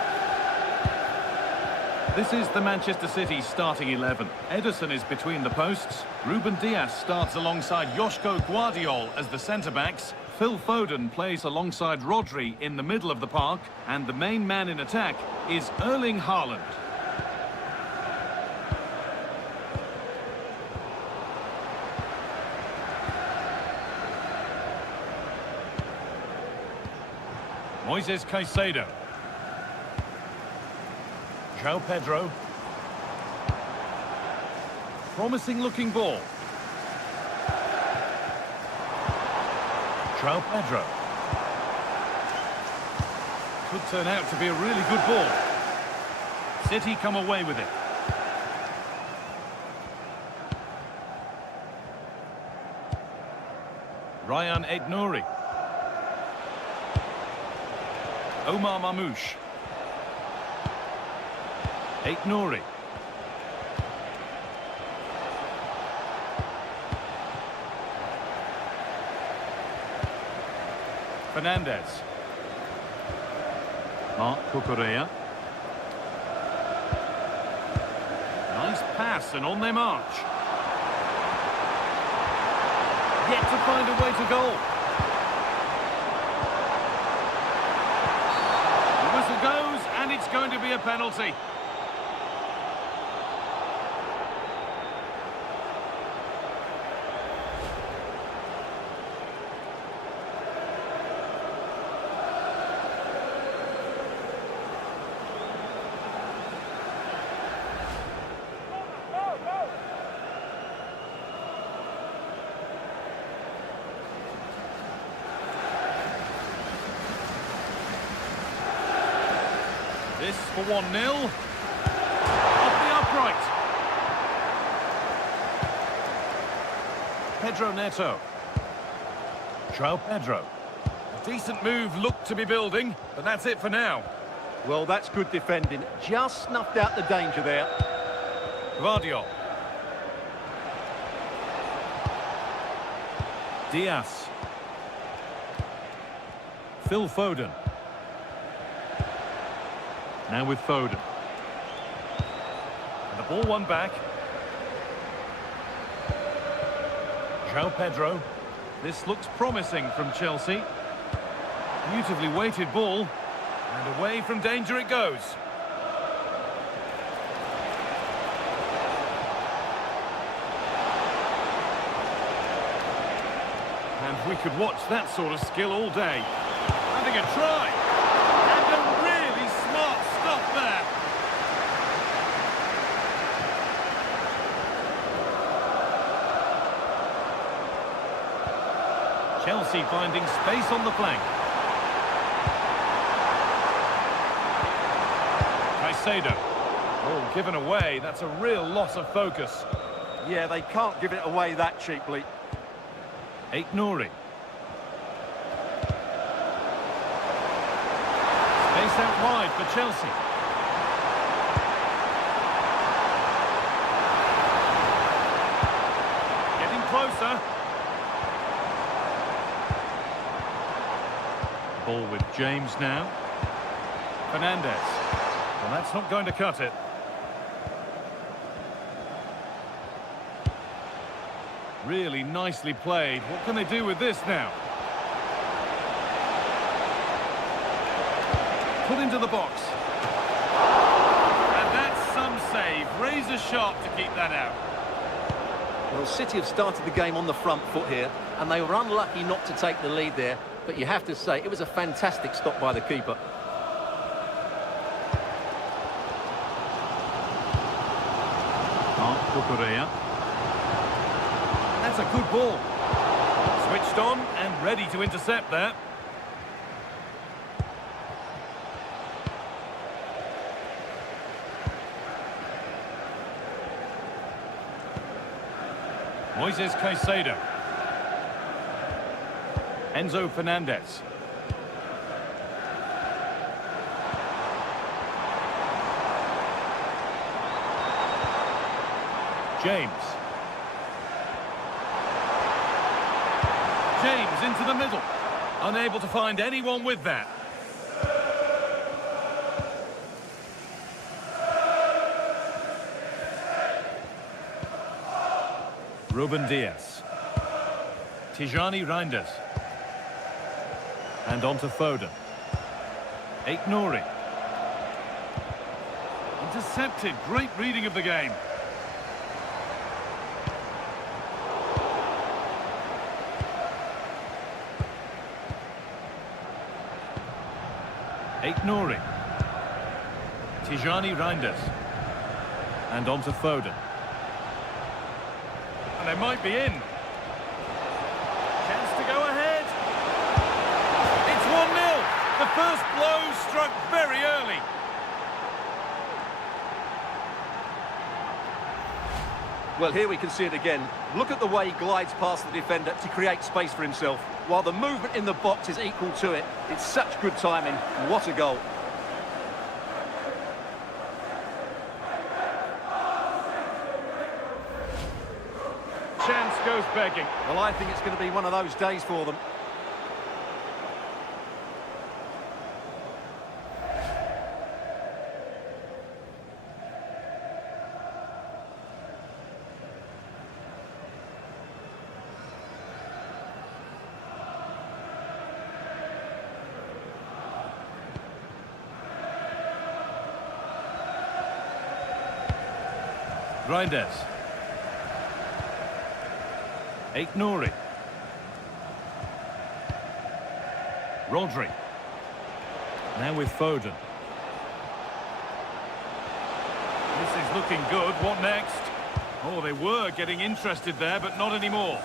This is the Manchester City starting 11. Ederson is between the posts. Ruben Dias starts alongside Joško Guardiol as the centre-backs. Phil Foden plays alongside Rodri in the middle of the park. And the main man in attack is Erling Haaland. Moises Caicedo. João Pedro. Promising looking ball. João Pedro. Could turn out to be a really good ball. City come away with it. Ryan Aït-Nouri. Omar Mamouche. Aït-Nouri. Fernandez. Marc Cucurella. Nice pass and on their march. Yet to find a way to goal. The whistle goes and it's going to be a penalty. This for 1-0. Off the upright. Pedro Neto. João Pedro. A decent move looked to be building, but that's it for now. Well, that's good defending. Just snuffed out the danger there. Guardiol. Dias. Phil Foden. Now with Foden. And the ball won back. João Pedro. This looks promising from Chelsea. Beautifully weighted ball. And away from danger it goes. And we could watch that sort of skill all day. Having a try. And a really smart stop there. Chelsea finding space on the flank. Caicedo. Oh, given away. That's a real loss of focus. Yeah, they can't give it away that cheaply. Aït-Nouri. Space out wide for Chelsea. Getting closer. Ball with James now. Fernandez. Well, that's not going to cut it. Really nicely played. What can they do with this now? Put into the box. And that's some save. Razor sharp to keep that out. Well, City have started the game on the front foot here, and they were unlucky not to take the lead there. But you have to say, it was a fantastic stop by the keeper. Marc Cucurella. That's a good ball. Switched on and ready to intercept there. Moises Caicedo. Enzo Fernandez. James. James into the middle. Unable to find anyone with that. Ruben Dias. Tijani Reinders. And on to Foden. Nouri. Intercepted. Great reading of the game. Nouri. Tijani Reinders. And on to Foden. And they might be in. Chance to go ahead. It's 1-0. The first blow struck very early. Well, here we can see it again. Look at the way he glides past the defender to create space for himself, while the movement in the box is equal to it. It's such good timing. What a goal. Chance goes begging. Well, I think it's going to be one of those days for them. Reinders. Nouri. Rodri. Now with Foden. This is looking good. What next? Oh, they were getting interested there, but not anymore.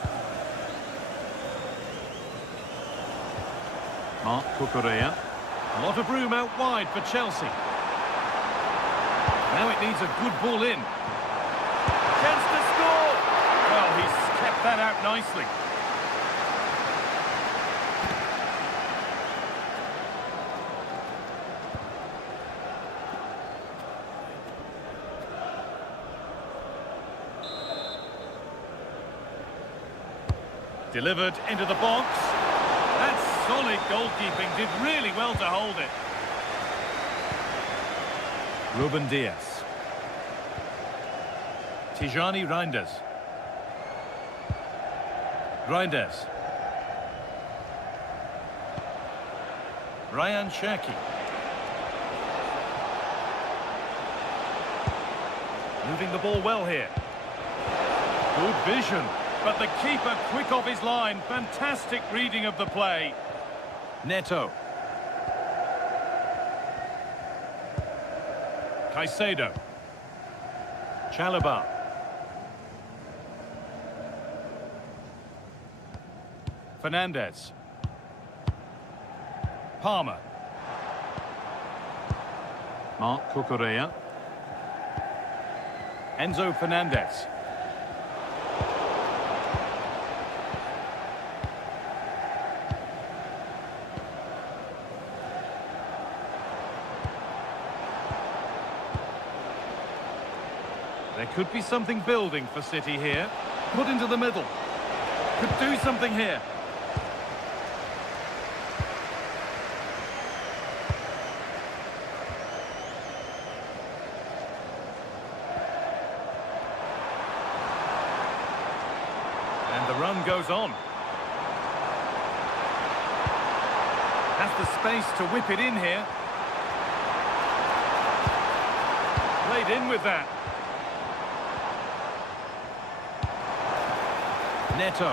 Marc Cucurella. A lot of room out wide for Chelsea. Now it needs a good ball in. Chance to score! Well, he's kept that out nicely. Delivered into the box. That's solid goalkeeping. Did really well to hold it. Ruben Dias. Tijani Reinders. Reinders. Ryan Cherki. Moving the ball well here. Good vision. But the keeper quick off his line. Fantastic reading of the play. Neto. Caicedo. Chalobah. Fernandez. Palmer. Marc Cucurella. Enzo Fernandez. There could be something building for City here. Put into the middle. Could do something here. And the run goes on. Has the space to whip it in here. Played in with that. Neto.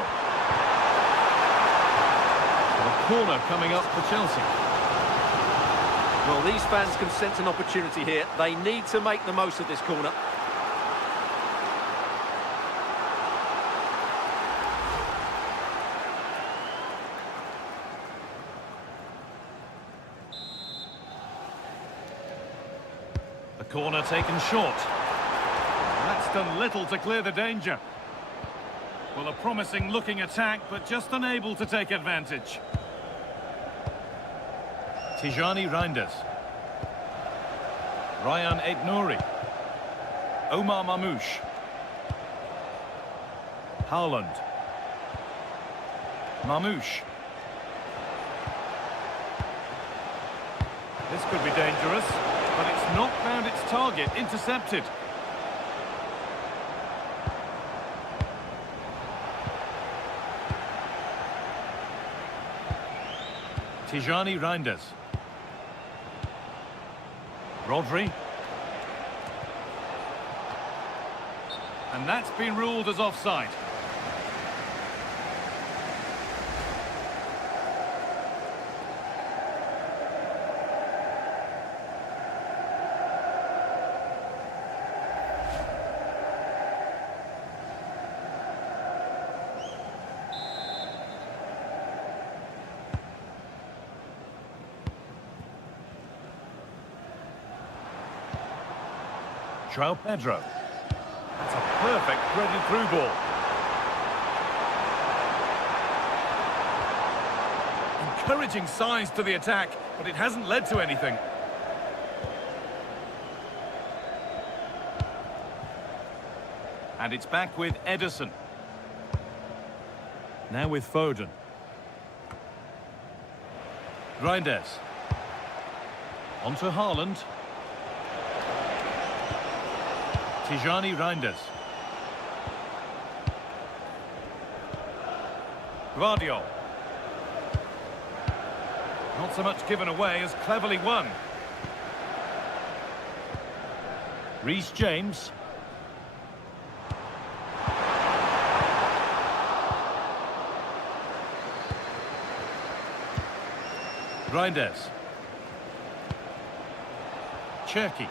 A corner coming up for Chelsea. Well, these fans can sense an opportunity here. They need to make the most of this corner. The corner taken short. That's done little to clear the danger. Well, a promising looking attack, but just unable to take advantage. Tijani Reinders. Ryan Aït-Nouri. Omar Mamouche. Haaland. Mamouche. This could be dangerous, but it's not found its target. Intercepted. Tijani Reinders. Rodri. And that's been ruled as offside. João Pedro. That's a perfect threaded through ball. Encouraging signs to the attack, but it hasn't led to anything. And it's back with Ederson. Now with Foden. Reinders. On to Haaland. Tijani Reinders. Guardiola. Not so much given away as cleverly won. Reece James. Reinders. Cherki.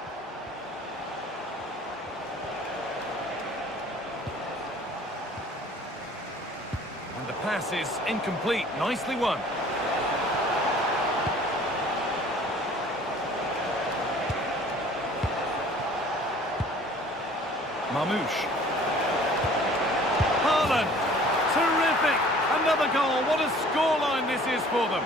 And the pass is incomplete. Nicely won. Mamouche. Haaland. Terrific. Another goal. What a scoreline this is for them.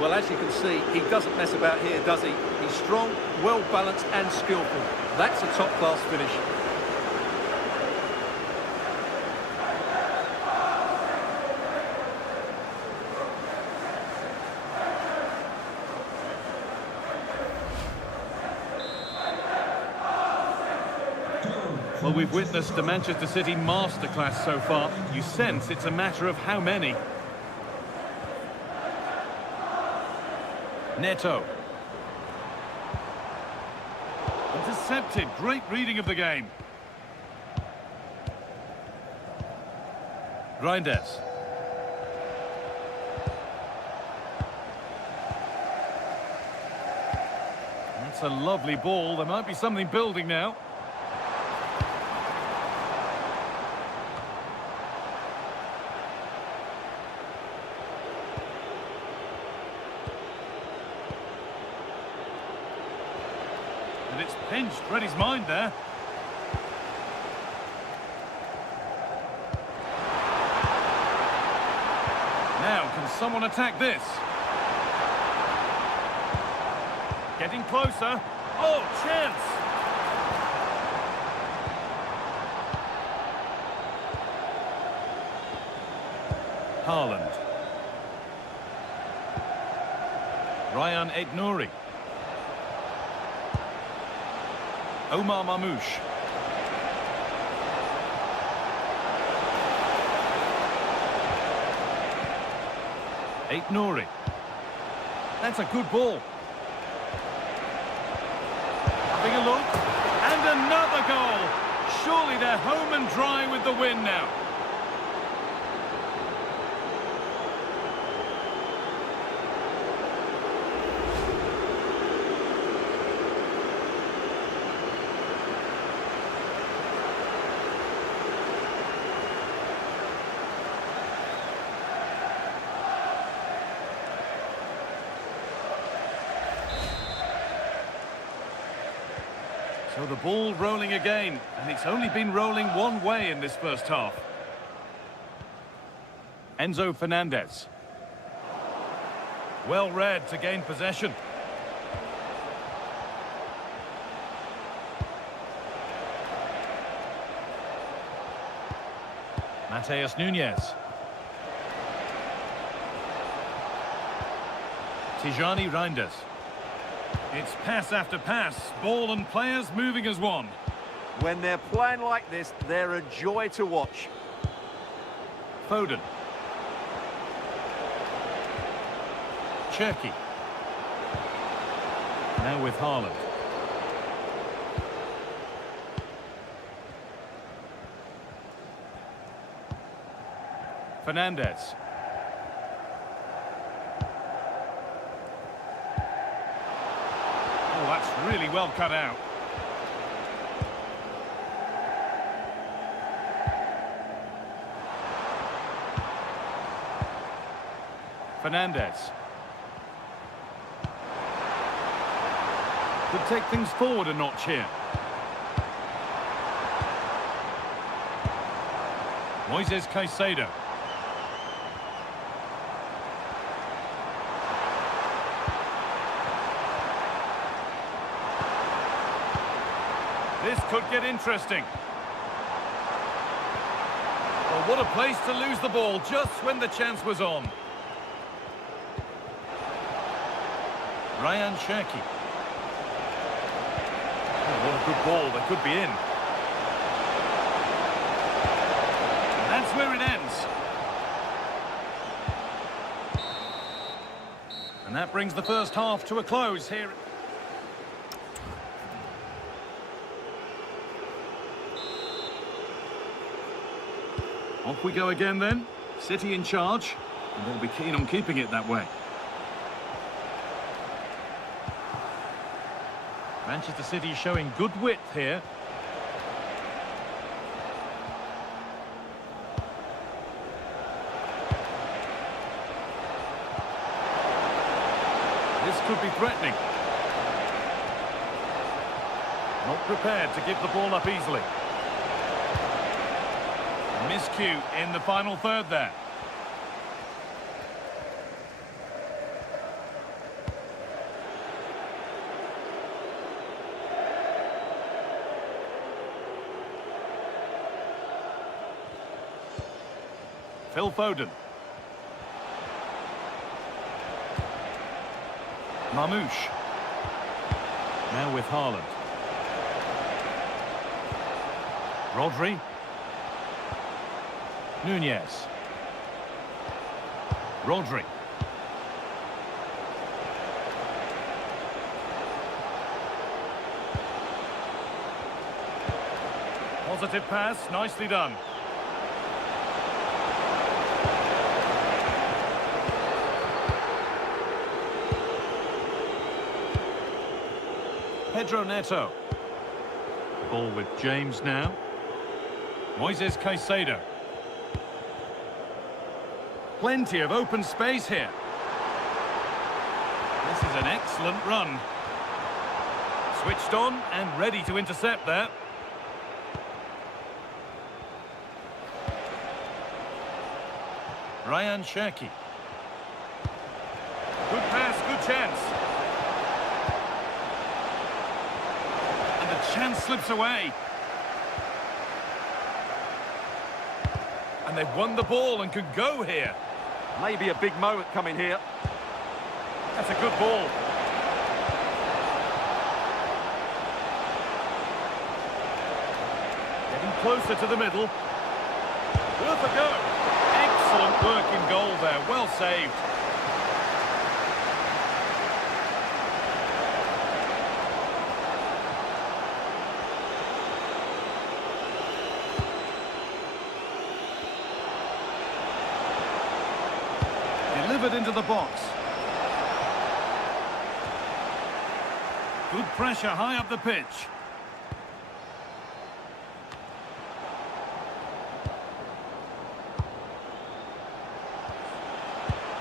Well, as you can see, he doesn't mess about here, does he? He's strong, well-balanced and skillful. That's a top-class finish. Well, we've witnessed a Manchester City masterclass so far. You sense it's a matter of how many. Neto. Intercepted. Great reading of the game. Reinders. That's a lovely ball. There might be something building now. And it's pinched, read his mind there. Now, can someone attack this? Getting closer. Oh, chance! Haaland. Ryan Aït-Nouri. Omar Mamouche. Aït-Nouri. That's a good ball. Having a look. And another goal. Surely they're home and dry with the win now. So the ball rolling again, and it's only been rolling one way in this first half. Enzo Fernandez. Well read to gain possession. Mateus Nunes. Tijani Reinders. It's pass after pass, ball and players moving as one. When they're playing like this, they're a joy to watch. Foden. Cherki. Now with Haaland. Fernandez. Oh, that's really well cut out. Fernandez. Could take things forward a notch here. Moises Caicedo. This could get interesting. Well, what a place to lose the ball just when the chance was on. Ryan Cherki. Oh, what a good ball. They could be in. And that's where it ends. And that brings the first half to a close here. Off we go again then. City in charge, and they'll be keen on keeping it that way. Manchester City showing good width here. This could be threatening. Not prepared to give the ball up easily. Miscue in the final third there. Phil Foden. Marmouche. Now with Haaland. Rodri. Nunez. Rodri. Positive pass, nicely done. Pedro Neto. Ball with James now. Moises Caicedo. Plenty of open space here. This is an excellent run. Switched on and ready to intercept there. Ryan Cherki. Good pass, good chance. And the chance slips away. And they've won the ball and could go here. Maybe a big moment coming here. That's a good ball. Getting closer to the middle. Worth a go. Excellent work in goal there. Well saved. Delivered into the box. Good pressure high up the pitch.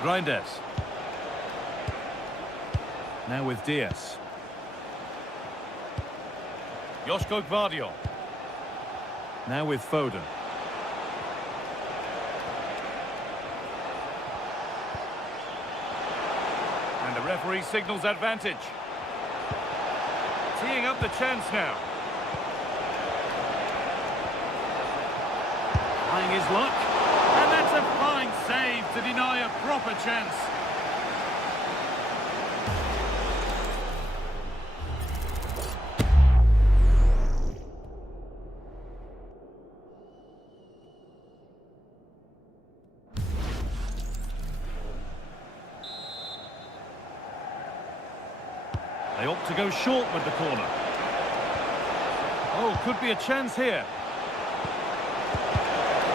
Reinders. Now with Diaz. Joško Gvardiol. Now with Foden. And the referee signals advantage. Teeing up the chance now. Trying his luck. And that's a fine save to deny a proper chance. They opt to go short with the corner. Oh, could be a chance here.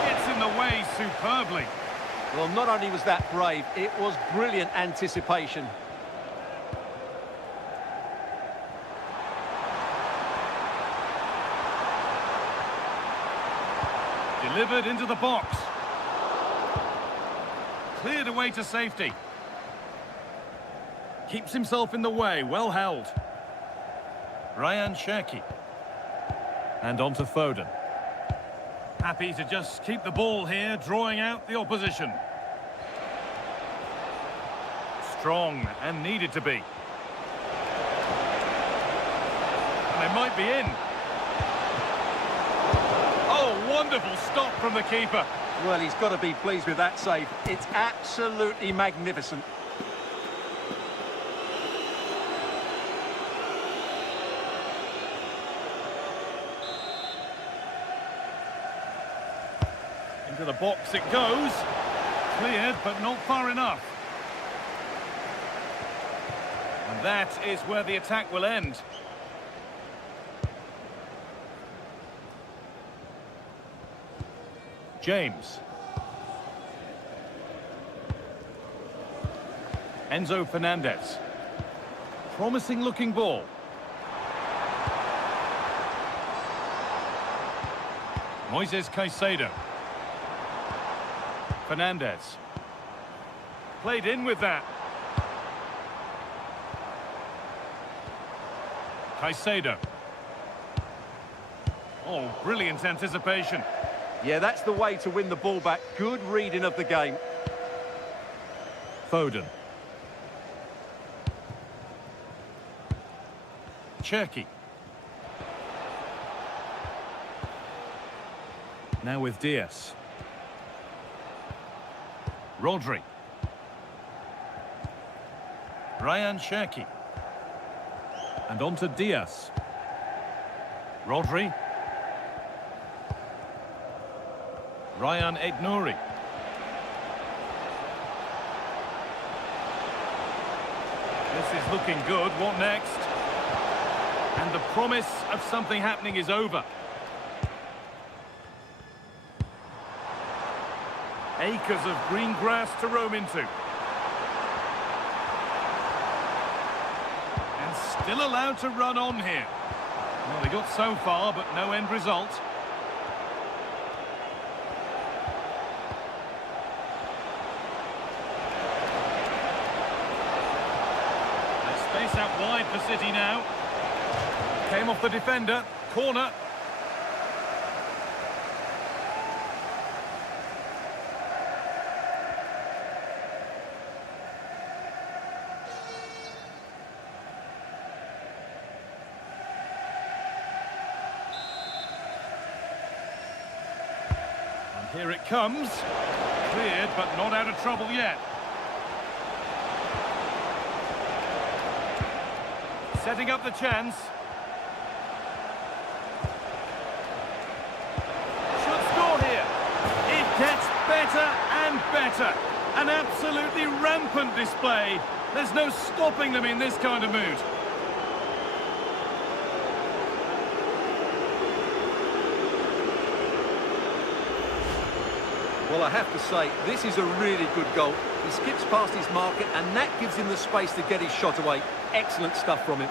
Gets in the way superbly. Well, not only was that brave, it was brilliant anticipation. Delivered into the box. Cleared away to safety. Keeps himself in the way, well held. Ryan Cherki. And on to Foden. Happy to just keep the ball here, drawing out the opposition. Strong and needed to be. And they might be in. Oh, wonderful stop from the keeper. Well, he's got to be pleased with that save. It's absolutely magnificent. Into the box it goes. Cleared, but not far enough. And that is where the attack will end. James. Enzo Fernandez. Promising looking ball. Moises Caicedo. Fernandez. Played in with that. Caicedo. Oh, brilliant anticipation. Yeah, that's the way to win the ball back. Good reading of the game. Foden. Cherki. Now with Diaz. Rodri. Ryan Cherki. And on to Diaz. Rodri. Ryan Aït-Nouri. This is looking good. What next? And the promise of something happening is over. Acres of green grass to roam into. And still allowed to run on here. Well, they got so far, but no end result. There's space out wide for City now. Came off the defender. Corner. Here it comes. Cleared, but not out of trouble yet. Setting up the chance. Should score here. It gets better and better. An absolutely rampant display. There's no stopping them in this kind of mood. Well, I have to say, this is a really good goal. He skips past his marker, and that gives him the space to get his shot away. Excellent stuff from him.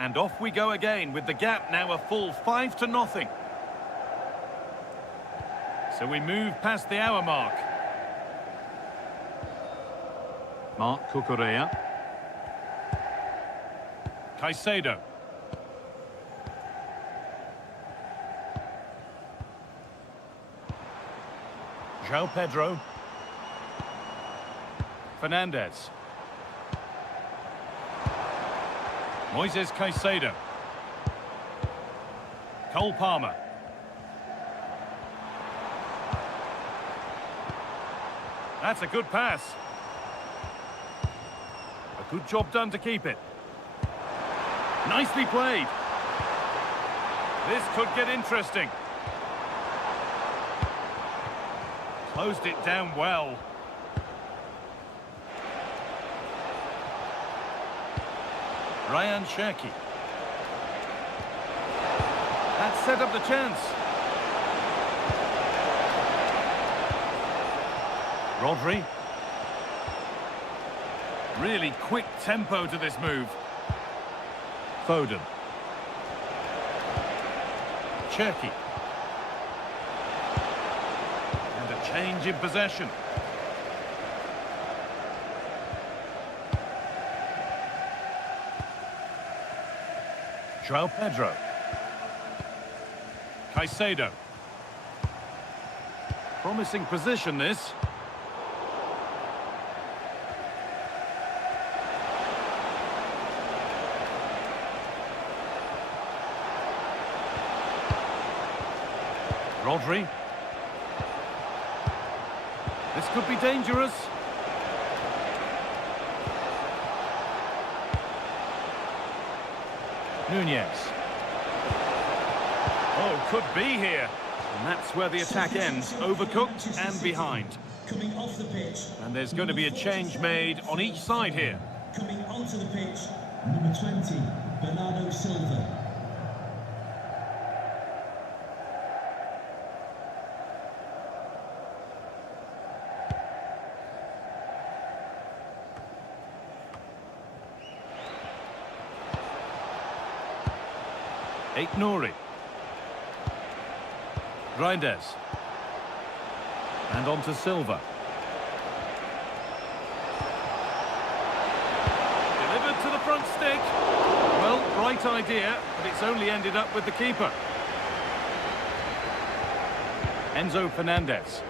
And off we go again, with the gap now a full 5-0. So we move past the hour mark. Mark Cucurella. Caicedo. João Pedro. Fernandez. Moises Caicedo. Cole Palmer. That's a good pass. A good job done to keep it. Nicely played. This could get interesting. Closed it down well. Ryan Cherki. That set up the chance. Rodri. Really quick tempo to this move. Foden. Cherki. And a change in possession. João Pedro. Caicedo. Promising position, this. Rodri. This could be dangerous. Nunez. Oh, could be here. And that's where the attack ends, overcooked and behind. Coming off the pitch. And there's going to be a change made on each side here. Coming onto the pitch, number 20, Bernardo Silva. Nouri. Reinders. And on to Silva. Delivered to the front stick. Well, right idea, but it's only ended up with the keeper. Enzo Fernandez.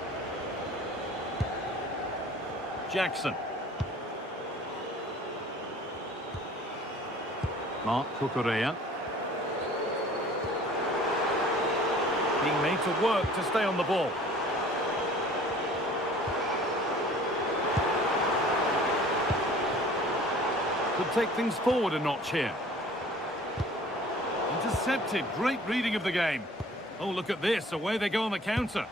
Jackson. Mark Cucurella. Being made to work to stay on the ball. Could take things forward a notch here. Intercepted. Great reading of the game. Oh, look at this. Away they go on the counter.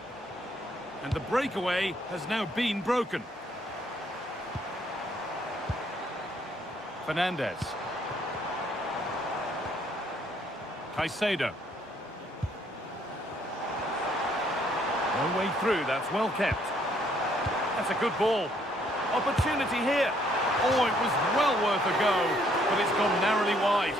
And the breakaway has now been broken. Fernandez. Caicedo. No way through, that's well kept. That's a good ball. Opportunity here. Oh, it was well worth a go, but it's gone narrowly wide.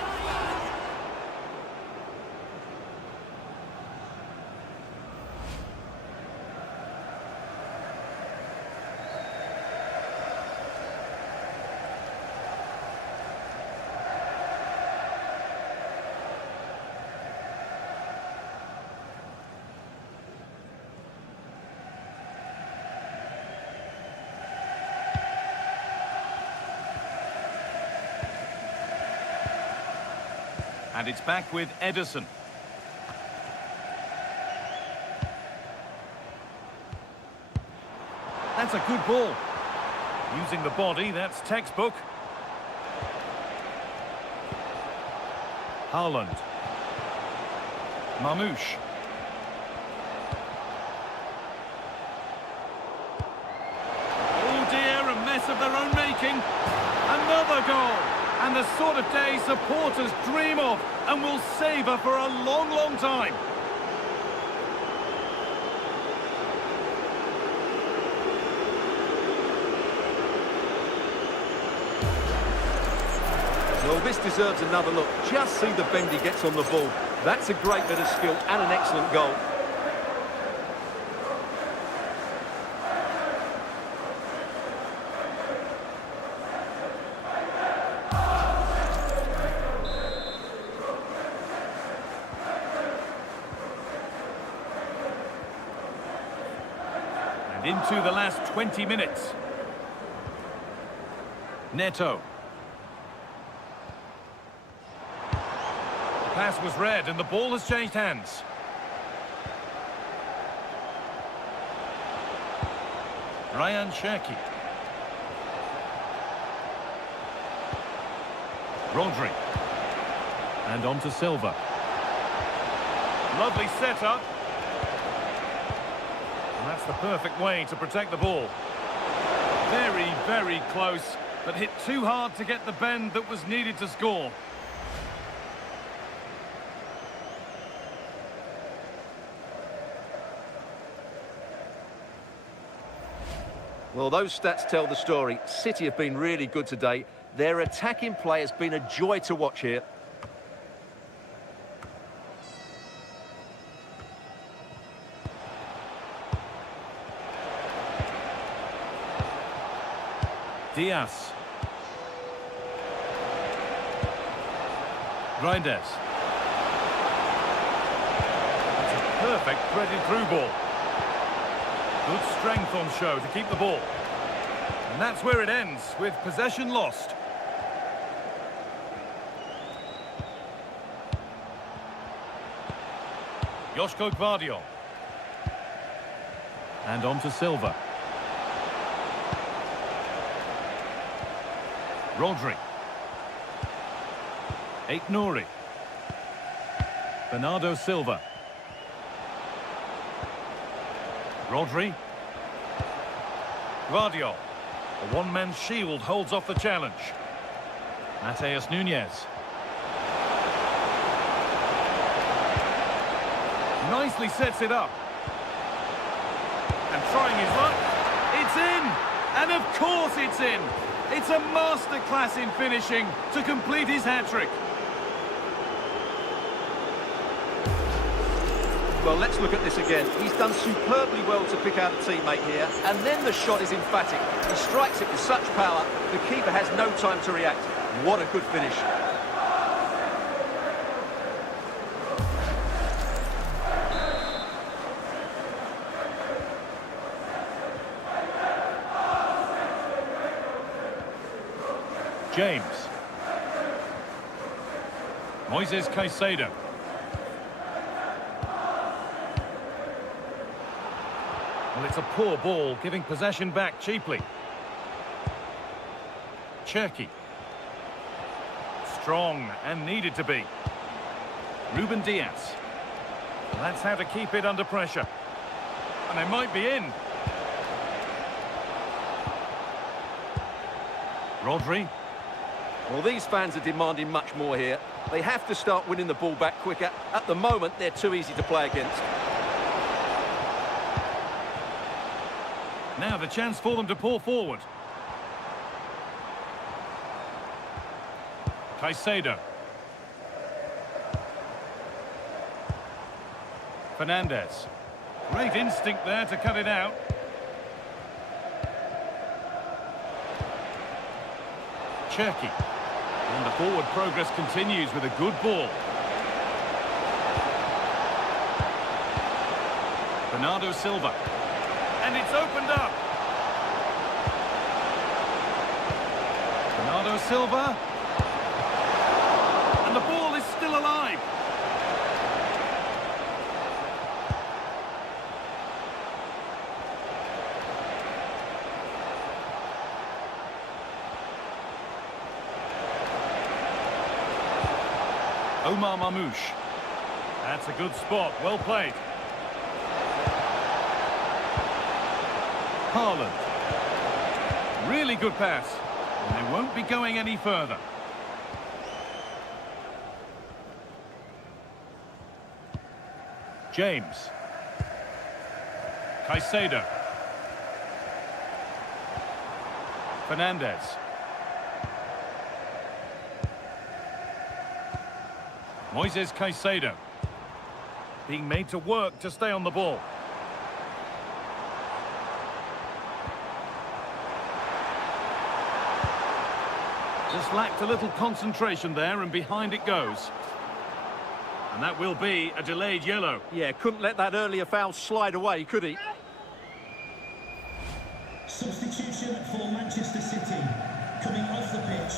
And it's back with Ederson. That's a good ball. Using the body, that's textbook. Haaland. Mamouche. Oh dear, a mess of their own making. Another goal. And the sort of day supporters dream of and will savour for a long, long time. Well, this deserves another look. Just see the bend he gets on the ball. That's a great bit of skill and an excellent goal. And into the last 20 minutes. Neto. The pass was read and the ball has changed hands. Ryan Cherki. Rodri. And on to Silva. Lovely setup. And that's the perfect way to protect the ball. Very, very close, but hit too hard to get the bend that was needed to score. Well, those stats tell the story. City have been really good today. Their attacking play has been a joy to watch here. Diaz. Reinders. It's a perfect threaded through ball. Good strength on show to keep the ball. And that's where it ends, with possession lost. Joško Gvardiol. And on to Silva. Rodri. Aït-Nouri. Bernardo Silva. Rodri. Gvardiol. A one-man shield holds off the challenge. Mateus Nunes. Nicely sets it up. And trying his luck. It's in! And of course it's in! It's a masterclass in finishing to complete his hat-trick. Well, let's look at this again. He's done superbly well to pick out a teammate here, and then the shot is emphatic. He strikes it with such power, the keeper has no time to react. What a good finish. James. Moises Caicedo. Well, it's a poor ball, giving possession back cheaply. Cherki. Strong and needed to be. Ruben Diaz. Well, that's how to keep it under pressure. And they might be in. Rodri. Well, these fans are demanding much more here. They have to start winning the ball back quicker. At the moment, they're too easy to play against. Now the chance for them to pour forward. Caicedo. Fernandes. Great instinct there to cut it out. Cherki. And the forward progress continues with a good ball. Bernardo Silva. And it's opened up. Bernardo Silva. And the ball is still alive. Omar Mamouche. That's a good spot, well played. Haaland. Really good pass. And they won't be going any further. James. Caicedo. Moises Caicedo. Being made to work to stay on the ball. Just lacked a little concentration there, and behind it goes. And that will be a delayed yellow. Yeah, couldn't let that earlier foul slide away, could he? Substitution for Manchester City. Coming off the pitch,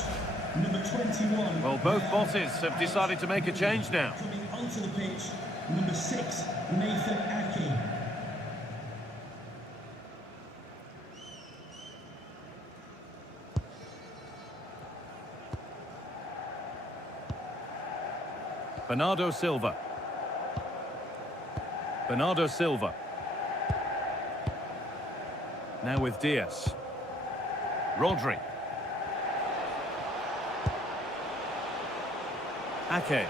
number 21. Well, both bosses have decided to make a change now. Coming onto the pitch, number 6, Nathan Ake. Bernardo Silva. Bernardo Silva. Now with Diaz. Rodri. Ake.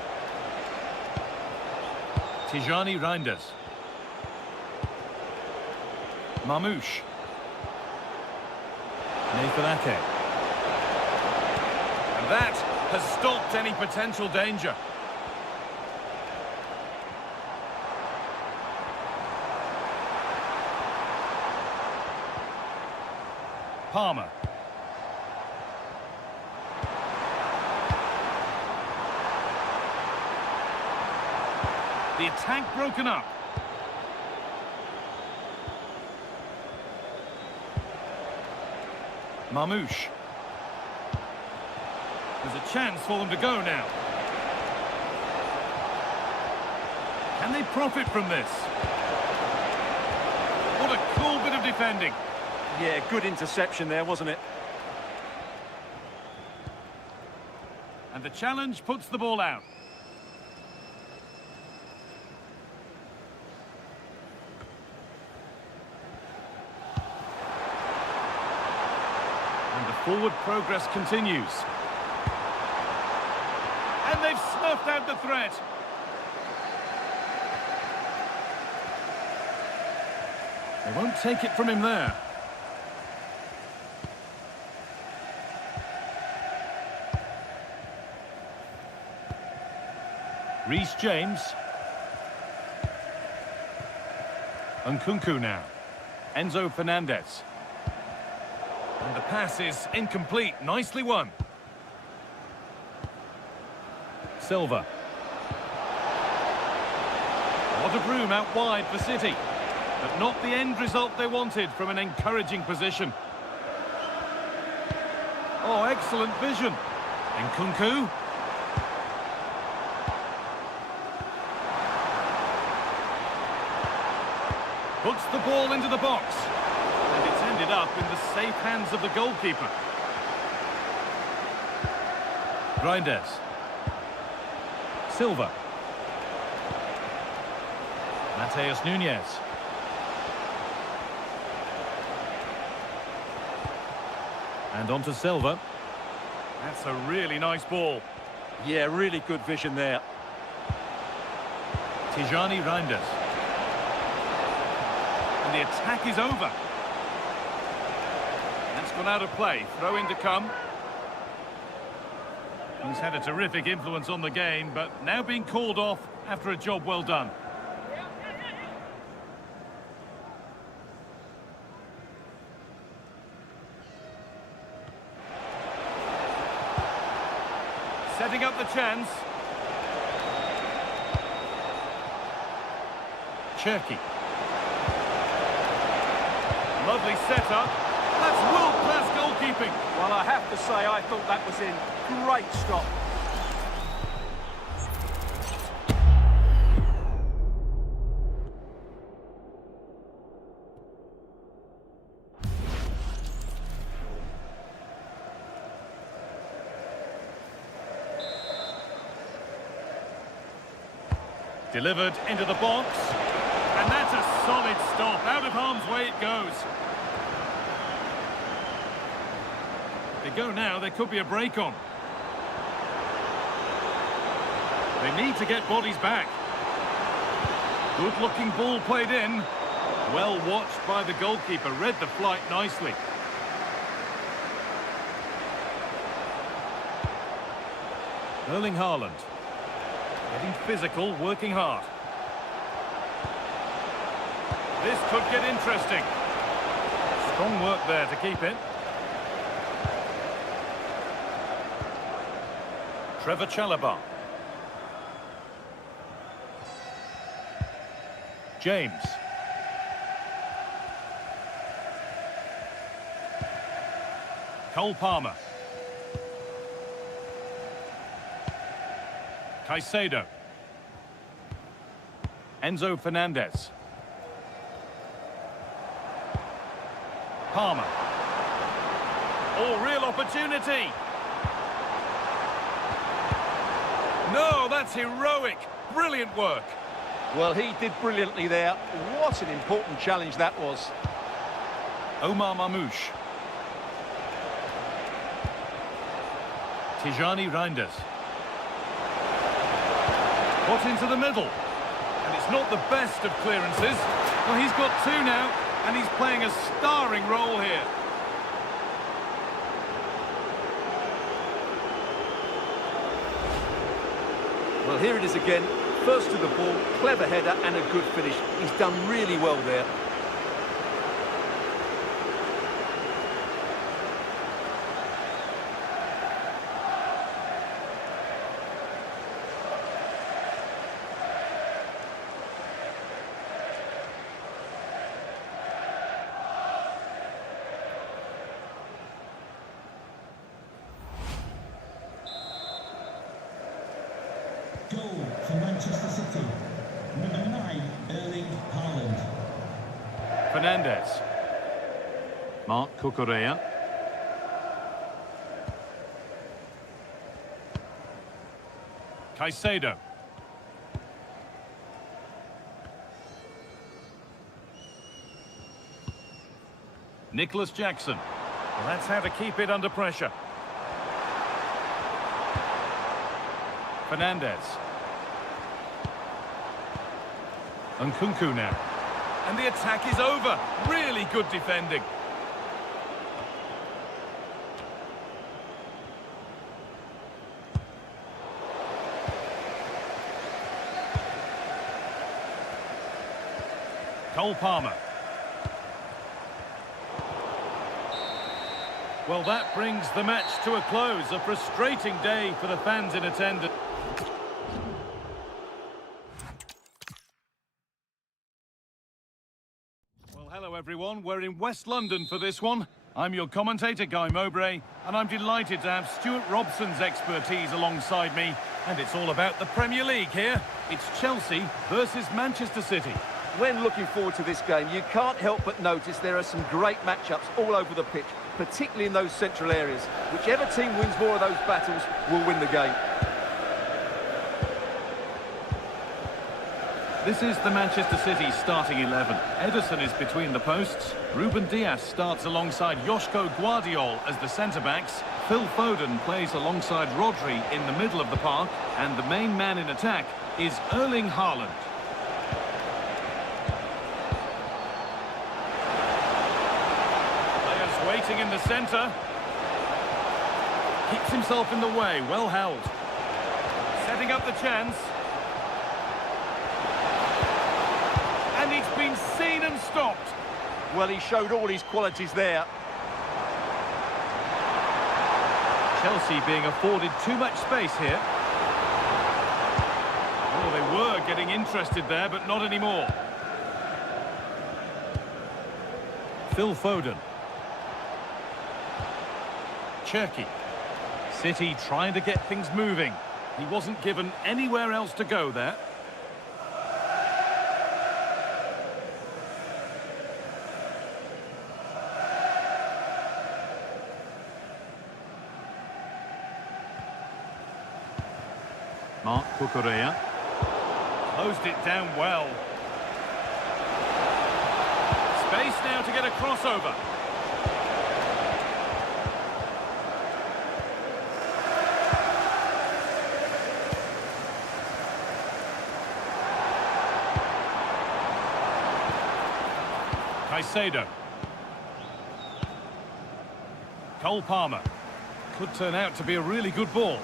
Tijani Reinders. Mamouche. Nathan Ake. And that has stopped any potential danger. Palmer. The attack broken up. Mamouche. There's a chance for them to go now. Can they profit from this? What a cool bit of defending. Yeah, good interception there, wasn't it? And the challenge puts the ball out. And the forward progress continues. And they've snuffed out the threat. They won't take it from him there. Reece James. Nkunku now. Enzo Fernandez. And the pass is incomplete. Nicely won. Silva. A lot of room out wide for City. But not the end result they wanted from an encouraging position. Oh, excellent vision. Nkunku. Puts the ball into the box. And it's ended up in the safe hands of the goalkeeper. Reinders. Silva. Mateus Nunes. And on to Silva. That's a really nice ball. Yeah, really good vision there. Tijani Reinders. And the attack is over. That's gone out of play. Throw in to come. He's had a terrific influence on the game, but now being called off after a job well done. Setting up the chance. Cherki. Lovely setup. That's world-class goalkeeping. Well, I have to say, I thought that was in. Great stop. Delivered into the box. And that's a solid stop. Out of harm's way it goes. They go now, there could be a break on. They need to get bodies back. Good-looking ball played in. Well watched by the goalkeeper. Read the flight nicely. Erling Haaland. Getting physical, working hard. This could get interesting. Strong work there to keep it. Trevor Chalobah. James. Cole Palmer. Caicedo. Enzo Fernandez. Palmer. Oh, real opportunity. No, that's heroic. Brilliant work. Well, he did brilliantly there. What an important challenge that was. Omar Mamouche. Tijani Reinders. Put into the middle. And it's not the best of clearances. Well, he's got two now, and he's playing a starring role here. Well, here it is again. First to the ball, clever header and a good finish. He's done really well there. Goal for Manchester City. Number 9, Erling Haaland. Fernandez. Marc Cucurella. Caicedo. Nicholas Jackson. Well, that's how to keep it under pressure. Fernandez. Nkunku now. And the attack is over. Really good defending. Cole Palmer. Well, that brings the match to a close. A frustrating day for the fans in attendance. Well, hello everyone. We're in West London for this one. I'm your commentator, Guy Mowbray, and I'm delighted to have Stuart Robson's expertise alongside me. And it's all about the Premier League here. It's Chelsea versus Manchester City. When looking forward to this game, you can't help but notice there are some great matchups all over the pitch, particularly in those central areas. Whichever team wins more of those battles will win the game. This is the Manchester City starting 11. Ederson is between the posts. Ruben Dias starts alongside Joško Guardiol as the centre-backs. Phil Foden plays alongside Rodri in the middle of the park. And the main man in attack is Erling Haaland. Players waiting in the centre. Keeps himself in the way, well held. Setting up the chance. And it's been seen and stopped. Well, he showed all his qualities there. Chelsea being afforded too much space here. Oh, they were getting interested there, but not anymore. Phil Foden. Cherki. City trying to get things moving. He wasn't given anywhere else to go there. Marc Cucurella. Closed it down well. Space now to get a crossover. Caicedo. Cole Palmer. Could turn out to be a really good ball.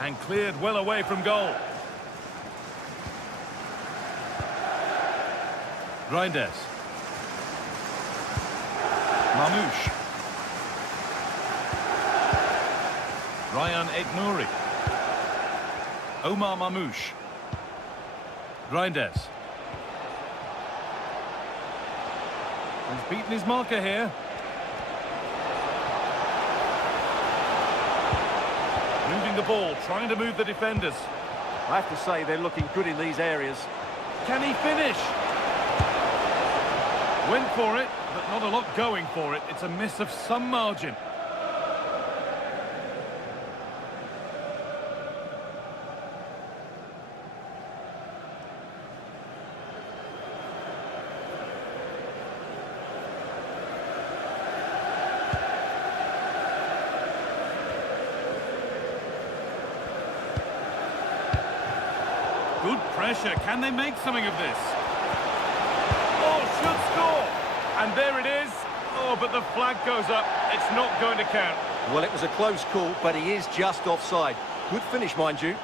And cleared well away from goal. Reinders. Mamouche. Ryan Aït-Nouri. Omar Mamouche. Reinders. He's beaten his marker here. Moving the ball, trying to move the defenders. I have to say they're looking good in these areas. Can he finish? Went for it, but not a lot going for it. It's a miss of some margin. Good pressure. Can they make something of this? Oh, should score. And there it is. Oh, but the flag goes up. It's not going to count. Well, it was a close call, but he is just offside. Good finish, mind you.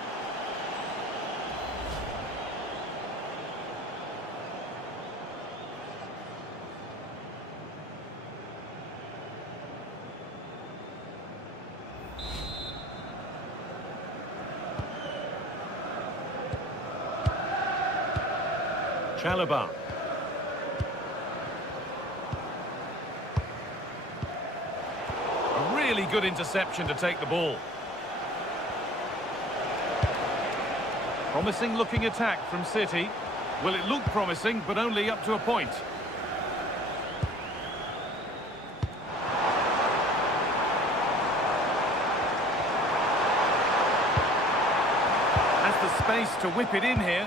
Chalobah. A really good interception to take the ball. Promising looking attack from City. Well, it looked promising, but only up to a point. Has the space to whip it in here.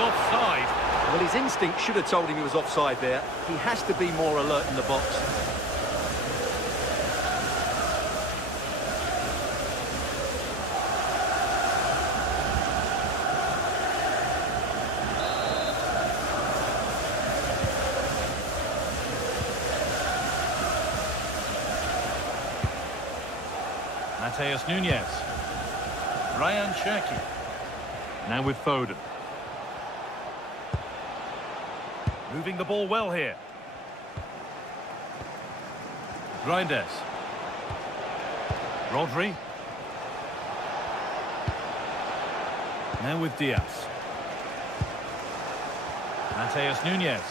Offside. Well, his instinct should have told him he was offside there. He has to be more alert in the box. Mateus Nunes. Ryan Cherki. Now with Foden. Moving the ball well here. Reinders. Rodri. Now with Diaz. Mateus Nunes.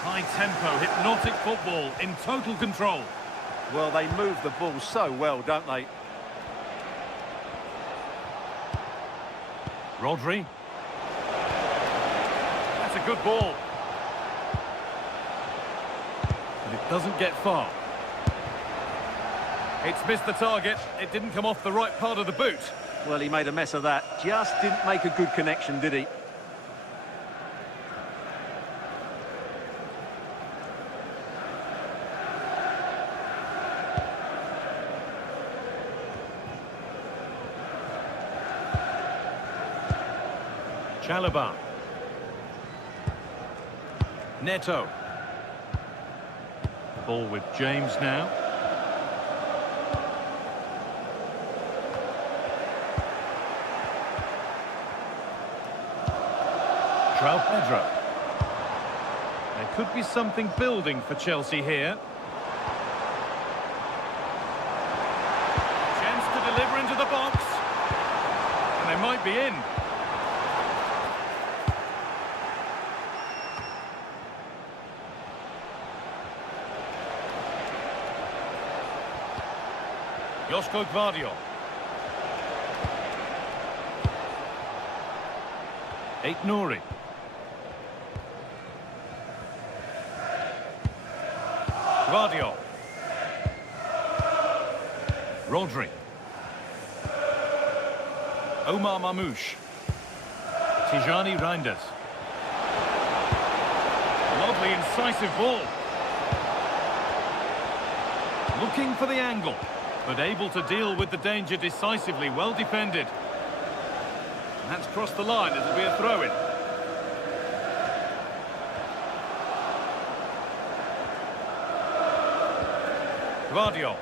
High tempo, hypnotic football, in total control. Well, they move the ball so well, don't they? Rodri. That's a good ball. But it doesn't get far. It's missed the target. It didn't come off the right part of the boot. Well, he made a mess of that. Just didn't make a good connection, did he? Chalobah. Neto. Ball with James now. João Pedro. There could be something building for Chelsea here. Chance to deliver into the box. And they might be in. Joško Gvardiol. Aït-Nouri. Gvardiol. Rodri. Omar Mamouche. Tijani Reinders. Lovely incisive ball. Looking for the angle, but able to deal with the danger decisively, well defended. And that's crossed the line, it'll be a throw-in. Gvardiol.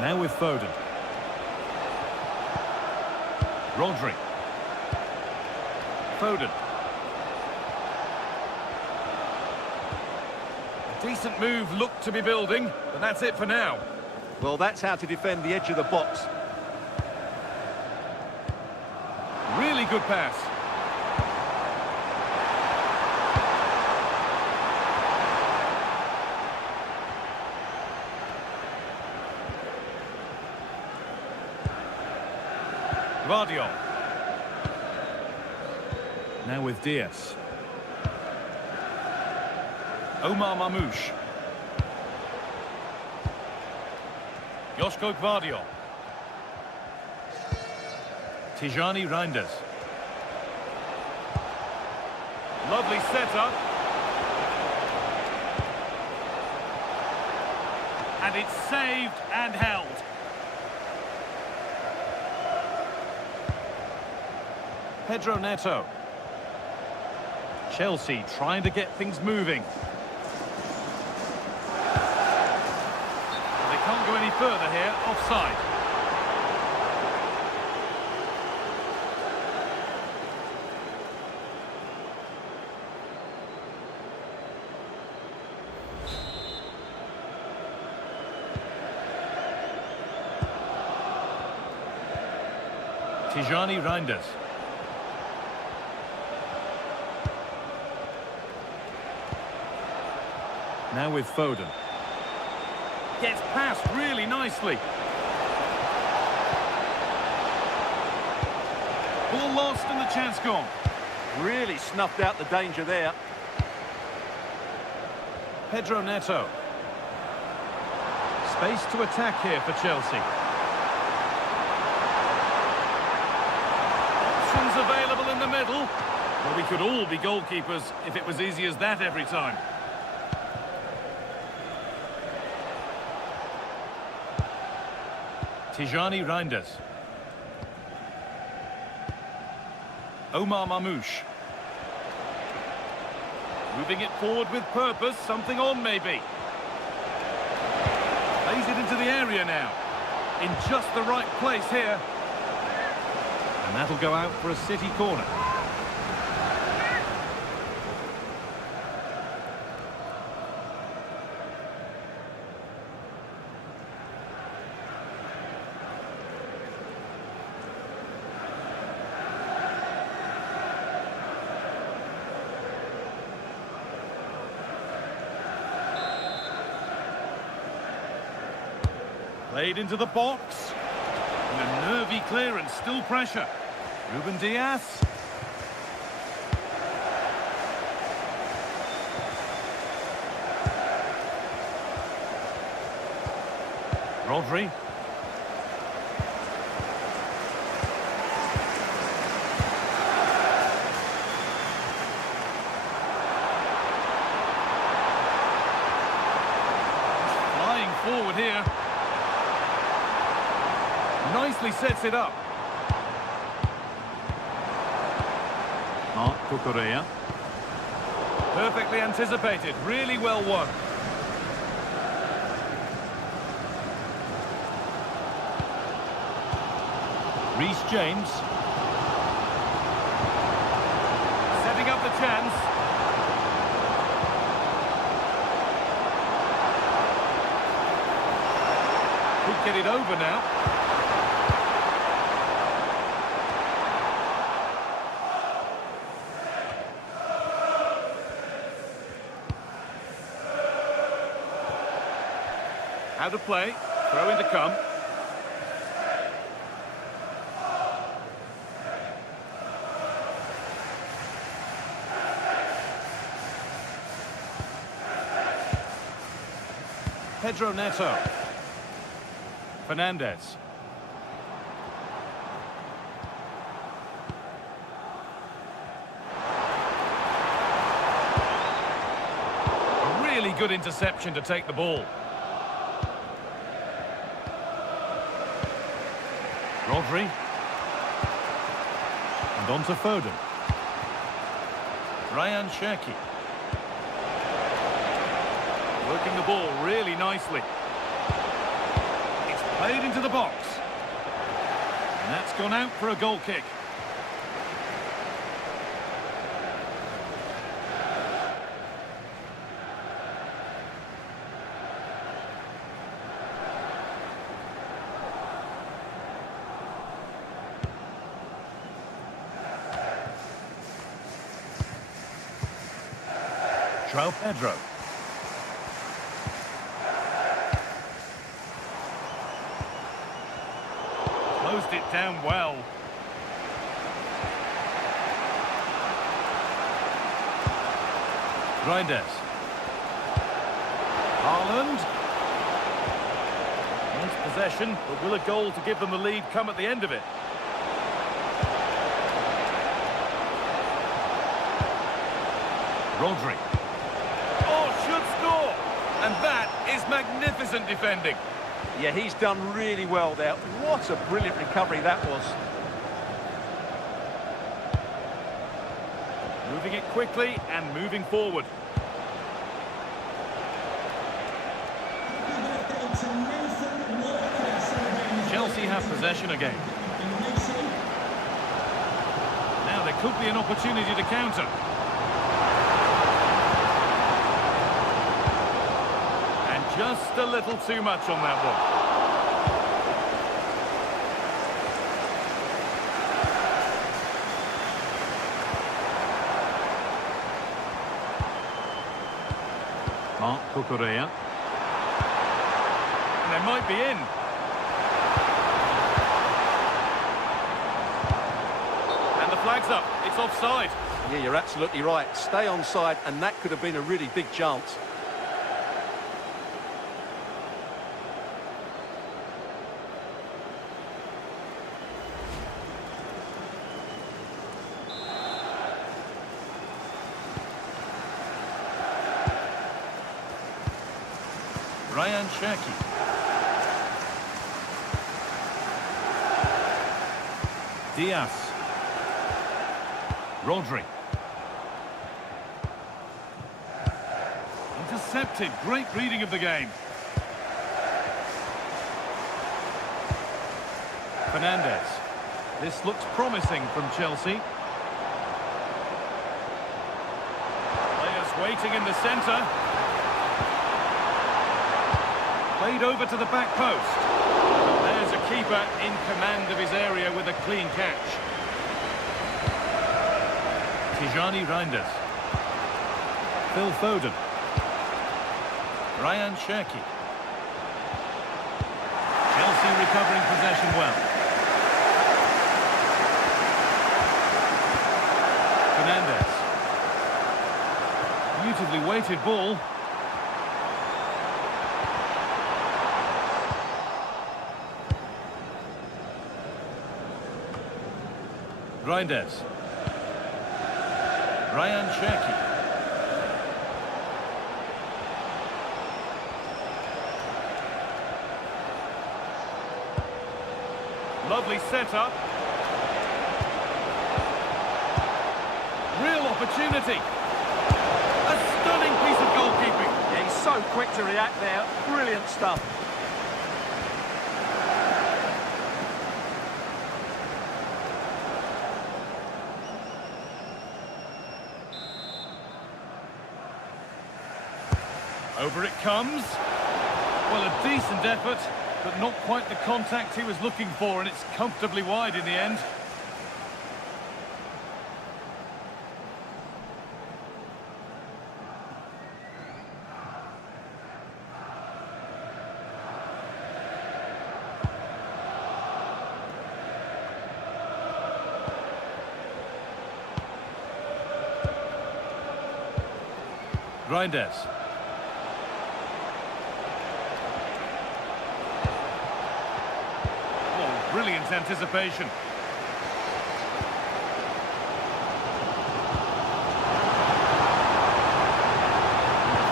Now with Foden. Rodri. Foden. A decent move looked to be building, but that's it for now. Well, that's how to defend the edge of the box. Really good pass. Gvardiol. Now with Diaz. Omar Mamouche. Joško Gvardiol. Tijani Reinders. Lovely setup. And it's saved and held. Pedro Neto. Chelsea trying to get things moving. They can't go any further here, offside. Tijani Reinders. Now with Foden. Gets past really nicely. Ball lost and the chance gone. Really snuffed out the danger there. Pedro Neto. Space to attack here for Chelsea. Options available in the middle. Well, we could all be goalkeepers if it was easy as that every time. Tijani Reinders. Omar Mamouche. Moving it forward with purpose, something on maybe. Plays it into the area now. In just the right place here. And that'll go out for a City corner. Played into the box. And a nervy clearance, still pressure. Ruben Diaz. Rodri. Flying forward here. Nicely sets it up. Marc Cucurella. Perfectly anticipated, really well won. Reece James. Setting up the chance. Could get it over now. How to play, throw in to come. Pedro Neto. Fernandez. A really good interception to take the ball. Rodri. And on to Foden. Ryan Cherki. Working the ball really nicely. It's played into the box. And that's gone out for a goal kick. Pedro. Closed it down well. Reinders. Haaland. Nice possession, but will a goal to give them the lead come at the end of it? Rodri. And that is magnificent defending. Yeah, he's done really well there. What a brilliant recovery that was. Moving it quickly and moving forward. Chelsea have possession again. Now there could be an opportunity to counter. Just a little too much on that one. Marc Cucurella. And they might be in. And the flag's up. It's offside. Yeah, you're absolutely right. Stay onside, and that could have been a really big chance. Ryan Cherki. Diaz. Rodri. Intercepted. Great reading of the game. Fernandez. This looks promising from Chelsea. Players waiting in the centre. Played over to the back post. There's a keeper in command of his area with a clean catch. Tijani Reinders. Phil Foden. Ryan Cherki. Chelsea recovering possession well. Fernandez. Beautifully weighted ball. Reinders. Ryan Cherki. Lovely setup. Real opportunity. A stunning piece of goalkeeping. Yeah, he's so quick to react there. Brilliant stuff. Over it comes. Well, a decent effort, but not quite the contact he was looking for, and it's comfortably wide in the end. Reinders. Oh, brilliant anticipation.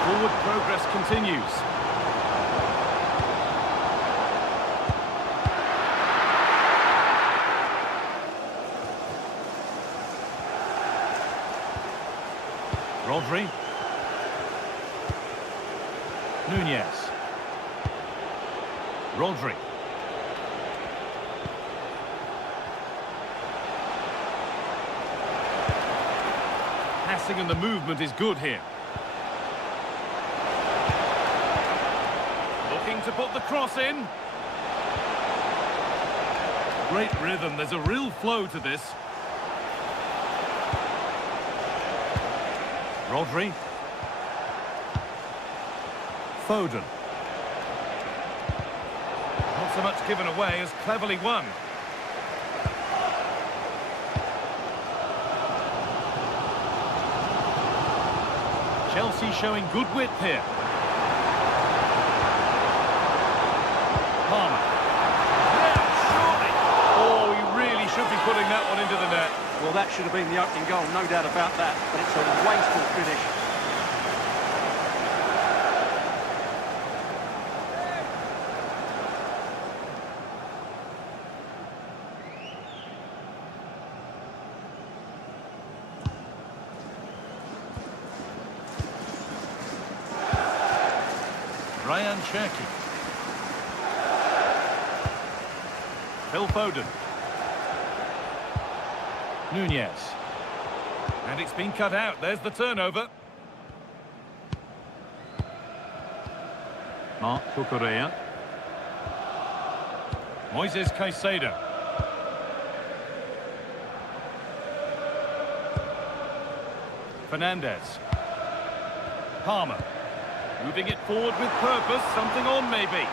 Forward progress continues. Rodri. Nunez. Rodri. Passing and the movement is good here. Looking to put the cross in. Great rhythm, there's a real flow to this. Rodri. Foden. Not so much given away as cleverly won. Chelsea showing good width here. Palmer. Yeah, surely. Oh, he really should be putting that one into the net. Well, that should have been the opening goal, no doubt about that, but it's a wasteful finish. Ryan Cherki. Phil Foden. Nunez. And it's been cut out. There's the turnover. Marc Cucurella. Moises Caicedo. Fernandez. Palmer. Moving it forward with purpose, something on maybe.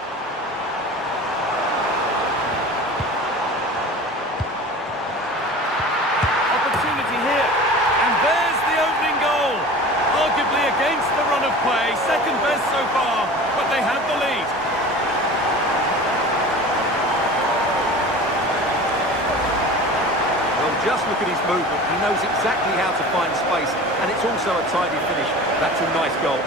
Opportunity here. And there's the opening goal. Arguably against the run of play, second best so far, but they have the lead. Well, just look at his movement. He knows exactly how to find space, and it's also a tidy finish. That's a nice goal.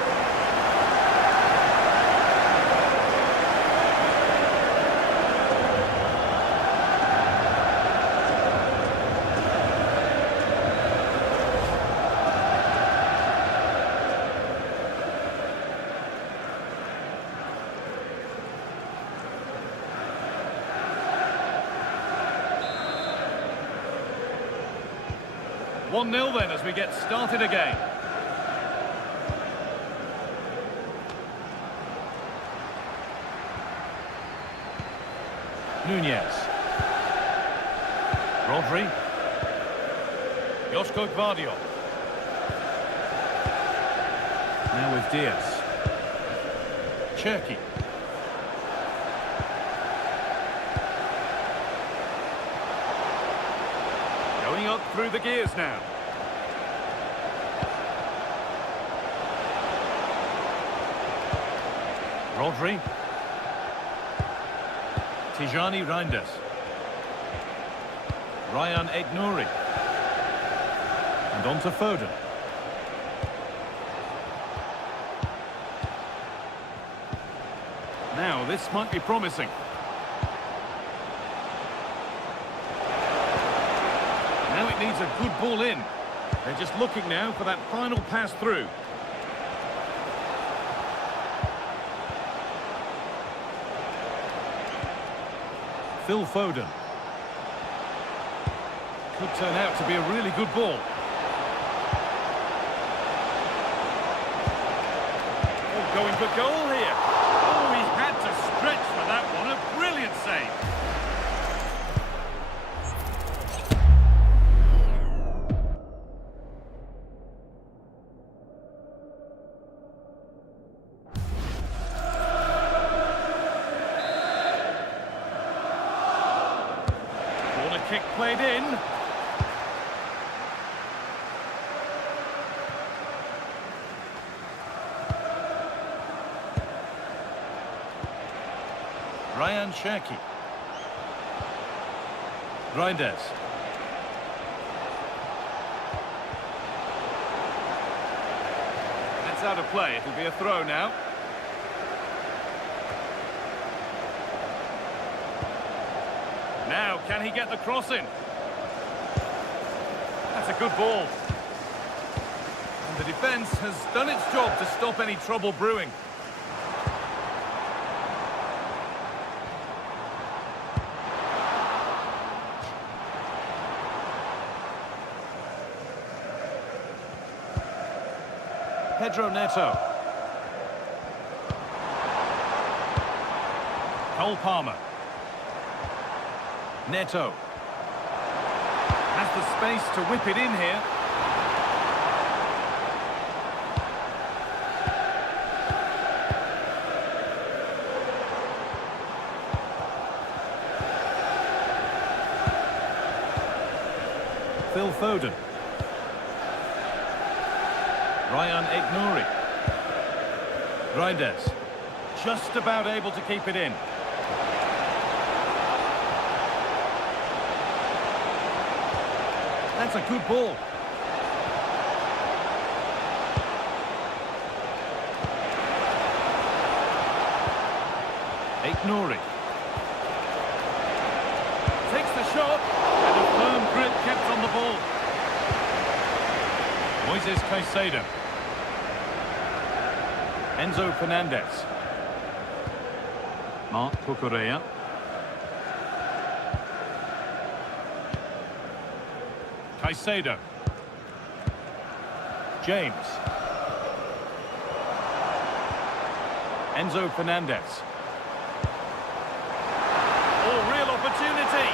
One 0 then as we get started again. Nunez. Rodri. Joško Gvardiol. Now with Diaz. Cherki. Going up through the gears now. Rodri. Tijani Reinders. Ryan Aït-Nouri. And on to Foden. Now, this might be promising. Now it needs a good ball in. They're just looking now for that final pass through. Phil Foden. Could turn out to be a really good ball. Oh, going for goal here. Oh, he had to stretch for that one. A brilliant save. Kick played in. Ryan Cherki. Reinders. That's out of play. It'll be a throw now. Now, can he get the cross in? That's a good ball. And the defence has done its job to stop any trouble brewing. Pedro Neto. Cole Palmer. Neto. Has the space to whip it in here. Phil Foden. Ryan Aït-Nouri. Reinders. Just about able to keep it in. That's a good ball. Aït-Nouri. Takes the shot. And a firm grip kept on the ball. Moises Caicedo. Enzo Fernandez. Marc Cucurella. Caicedo. James. Enzo Fernandez. Oh, real opportunity.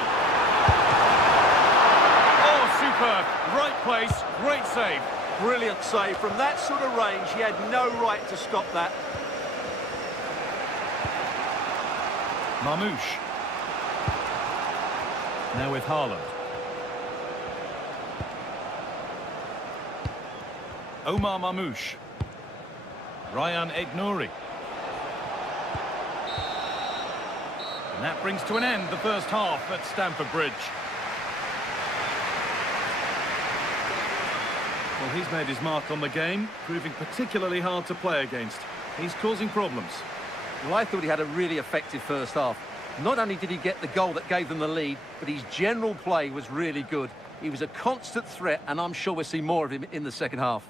Oh, superb. Right place, great save. Brilliant save. From that sort of range, he had no right to stop that. Marmouche. Now with Haaland. Omar Marmouche. Ryan Aït-Nouri. And that brings to an end the first half at Stamford Bridge. Well, he's made his mark on the game, proving particularly hard to play against. He's causing problems. Well, I thought he had a really effective first half. Not only did he get the goal that gave them the lead, but his general play was really good. He was a constant threat, and I'm sure we'll see more of him in the second half.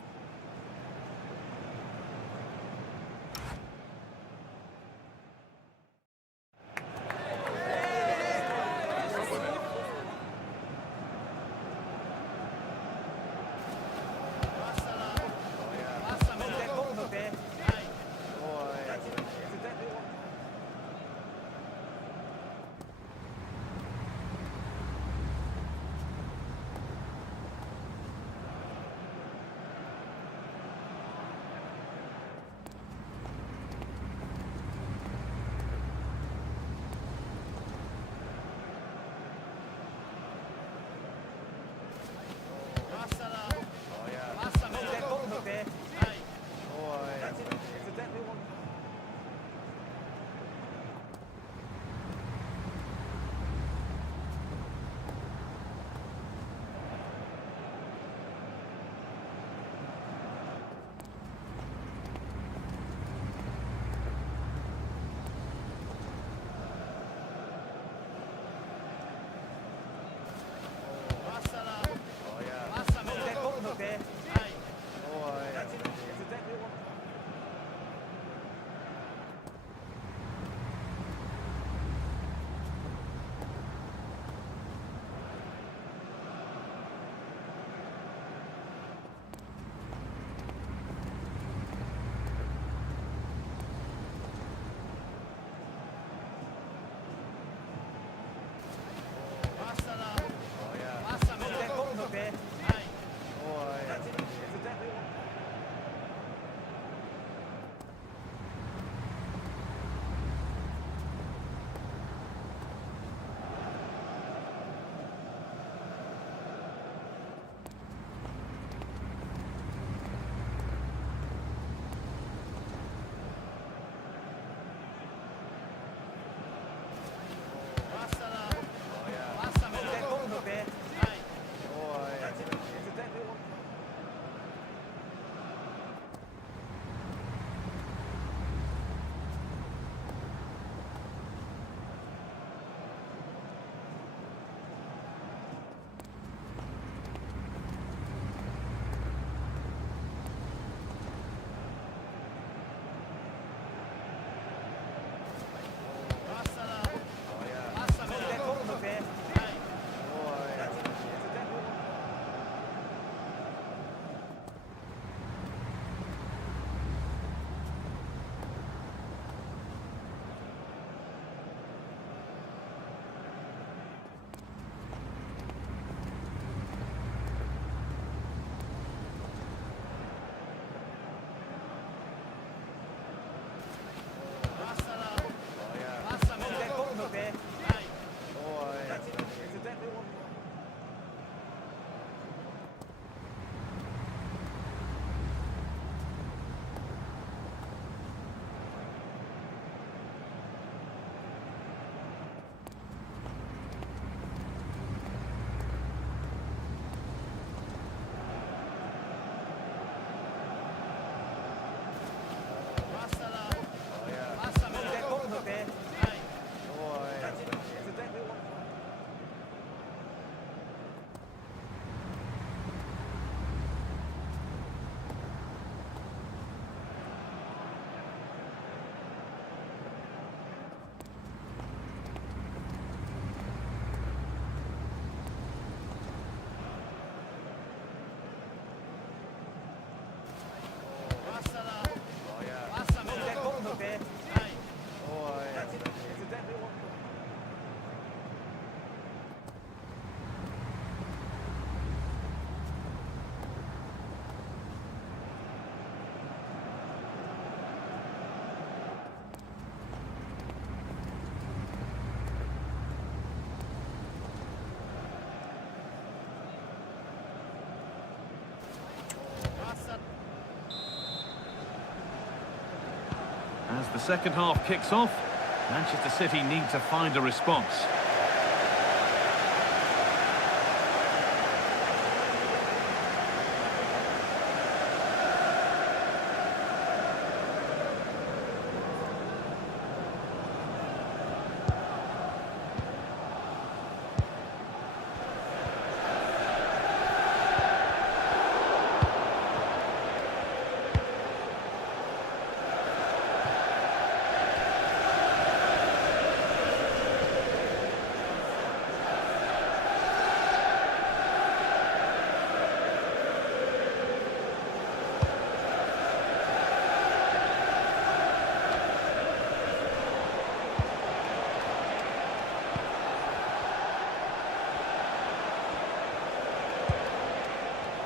the second half kicks off, Manchester City need to find a response.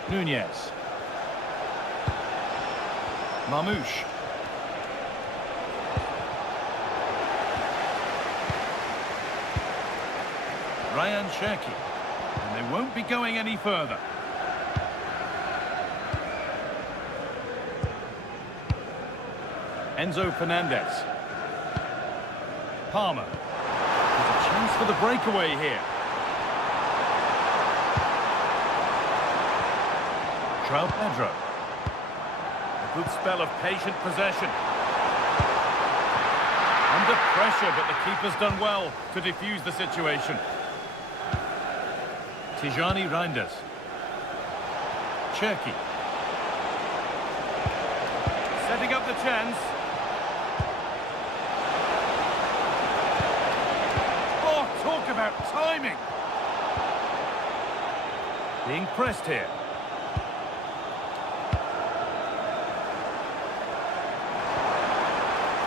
Nunez. Marmouche. Ryan Cherki. And they won't be going any further. Enzo Fernandez. Palmer. There's a chance for the breakaway here. Pedro. A good spell of patient possession. Under pressure, but the keeper's done well to defuse the situation. Tijani Reinders. Cherki. Setting up the chance. Oh, talk about timing. Being pressed here.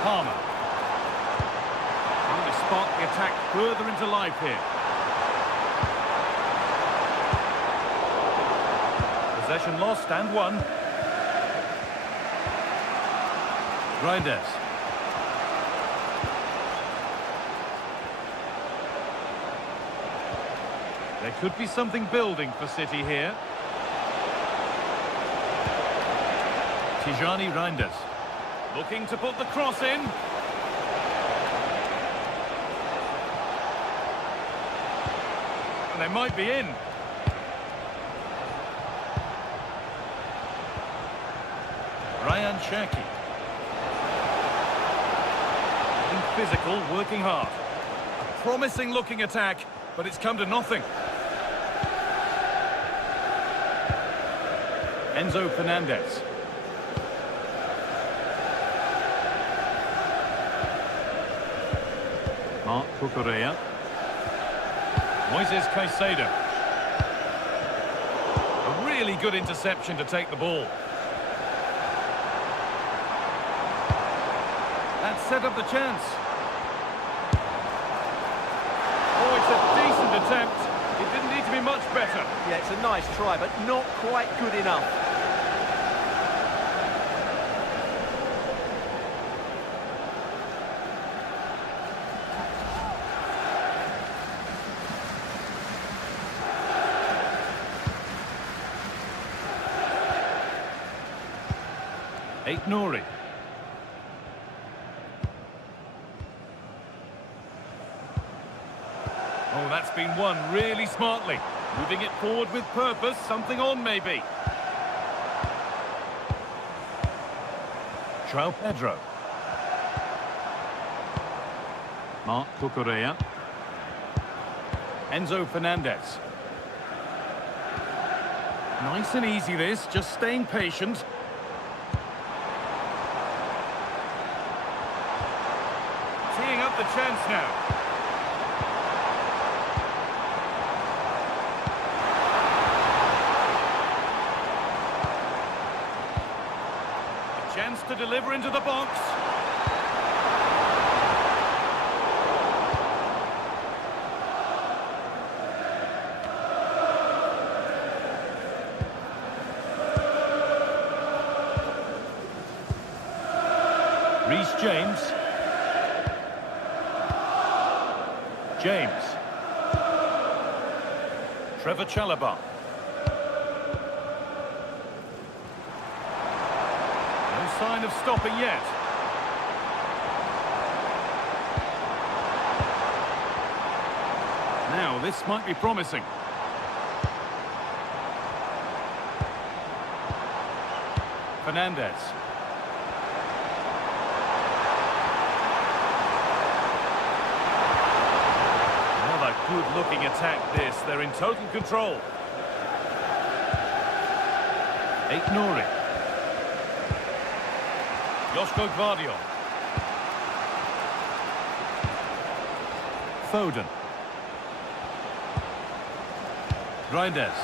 Palmer. Trying to spark the attack further into life here. Possession lost and won. Reinders. There could be something building for City here. Tijani Reinders. Looking to put the cross in. And they might be in. Ryan Cherki. Being physical, working hard. A promising looking attack, but it's come to nothing. Enzo Fernandez. Marc Cucurella. Moises Caicedo. A really good interception to take the ball. That set up the chance. Oh, it's a decent attempt. It didn't need to be much better. Yeah, it's a nice try, but not quite good enough. Nouri. Oh, that's been won really smartly. Moving it forward with purpose, something on maybe. Pedro. Marc Cucurella. Enzo Fernandez. Nice and easy this, just staying patient. Teeing up the chance now. A chance to deliver into the box. James. Trevor Chalobah. No sign of stopping yet. This might be promising. Fernandez. Another good-looking attack this. They're in total control. Aït-Nouri. Joško Gvardiol. Foden. Reinders.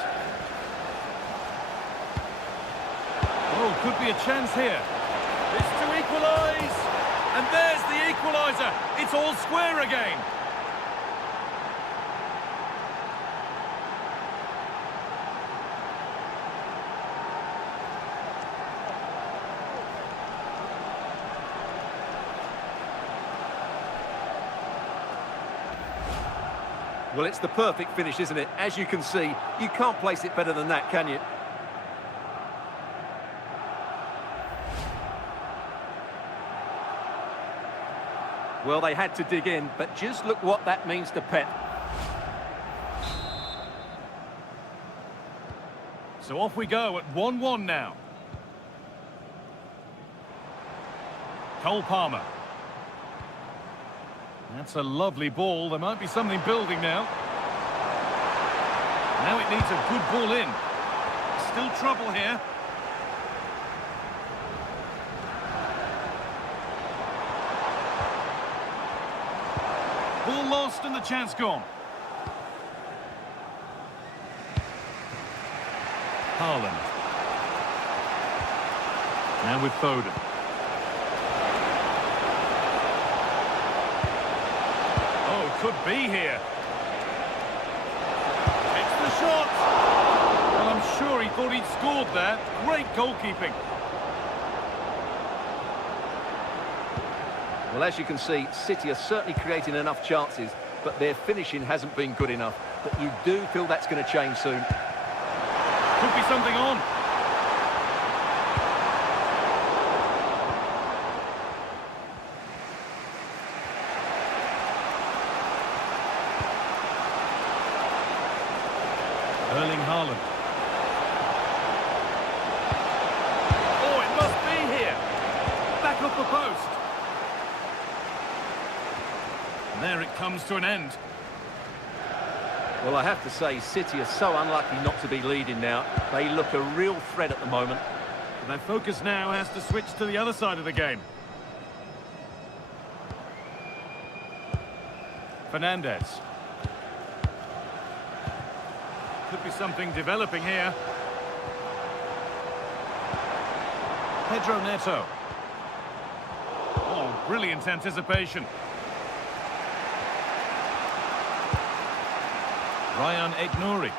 Oh, could be a chance here. It's to equalise. And there's the equaliser. It's all square again. Well, it's the perfect finish, isn't it? As you can see, you can't place it better than that, can you? Well, they had to dig in, but just look what that means to Pep. So off we go at 1-1 now. Cole Palmer. That's a lovely ball. There might be something building now. Now it needs a good ball in. Still trouble here. Ball lost and the chance gone. Haaland. Now with Foden. Could be here. It's the shot. Well, I'm sure he thought he'd scored there. Great goalkeeping. Well, as you can see, City are certainly creating enough chances, but their finishing hasn't been good enough. But you do feel that's going to change soon. Could be something on. Erling Haaland. Oh, it must be here. Back up the post. And there it comes to an end. Well, I have to say, City are so unlucky not to be leading now. They look a real threat at the moment. Their focus now has to switch to the other side of the game. Fernandez. Could be something developing here. Pedro Neto. Oh, brilliant anticipation. Ryan Aït-Nouri.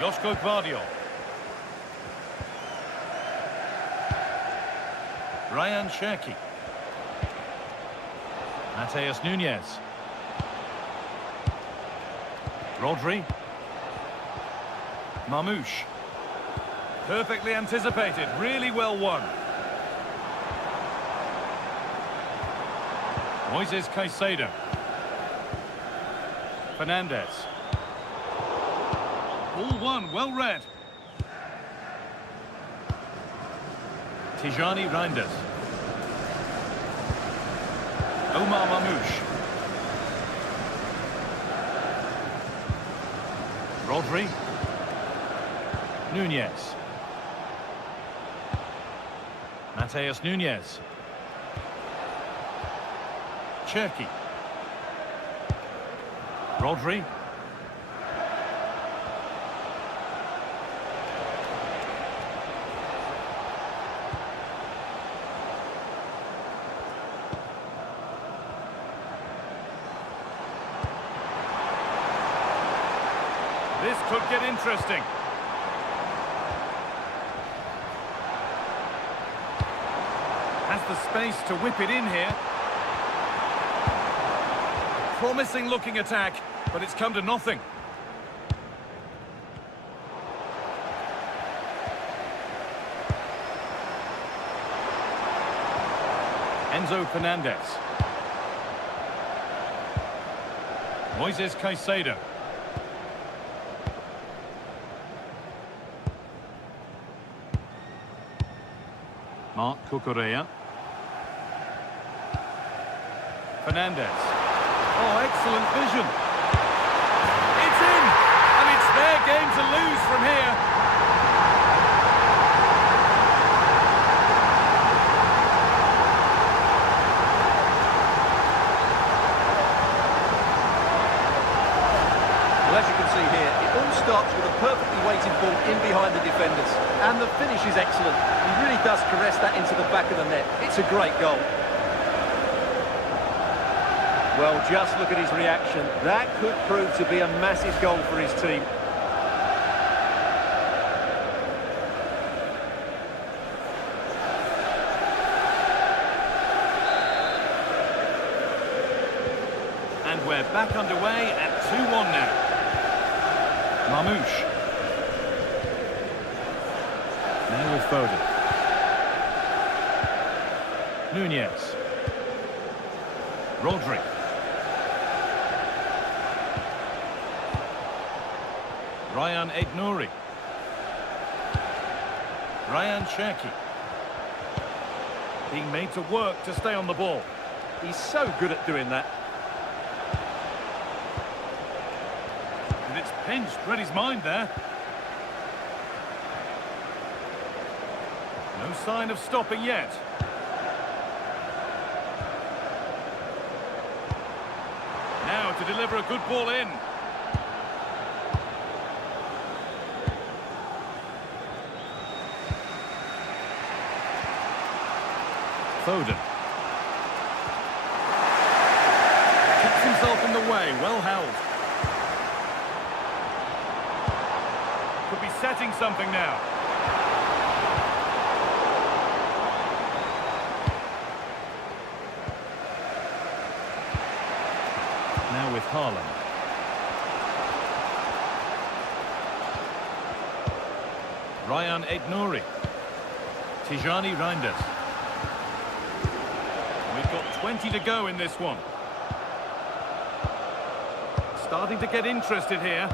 Joško Gvardiol. Ryan Cherki. Mateus Nunes. Rodri. Marmoush. Perfectly anticipated, really well won. Moises Caicedo. Fernandez. Ball won, well read. Tijani Reinders. Omar Marmoush. Rodri. Nunes. Mateus Nunes. Cherki. Rodri. This could get interesting. Has the space to whip it in here. Promising looking attack, but it's come to nothing. Enzo Fernandez. Moises Caicedo. Marc Cucurella. Fernandez. Oh, excellent vision. It's in! And it's their game to lose from here. Well, as you can see here, it all starts with a perfectly weighted ball in behind the defenders. And the finish is excellent. He really does caress that into the back of the net. It's a great goal. Well, just look at his reaction. That could prove to be a massive goal for his team. And we're back underway at 2-1 now. Mamouche. Now with Foden. Nunez. Rodri. Ryan Aït-Nouri. Ryan Cherki. Being made to work to stay on the ball. He's so good at doing that. And it's pinched, read his mind there. No sign of stopping yet. Now to deliver a good ball in. Foden. Keeps himself in the way, well held. Could be setting something now. Now with Haaland. Ryan Aït-Nouri. Tijani Reinders. We've got 20 to go in this one. Starting to get interested here.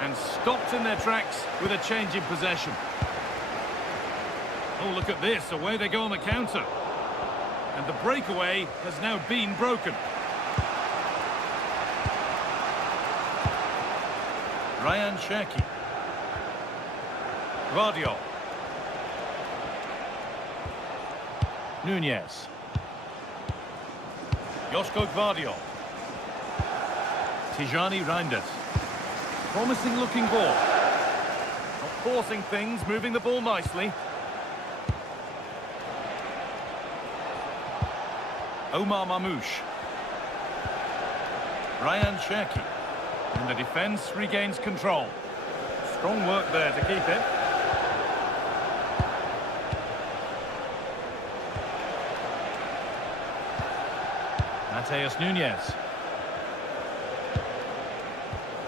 And stopped in their tracks with a change in possession. Oh, look at this. Away they go on the counter. And the breakaway has now been broken. Ryan Cherki. Gvardiol. Nunez. Joško Gvardiol. Tijani Reinders. Promising looking ball. Not forcing things, moving the ball nicely. Omar Mamouche. Ryan Cherki. And the defence regains control. Strong work there to keep it. Mateus Nunez.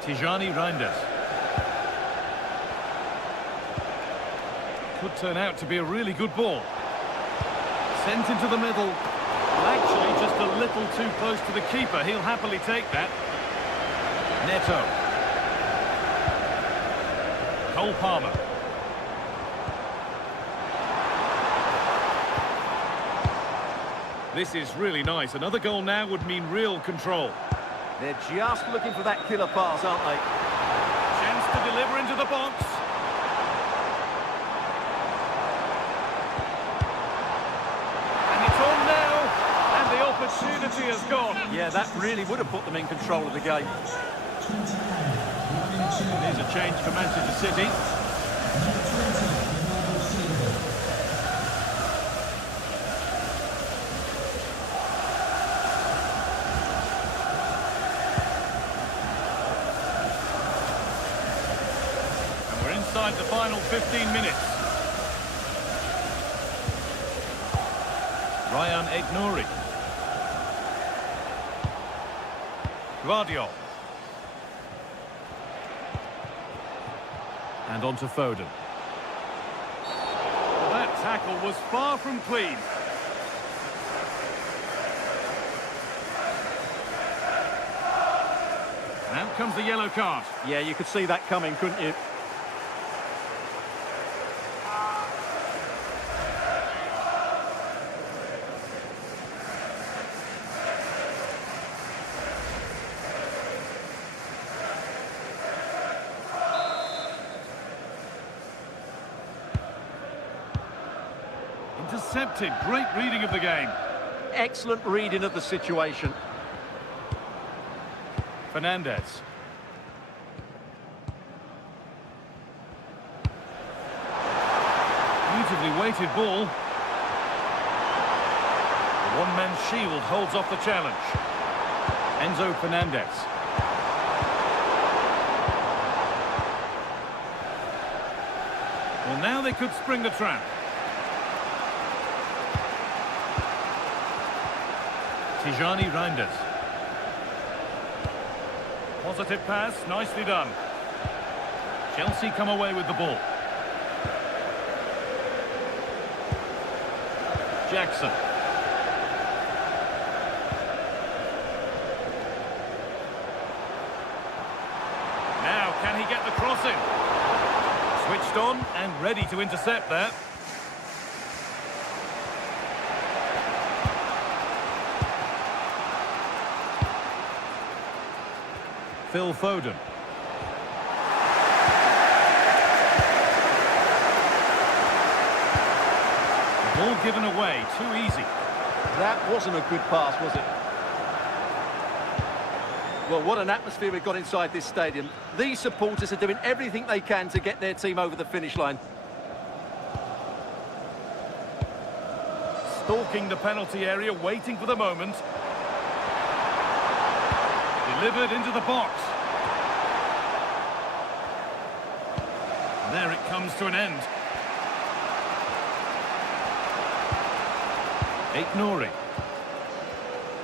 Tijani Reinders. Could turn out to be a really good ball. Sent into the middle. Well, actually, just a little too close to the keeper. He'll happily take that. Neto. Cole Palmer. This is really nice. Another goal now would mean real control. They're just looking for that killer pass, aren't they? Chance to deliver into the box. And it's on now. And the opportunity has gone. Yeah, that really would have put them in control of the game. 29, Ryan Cherki. Here's a change for Manchester City. Number 20, Bernardo Silva. And we're inside the final 15 minutes. Ryan Aït-Nouri. Gvardiol. And on to Foden. Well, that tackle was far from clean. out comes the yellow card. Yeah, you could see that coming, couldn't you? Intercepted. Great reading of the game. Excellent reading of the situation. Fernandez. Beautifully weighted ball. The one-man shield holds off the challenge. Enzo Fernandez. Well, now they could spring the trap. Tijani Reinders. Positive pass, nicely done. Chelsea come away with the ball. Jackson. Now, can he get the cross in? Switched on and ready to intercept there. Phil Foden. The ball given away, too easy. That wasn't a good pass, was it? Well, what an atmosphere we've got inside this stadium. These supporters are doing everything they can to get their team over the finish line. Stalking the penalty area, waiting for the moment. Delivered into the box. There it comes to an end. Aït-Nouri.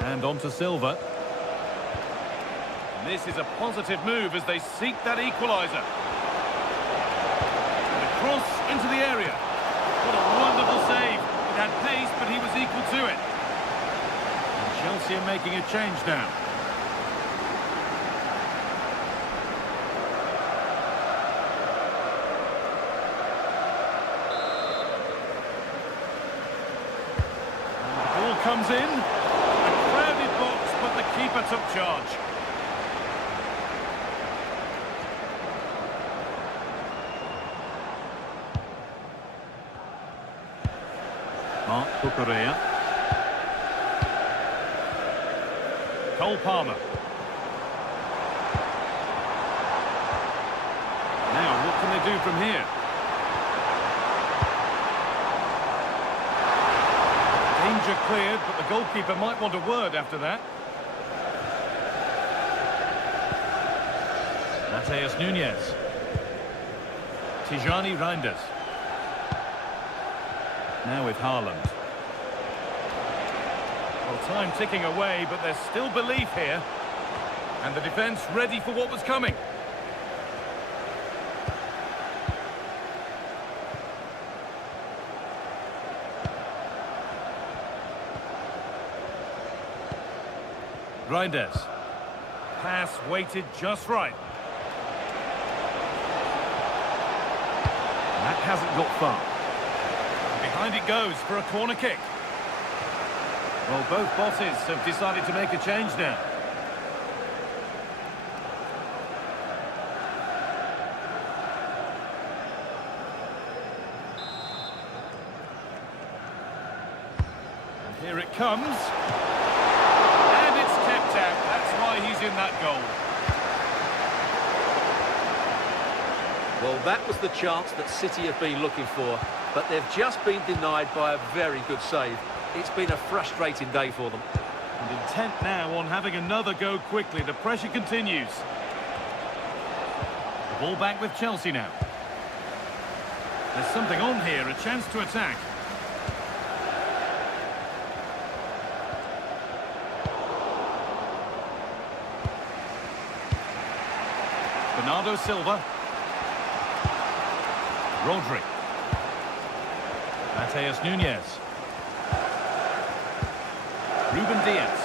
And on to Silva. This is a positive move as they seek that equaliser. And a cross into the area. What a wonderful save. It had pace, but he was equal to it. And Chelsea are making a change now. Comes in, a crowded box, but the keeper took charge. Mark Cucurella. Cole Palmer. Now, what can they do from here? Danger cleared, but the goalkeeper might want a word after that. Matheus Nunes. Tijani Reinders. Now with Haaland. Well, time ticking away, but there's still belief here. And the defence ready for what was coming. Reinders. Pass weighted just right. That hasn't got far. Behind it goes for a corner kick. Well, both bosses have decided to make a change now. And here it comes. He's in that goal. Well, that was the chance that City have been looking for, but they've just been denied by a very good save. It's been a frustrating day for them. And intent now on having another go quickly. The pressure continues. The ball back with Chelsea now. There's something on here, a chance to attack. Bernardo Silva. Rodri. Matheus Nunes. Ruben Diaz.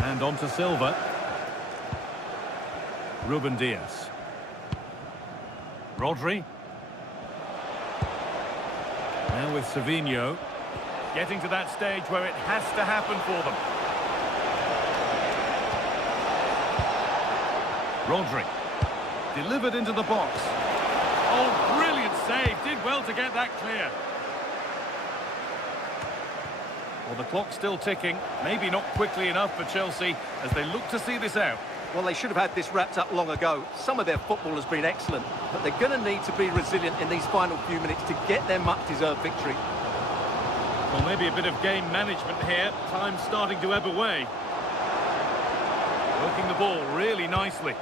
And on to Silva. Ruben Dias. Rodri. Now with Savinho. Getting to that stage where it has to happen for them. Rodri. Delivered into the box. Oh, brilliant save. Did well to get that clear. Well, the clock's still ticking. Maybe not quickly enough for Chelsea as they look to see this out. Well, they should have had this wrapped up long ago. Some of their football has been excellent, but they're going to need to be resilient in these final few minutes to get their much-deserved victory. Well, maybe a bit of game management here. Time's starting to ebb away. Working the ball really nicely.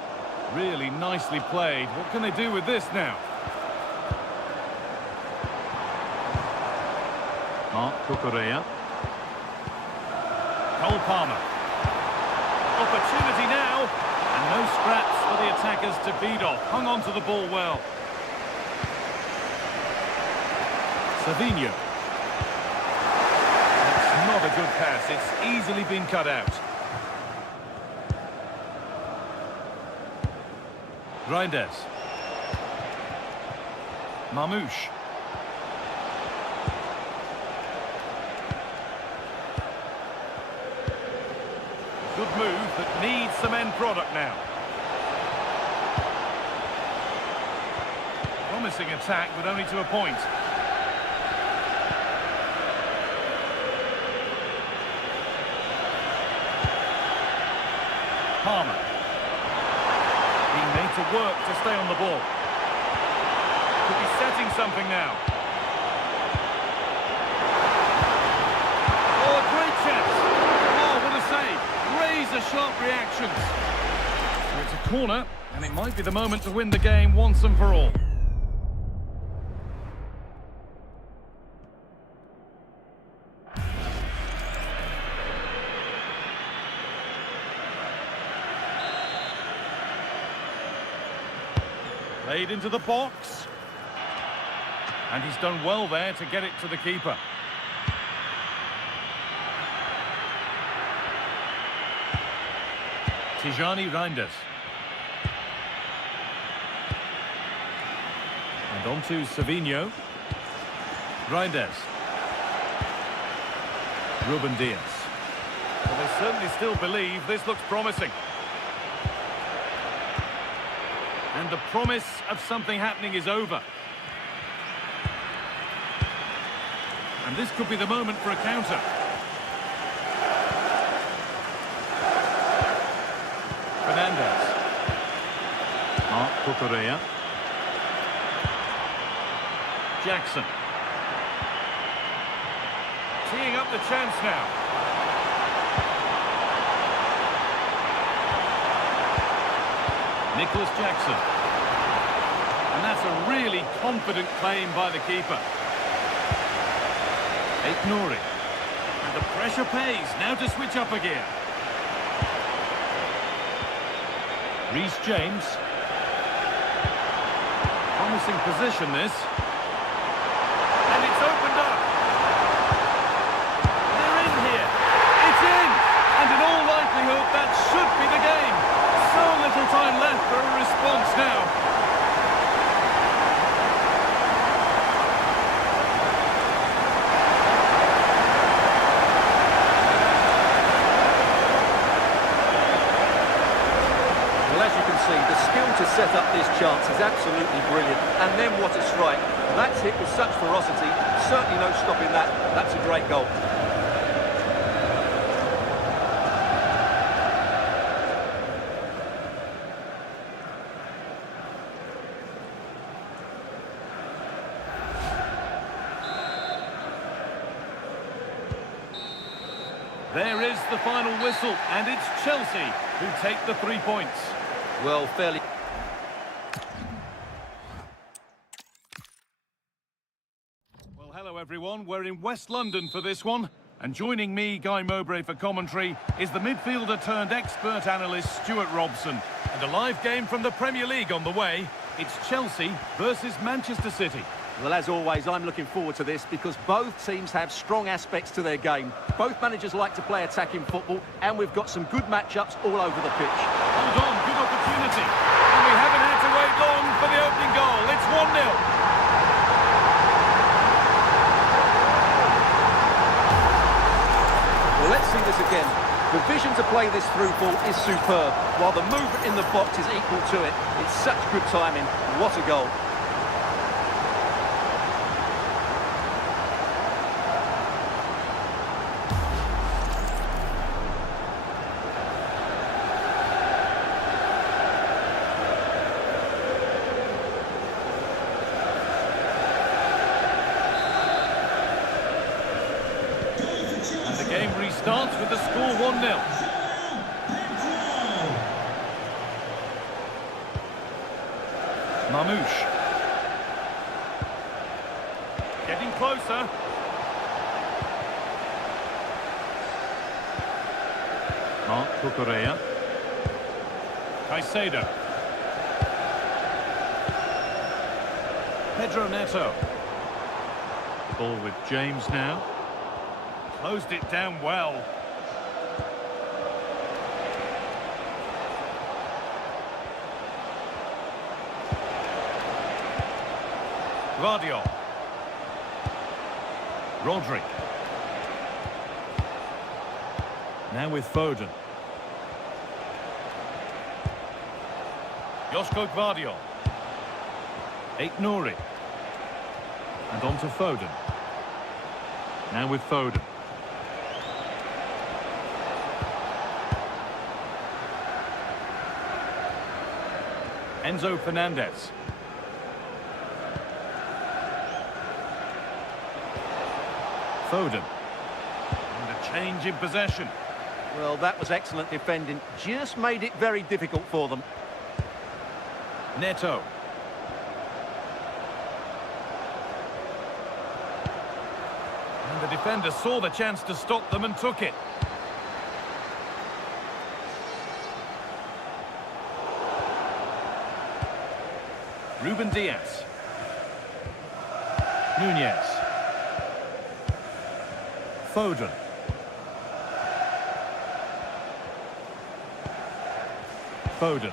Really nicely played. What can they do with this now? Mark Cucurella. Cole Palmer. Opportunity now. And no scraps for the attackers to feed off. Hung on to the ball well. Savinho. That's not a good pass. It's easily been cut out. Reinders. Mamouche. Good move that needs some end product now. Promising attack, but only to a point. Palmer. Being made to work to stay on the ball. Could be setting something now. Oh, a great chance. Oh, what a save. Razor-sharp reactions. So it's a corner, and it might be the moment to win the game once and for all. Played into the box. And he's done well there to get it to the keeper. Tijani Reinders. And on to Savinho. Reinders. Ruben Dias. Well, they certainly still believe this looks promising. And the promise of something happening is over. And this could be the moment for a counter. Fernandez. Mark Cucurella. Jackson. Teeing up the chance now. Nicholas Jackson. And that's a really confident claim by the keeper. Nouri. And the pressure pays. Now to switch up a gear. Reece James. Promising position this. And it's opened up. They're in here. It's in. And in all likelihood that should be the game. So little time left for a response now. The skill to set up this chance is absolutely brilliant, and then what a strike. That's hit with such ferocity, certainly no stopping that. That's a great goal. There is the final whistle, and it's Chelsea who take the 3 points. Well, fairly... Well, hello everyone. We're in West London for this one. And joining me, Guy Mowbray, for commentary is the midfielder turned expert analyst Stuart Robson. And a live game from the Premier League on the way. It's Chelsea versus Manchester City. Well, as always, I'm looking forward to this because both teams have strong aspects to their game. Both managers like to play attacking football, and we've got some good matchups all over the pitch. Hold on, good opportunity. opportunity. And we haven't had to wait long for the opening goal. It's 1-0. Well, let's see this again. The vision to play this through ball is superb, while the movement in the box is equal to it. It's such good timing. What a goal. And the game restarts with the score 1-0. Mamouche. Getting closer. Marc Cucurella. Caicedo. Pedro Neto. The ball with James now. Closed it down well. Guardiola. Rodri. Now with Foden. Joško Guardiola. Nouri. And on to Foden. Now with Foden. Enzo Fernandez. Foden. And a change in possession. Well, that was excellent defending. Just made it very difficult for them. Neto. And the defender saw the chance to stop them and took it. Ruben Diaz. Nunez. Foden. Foden.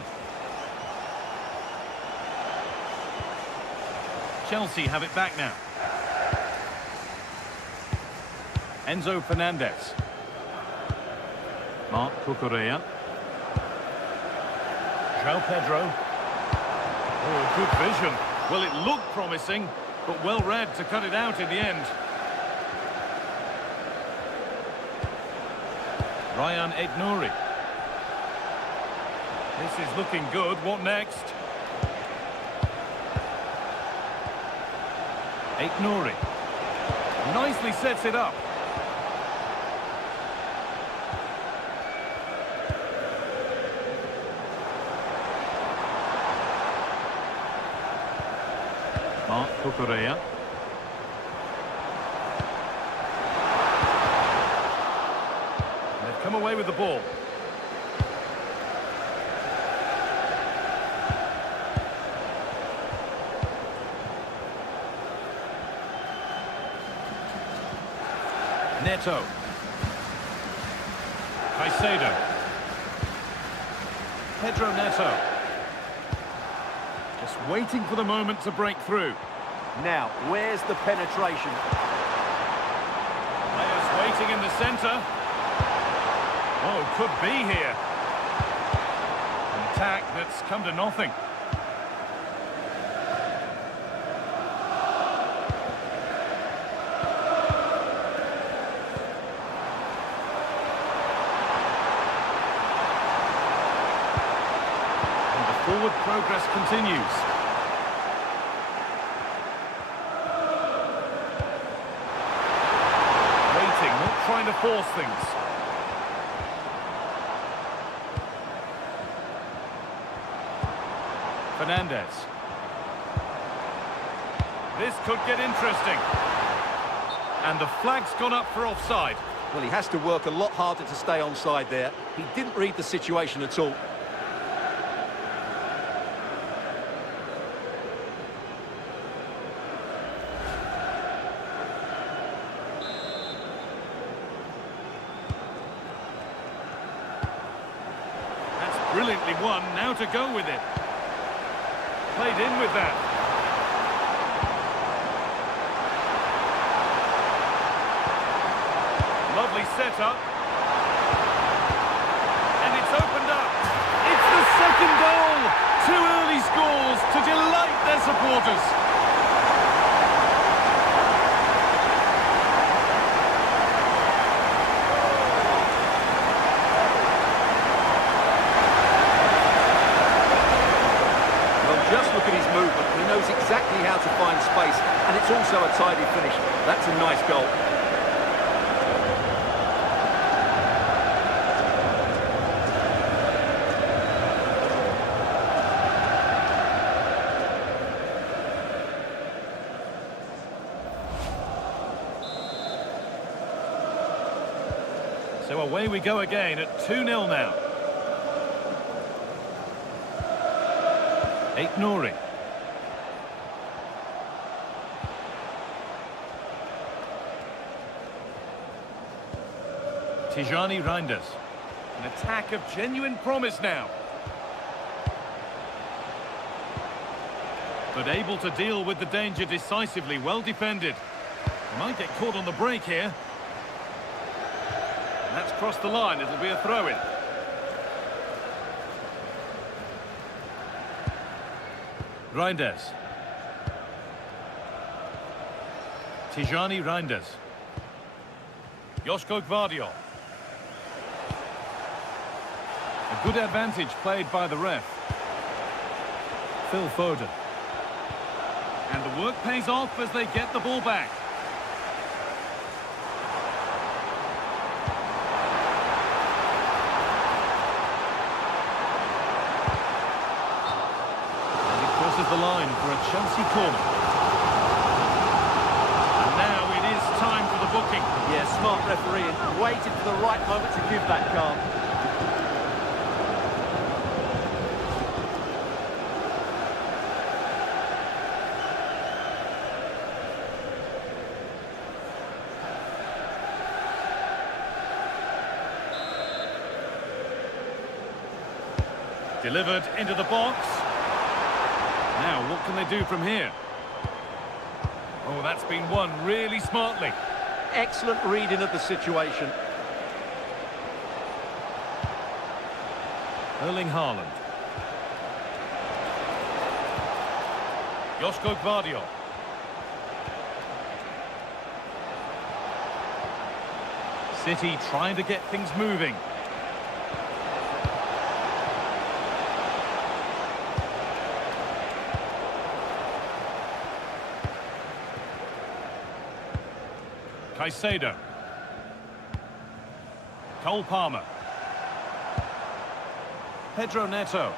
Chelsea have it back now. Enzo Fernandez. Marc Cucurella. João Pedro. Oh, good vision. Well, it looked promising, but well read to cut it out in the end. Ryan Nouri. This is looking good. What next? Nouri. Nicely sets it up. Marc Cucurella. They've come away with the ball. Neto. Caicedo. Pedro Neto. Just waiting for the moment to break through. Now, where's the penetration? Players waiting in the centre. Oh, could be here. An attack that's come to nothing. And the forward progress continues. Not trying to force things. Fernandez. This could get interesting. And the flag's gone up for offside. Well, he has to work a lot harder to stay onside there. He didn't read the situation at all. Brilliantly won, now to go with it. Played in with that. Lovely setup. And it's opened up. It's the second goal. 2 early scores to delight their supporters. Just look at his movement. He knows exactly how to find space, and it's also a tidy finish. That's a nice goal. So away we go again at 2-0 now. Nouri. Tijani Reinders. An attack of genuine promise now. But able to deal with the danger decisively, well defended. Might get caught on the break here. And that's crossed the line, it'll be a throw-in. Reinders. Tijani Reinders. Joško Gvardiol. A good advantage played by the ref. Phil Foden. And the work pays off as they get the ball back. The line for a Chelsea corner. And now it is time for the booking. Yeah, smart refereeing. Waited for the right moment to give that card. Delivered into the box. Now, what can they do from here? Oh, that's been won really smartly. Excellent reading of the situation. Erling Haaland. Joško Gvardiol. City trying to get things moving. Caicedo. Cole Palmer. Pedro Neto.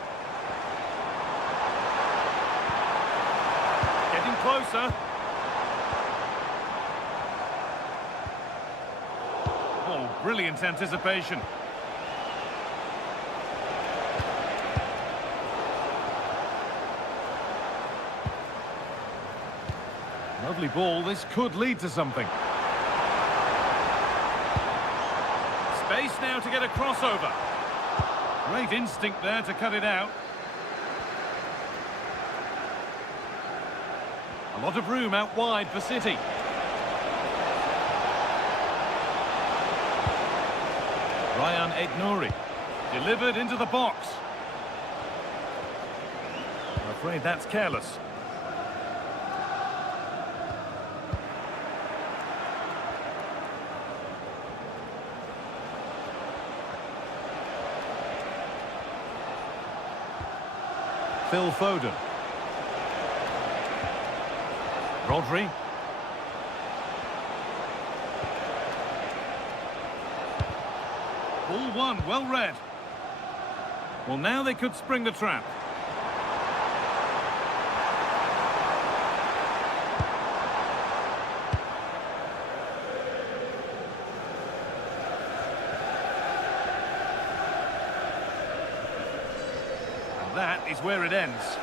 Getting closer. Oh, brilliant anticipation. Lovely ball. This could lead to something. Space now to get a crossover. Great instinct there to cut it out. A lot of room out wide for City. Ryan Aït-Nouri. Delivered into the box. I'm afraid that's careless. Phil Foden. Rodri. Ball one, well read. Well, now they could spring the trap. That is where it ends.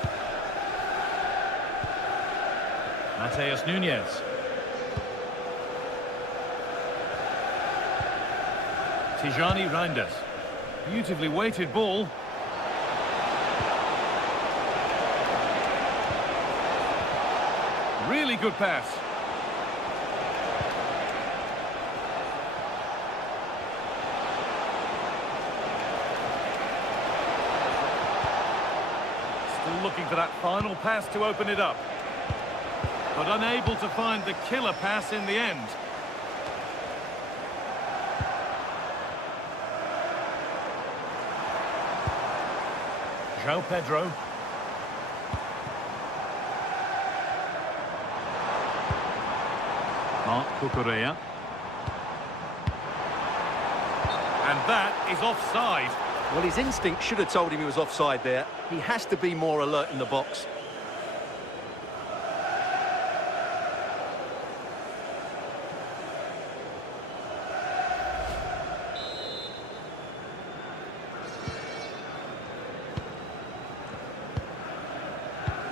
Matheus Nunes. Tijani Reinders. Beautifully weighted ball. Really good pass. Still looking for that final pass to open it up. But unable to find the killer pass in the end. João Pedro. Marc Cucurella. And that is offside. Well, his instinct should have told him he was offside there. He has to be more alert in the box.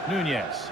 Nunez.